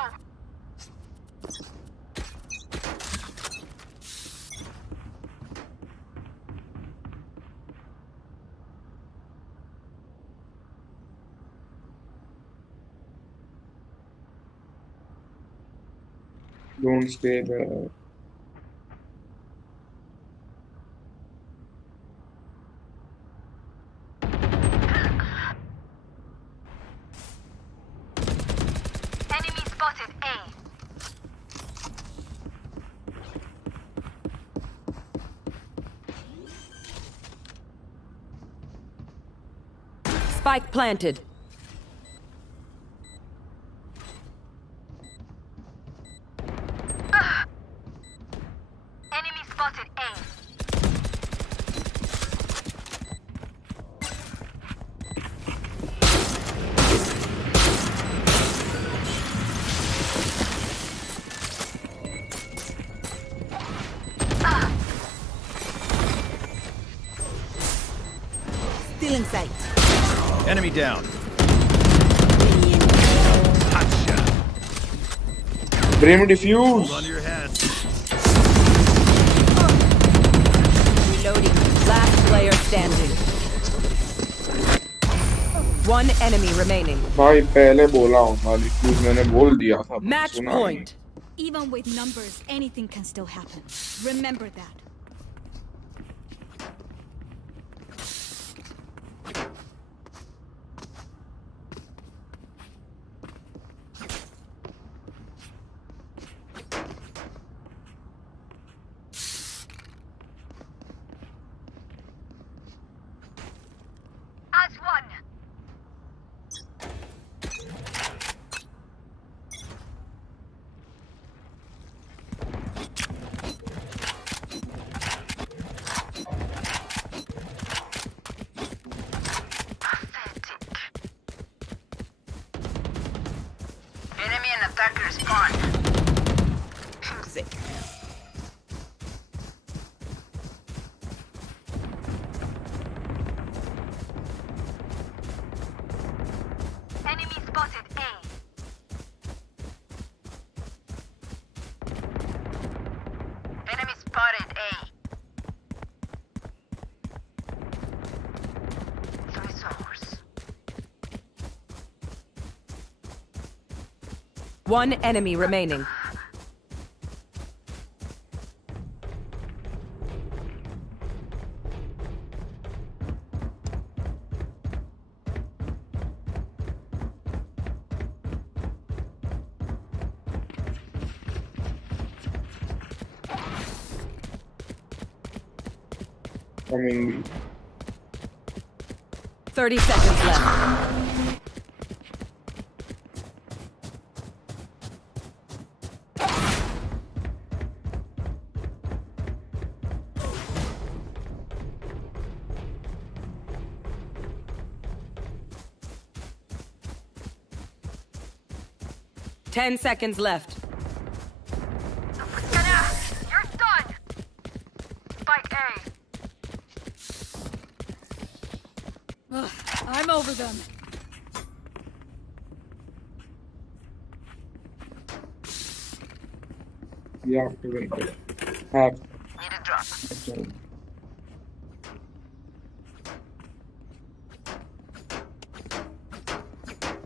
Don't stay there. Enemy spotted A. Spike planted. Enemy spotted A. Still in sight. Enemy down. Brim defuse. On your head. Reloading. Last player standing. One enemy remaining. भाई पहले बोला होगा diffuse मैंने बोल दिया था Match सुना नहीं। point. Even with numbers, anything can still happen. Remember that. Sick. Enemy spotted A. Enemy spotted A. Three souls. One enemy remaining. Coming. 30 seconds left. Ten seconds left. You're done. Spike A. Ugh, I'm over them. We have to win. Have. Need a drop. Okay.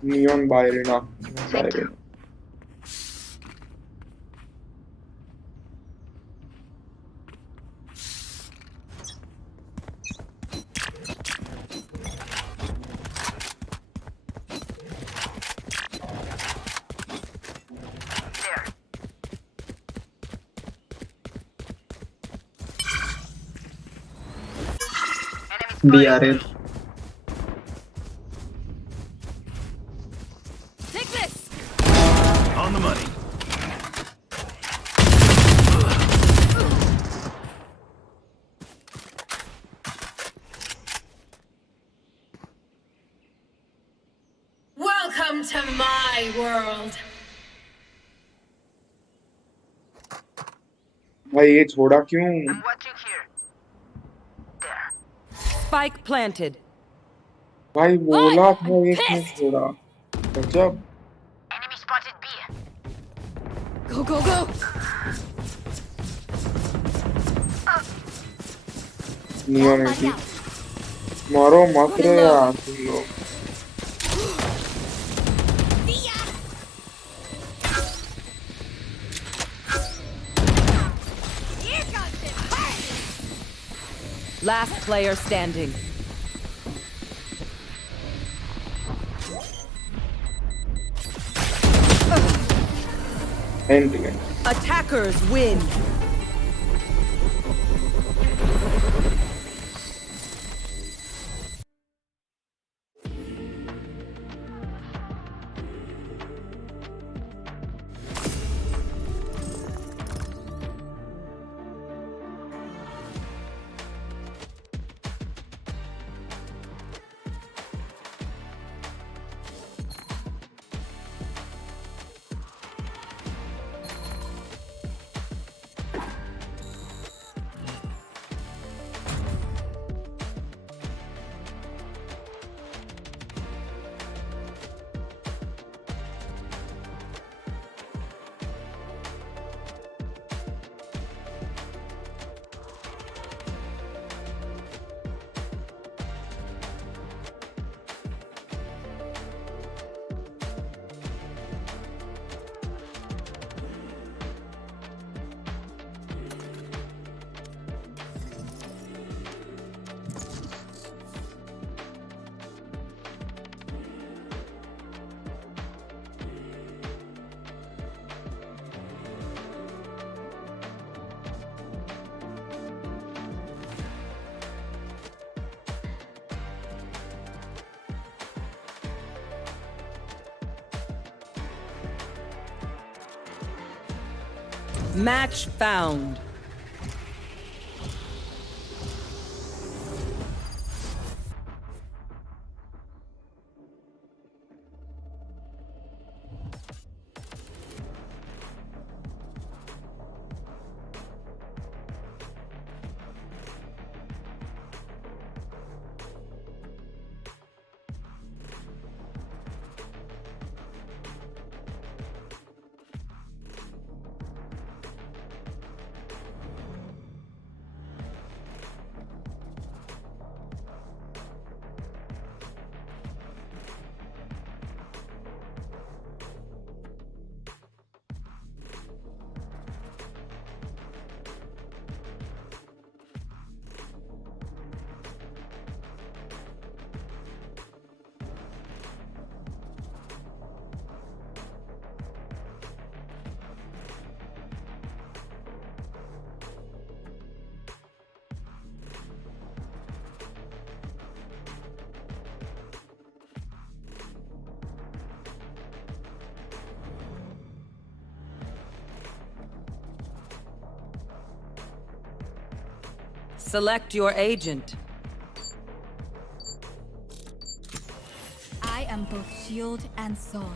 Neon Byrina. Byrina. BRL. Take this! On the money. Welcome to my world. भाई ये छोड़ा क्यों? I'm watching here. Spike planted. भाई बोला था ये क्यों छोड़ा? गजब. Enemy spotted B. Go, go, go! Neon है कि मारो मत रे यार तुम लोग. Last player standing. End to end. Attackers win. Match found. Select your agent. I am both shield and sword.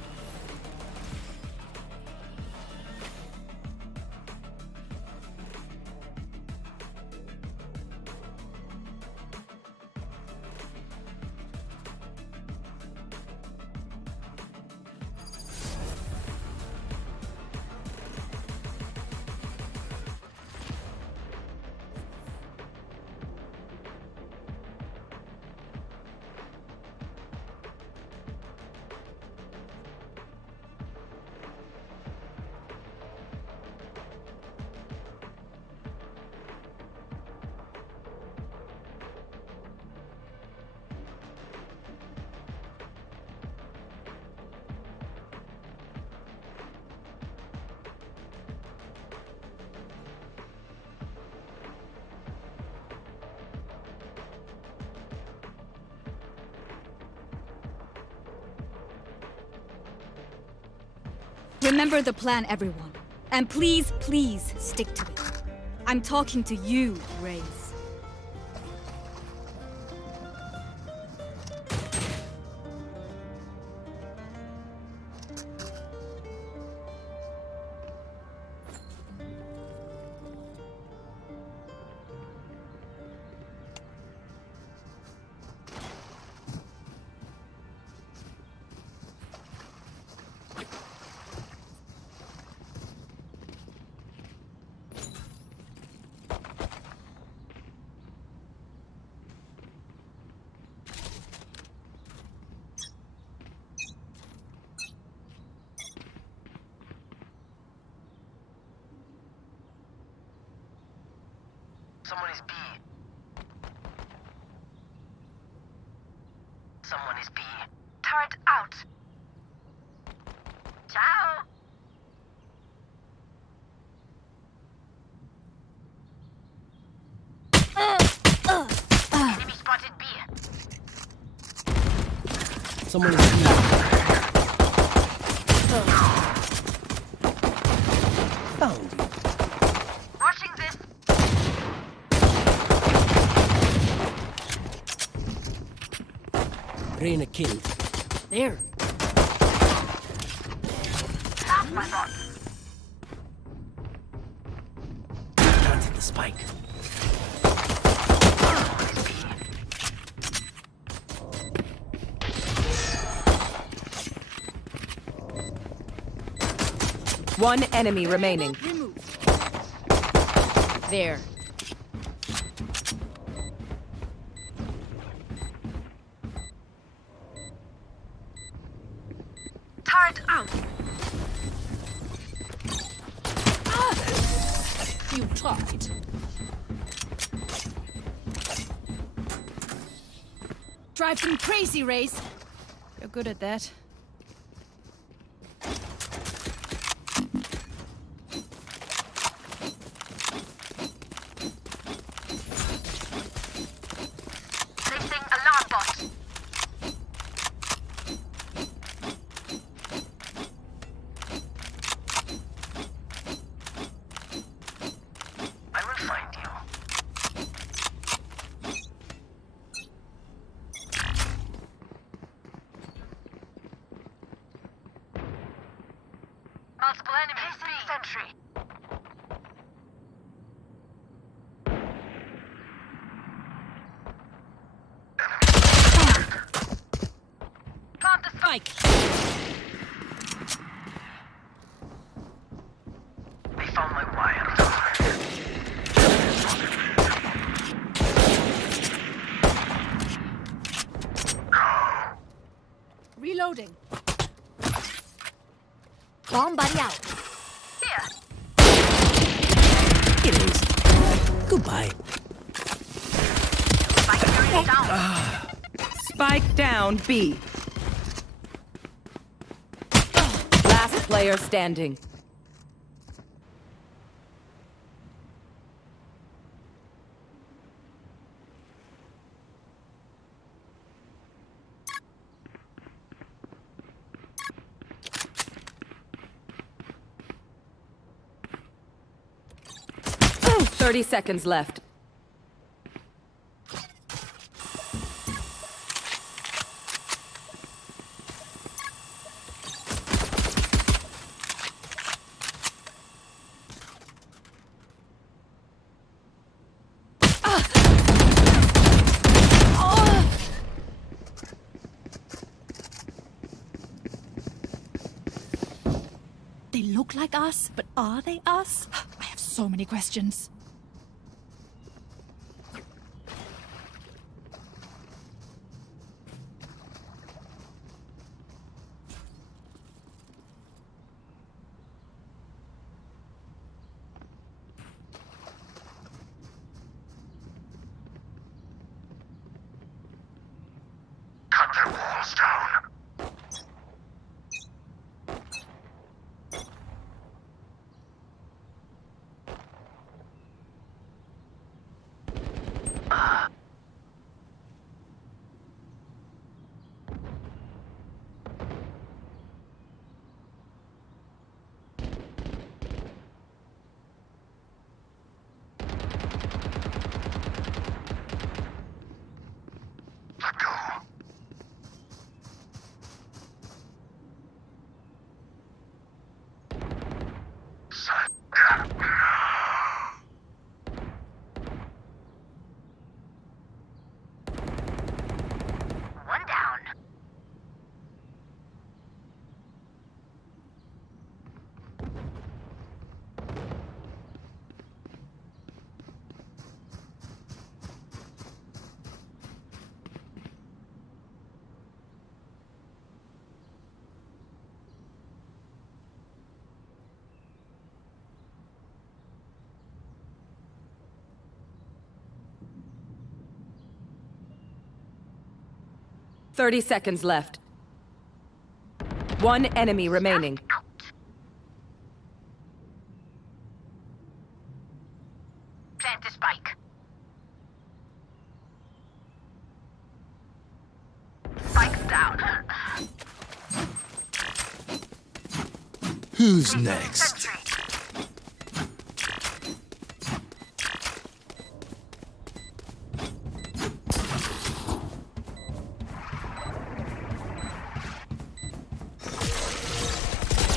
Remember the plan, everyone. And please, please stick to it. I'm talking to you, Raze. Someone is B. Someone is B. Turret out. Ciao. Enemy spotted B. Someone is B. Found you. Watching this. Reyna killed. There. Stop my bot. Planted the spike. One enemy remaining. There. Turret out. You tried. Drive them crazy, Raze. You're good at that. Placing alarm bot. I will find you. Multiple enemies. Sentry. Plant the spike. They found my wire. Reloading. Bomb buddy out. Here. It is. Goodbye. My carrier is down. Spike down B. Last player standing. Ooh, 30 seconds left. like us, but are they us? I have so many questions. Cut their walls down. Let go. One down. Thirty seconds left. One enemy remaining. Plant the spike. Spike's down. Who's next?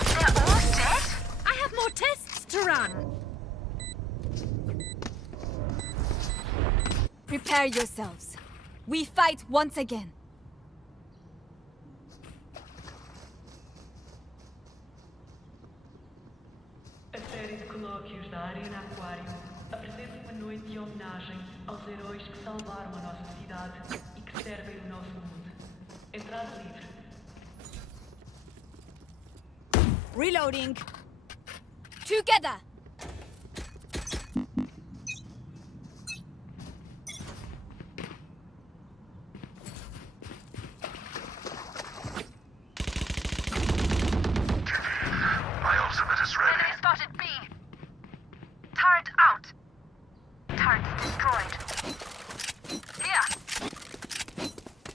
They're all dead? I have more tests to run. Prepare yourselves. We fight once again. A série de colóquios da Arena Aquário apresenta uma noite de homenagem aos heróis que salvaram a nossa cidade e que servem o nosso mundo. Entrada livre. Reloading. Together. My ultimate is ready. Enemy spotted B. Turret out. Turret destroyed. Here.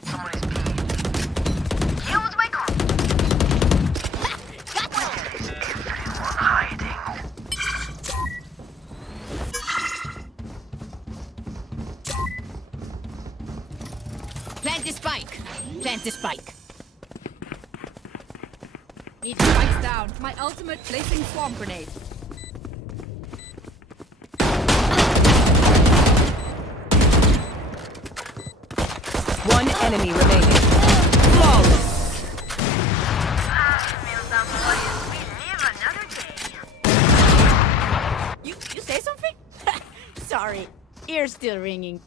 Someone is B. Use my gun. Where is everyone hiding? Plant the spike. Plant the spike. Need spikes down. My ultimate placing swarm grenade. One enemy remaining. Flawless. You say something? Sorry, ear's still ringing.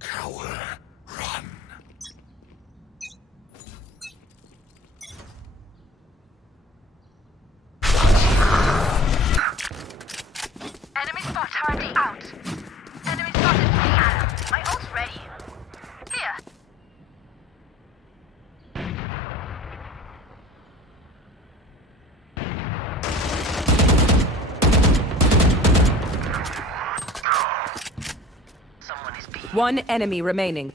Cower. Run. Enemy spot already out. Enemy spotted B. My ult's ready. Here. Someone is B. One enemy remaining.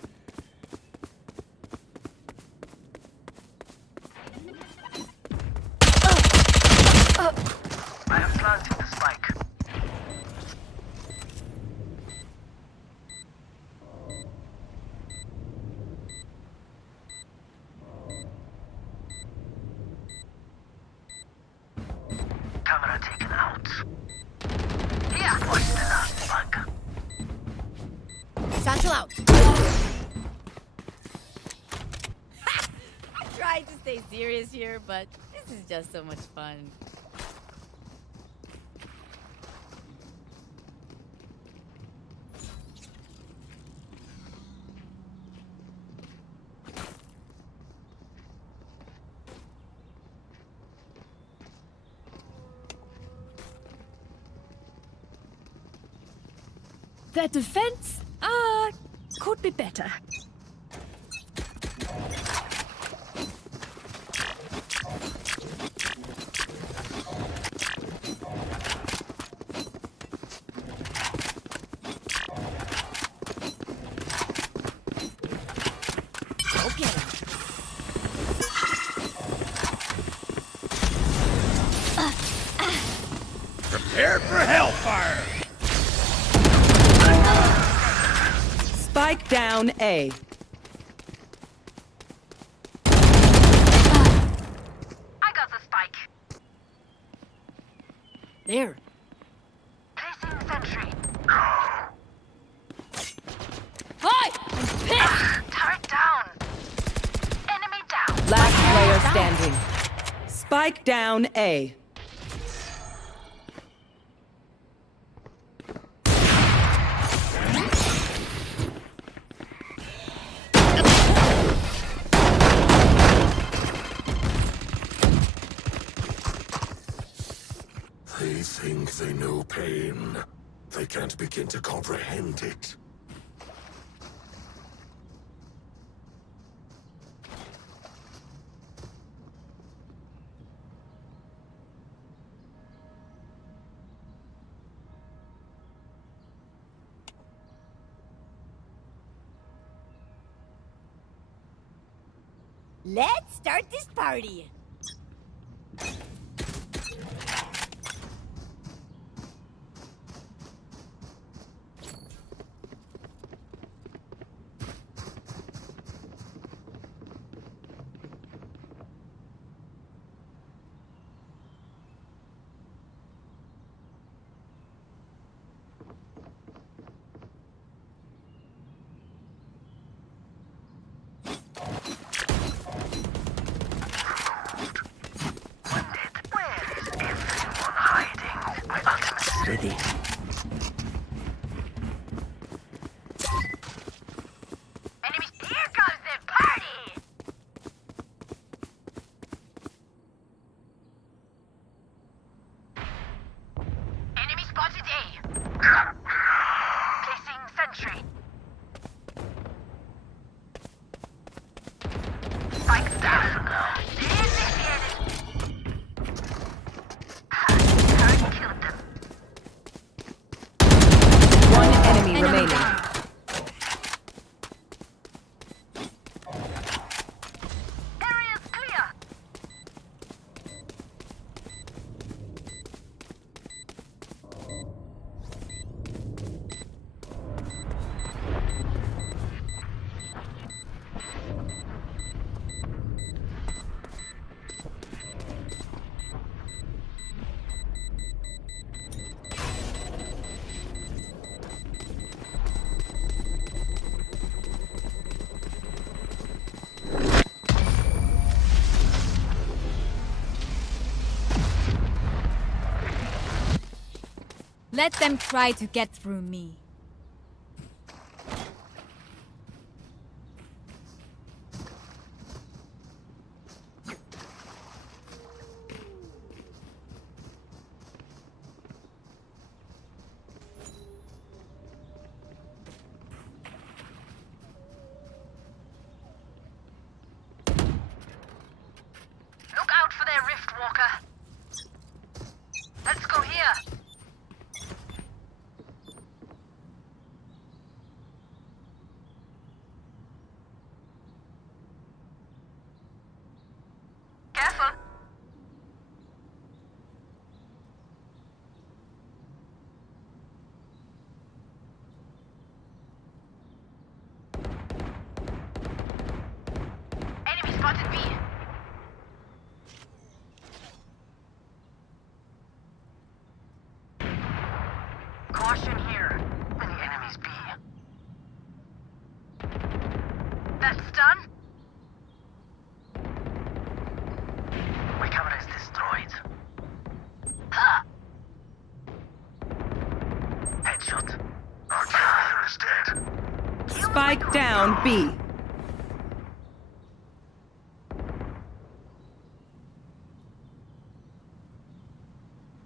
I am planting the spike. Satchel out. I'm trying to stay serious here, but this is just so much fun. Their defense, could be better. Prepare for hellfire! Spike down A. I got the spike. There. Placing sentry. Hi! I'm pissed! Turret down. Enemy down. Last player standing. Spike down A. They think they know pain. They can't begin to comprehend it. Let's start this party. Ready. Enemies, here comes the party. Enemy spotted A. Placing sentry. Spike down. Initiated. Turret killed them. One enemy remaining. Area's clear. Let them try to get through me. Look out for their Rift Walker. Let's go here. Careful. Enemy spotted B. Caution here. The enemy's B. Spike down B.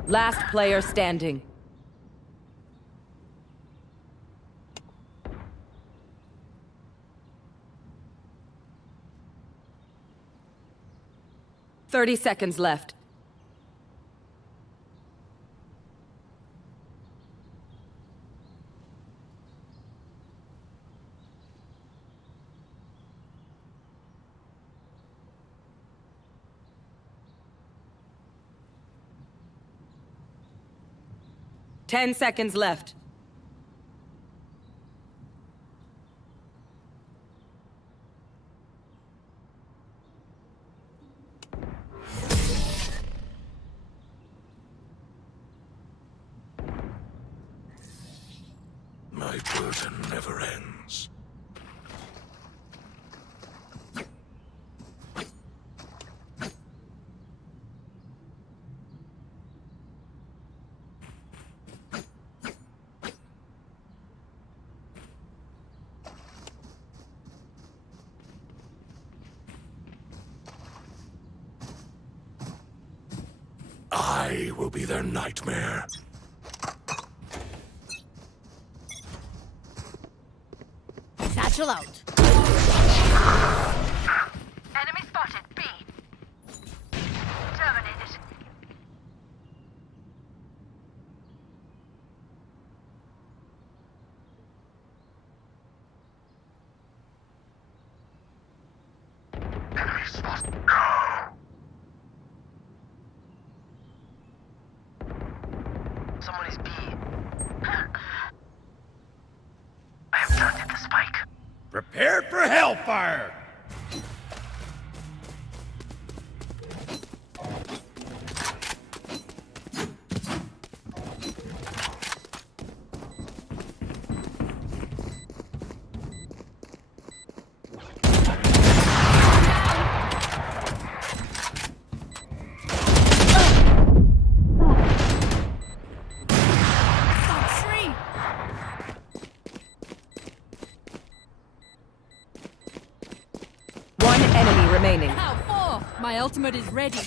Last player standing. "30 seconds left. Ten seconds left. My burden never ends. I will be their nightmare. Satchel out. Enemy spotted. B. Terminated. Enemy spot. Someone is B. I have planted the spike. Prepare for hellfire! One enemy remaining. How for? My ultimate is ready.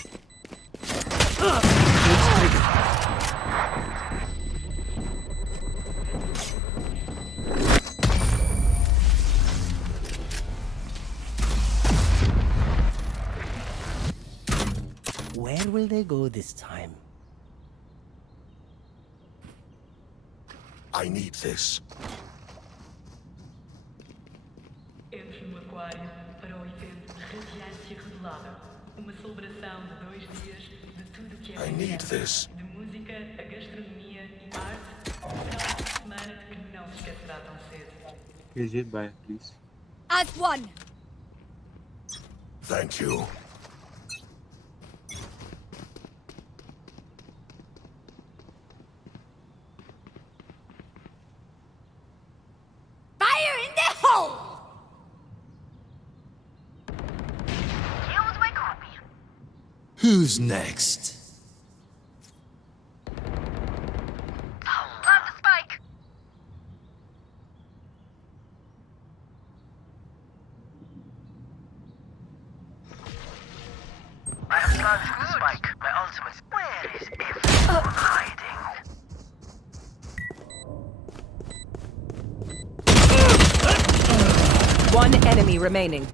Where will they go this time? I need this. Entre no aquário para o evento Radiância Revelada. Uma celebração de 2 dias de tudo o que é I need this. de música a gastronomia e arte. Será uma semana de que não se esquecerá tão cedo. KJ, bye, please. As one. Thank you. Fire in the hole! Yield my copy. Who's next? Plant the spike. I have planted the spike. My ultimate. Where is everyone hiding? One enemy remaining.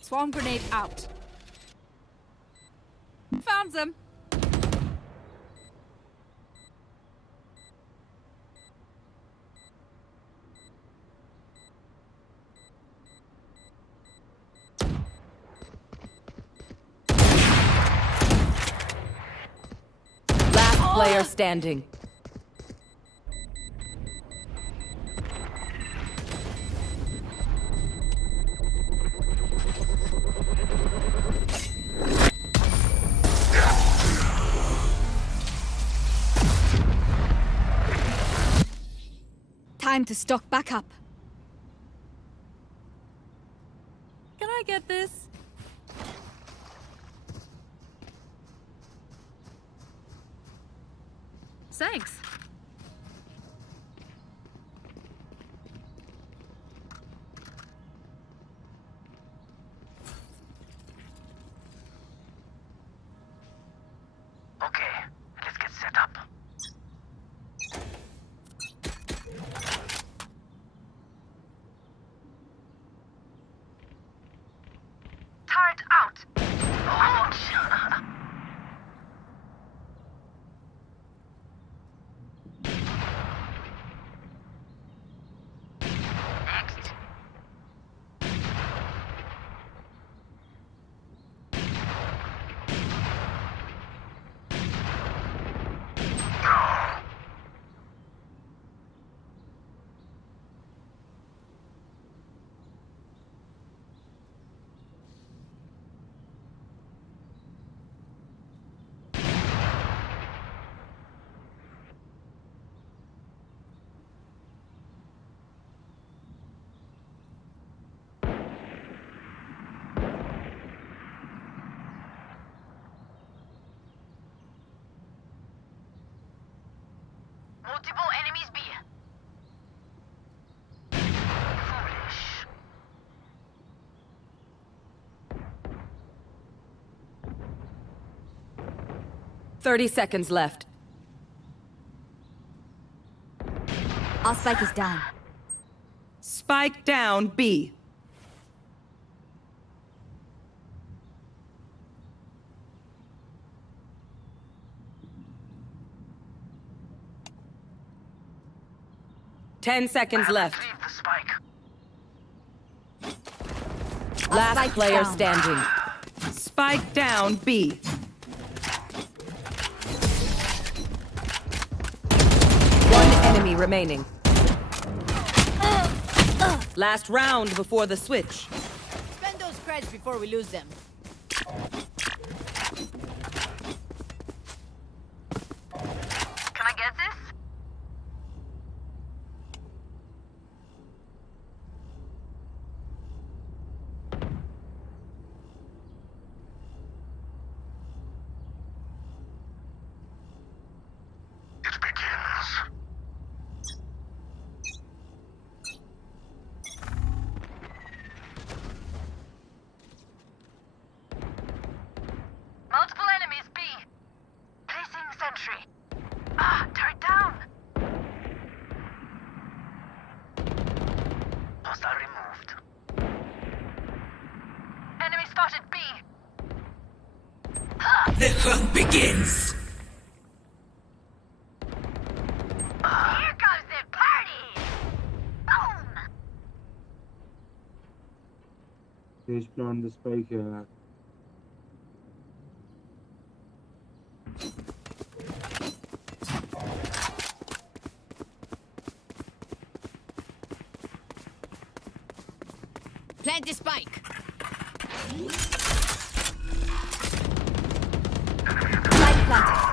Swarm grenade out. Found them. Last player standing. Time to stock back up. Can I get this? Thanks. Multiple enemies B. Foolish. 30 seconds left. Our spike is down. Spike down B. Ten seconds left. The spike. Last spike player down. standing. Spike down B. One enemy remaining. Last round before the switch. Spend those creds before we lose them. Can I get this? It begins. Multiple enemies B. Placing sentry. Turret down. Hostile removed. Enemy spotted B. The hunt begins. Here comes the party. Boom. Please plant the spike here. Plant the spike. Spike planted.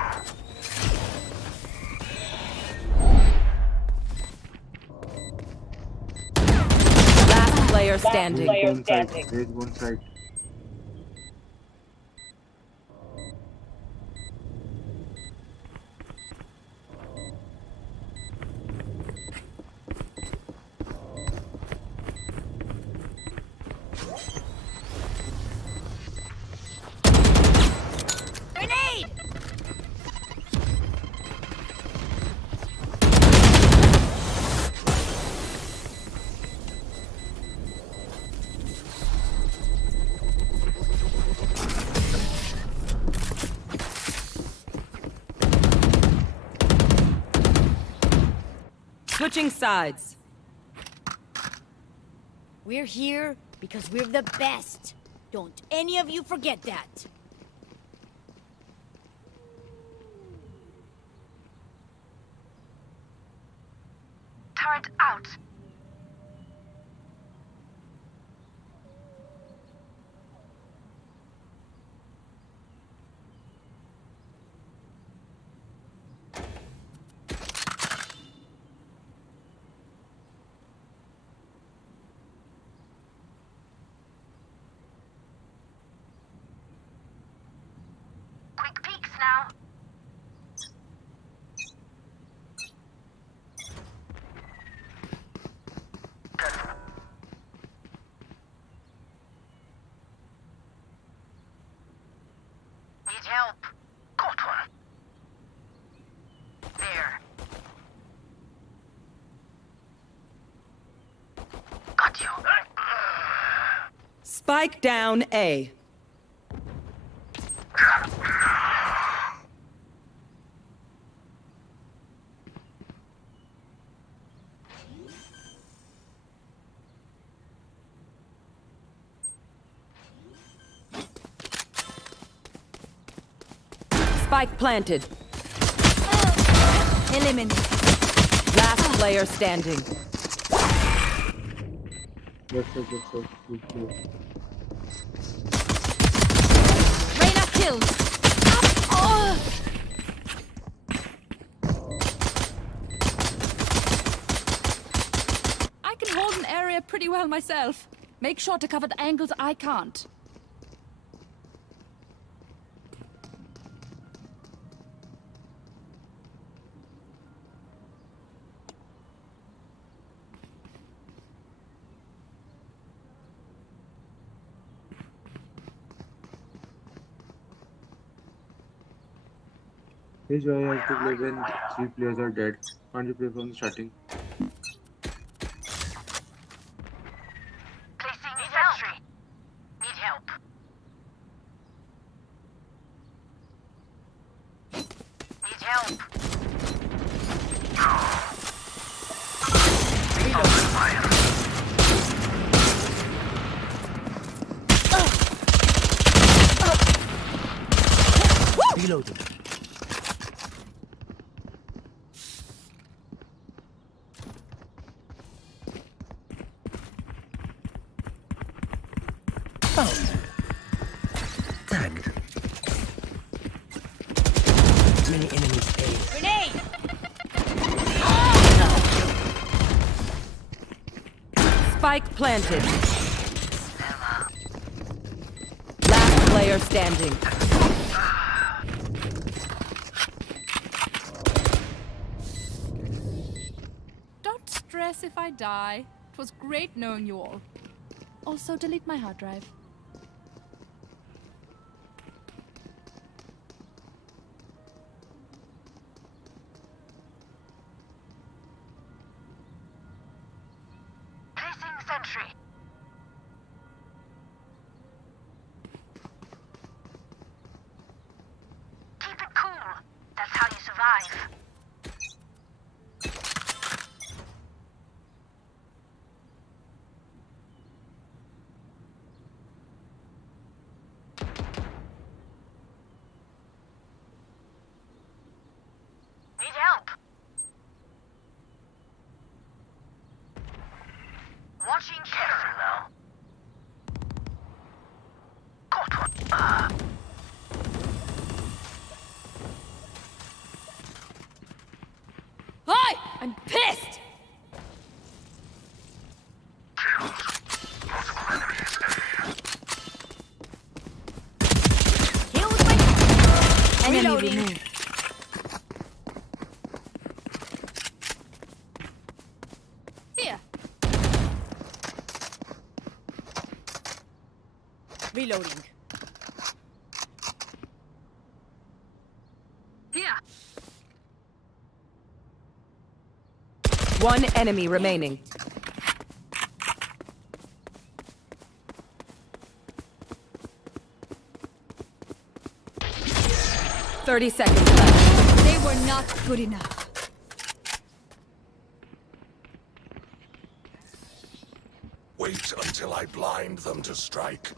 Last player standing. One side. There's one side. Grenade! Switching sides. We're here because we're the best. Don't any of you forget that. Turret out. Quick peeks now. Need help. Caught one. There. Got you. Spike down A. Spike planted. Eliminate. Last player standing. That's it, that's it. Good, good. Reyna killed. Oh! I can hold an area pretty well myself. Make sure to cover the angles I can't. Hey Joy, I have to play when 3 players are dead. Can't you play from the starting? Placing sentry. Need help. Need help. Reloading. Found. Tagged. Many enemies A. Grenade! Spike planted. Last player standing. Don't stress if I die. It was great knowing you all. Also, delete my hard drive. Placing sentry. Keep it cool. That's how you survive. Need help. Watching careful now. Caught one. Hi! I'm pissed! Enemy Reloading. removed. Here. Reloading. Here. One enemy remaining. Thirty seconds left. They were not good enough. Wait until I blind them to strike.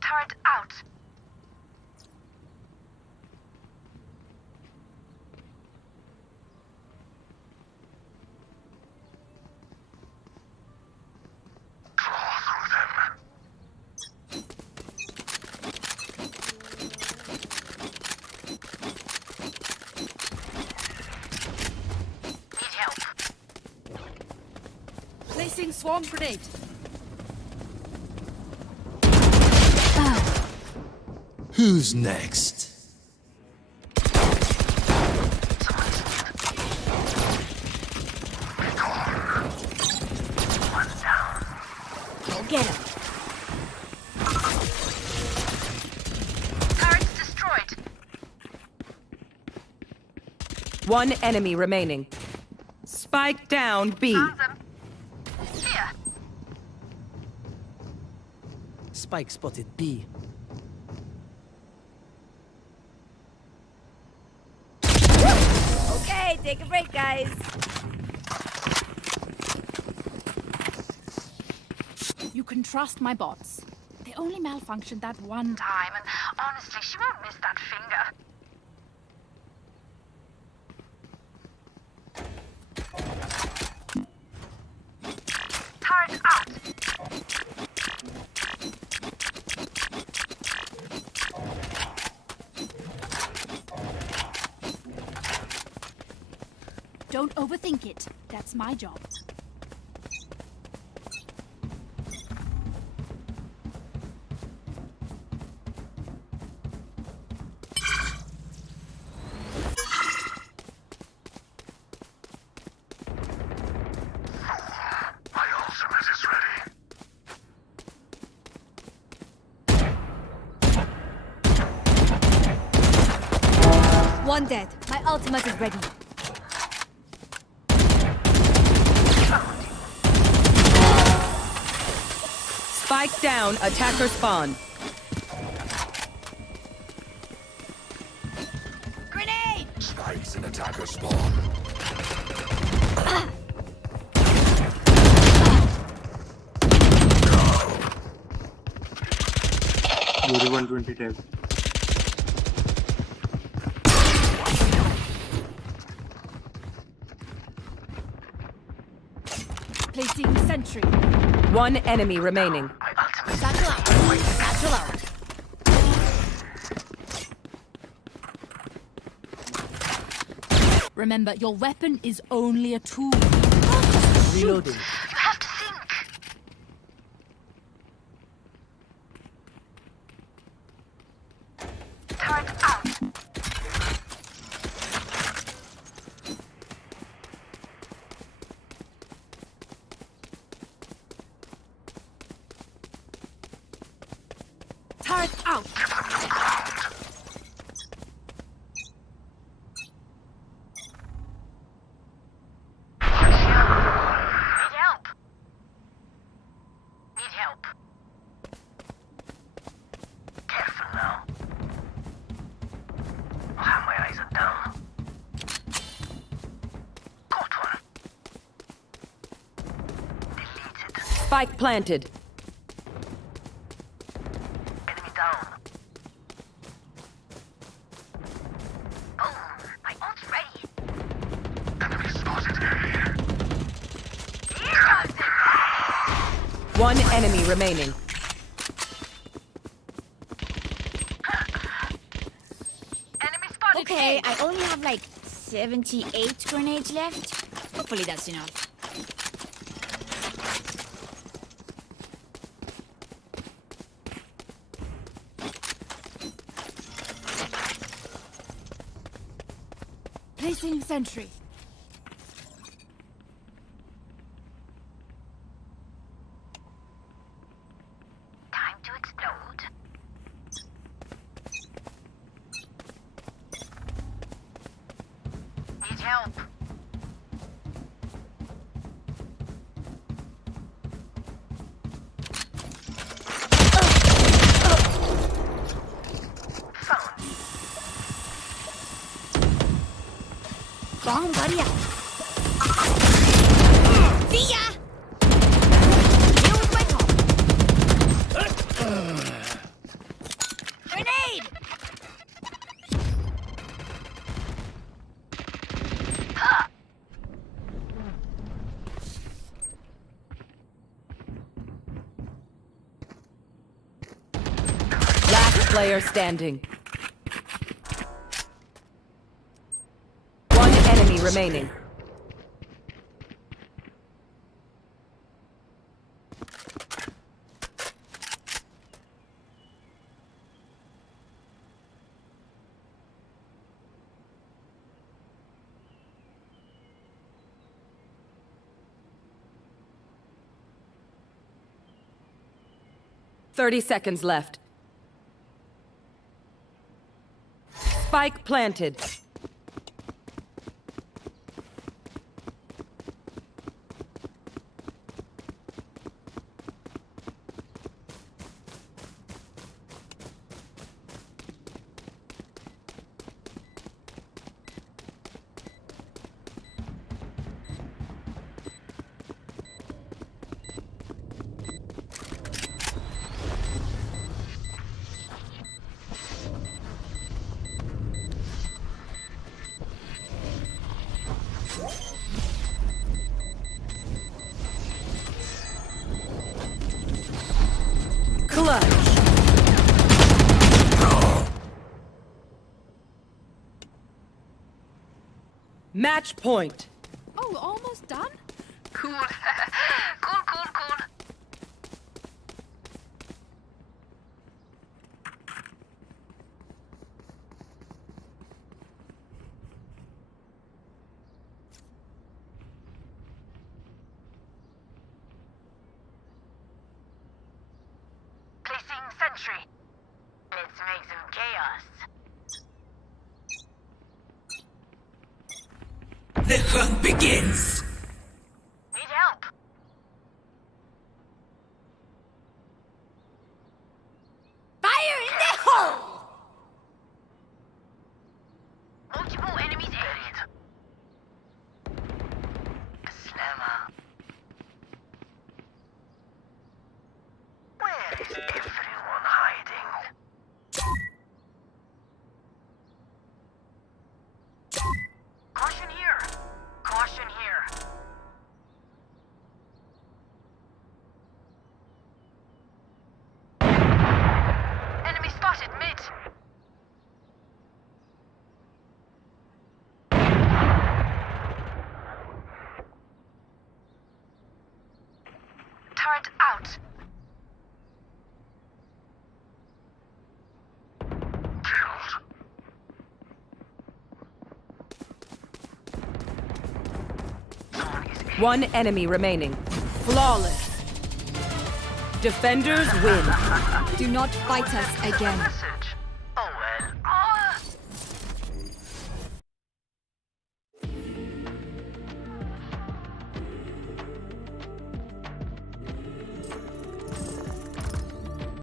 Turret out. Need help. Placing swarm grenade. Who's next? Go get him. Turrets destroyed. One enemy remaining. Spike down B. Found them. Here. Spike spotted B. Okay, take a break, guys. You can trust my bots. They only malfunctioned that one time. Time, and honestly, she won't miss that finger. Turret out. Don't overthink it. That's my job. One dead. My ultimate is ready. Spike down, attacker spawn. Grenade! Spikes and attacker spawn. Yuri 120 tag. Placing sentry. One enemy remaining. Satchel out. Satchel out. Remember, your weapon is only a tool. Reloading. You have to think. Turret out. Turret out. Need help. Need help. Careful now. Oh, my eyes are down. Got one. Deleted. Spike planted. Enemy down. Oh, my ult's ready. Enemy spotted. Here comes it. One enemy remaining. Enemy spotted. Okay, I only have like 78 grenades left. Hopefully that's enough. Placing sentry. Time to explode. Need help. Bomb buddy out. See ya! Here with my call. Grenade! Last player standing. One enemy remaining. Thirty seconds left. Spike planted. Clutch. Match point. Oh, almost done? Cool. cool. Placing sentry. Let's make some chaos. The hunt begins. Need help. Fire in the hole! Multiple enemies ahead. Slammer. Where is everyone hiding? Caution here. Caution here. Enemy spotted mid. Turret out. Killed. One enemy remaining. Flawless. Defenders win. Do not fight us again. Message.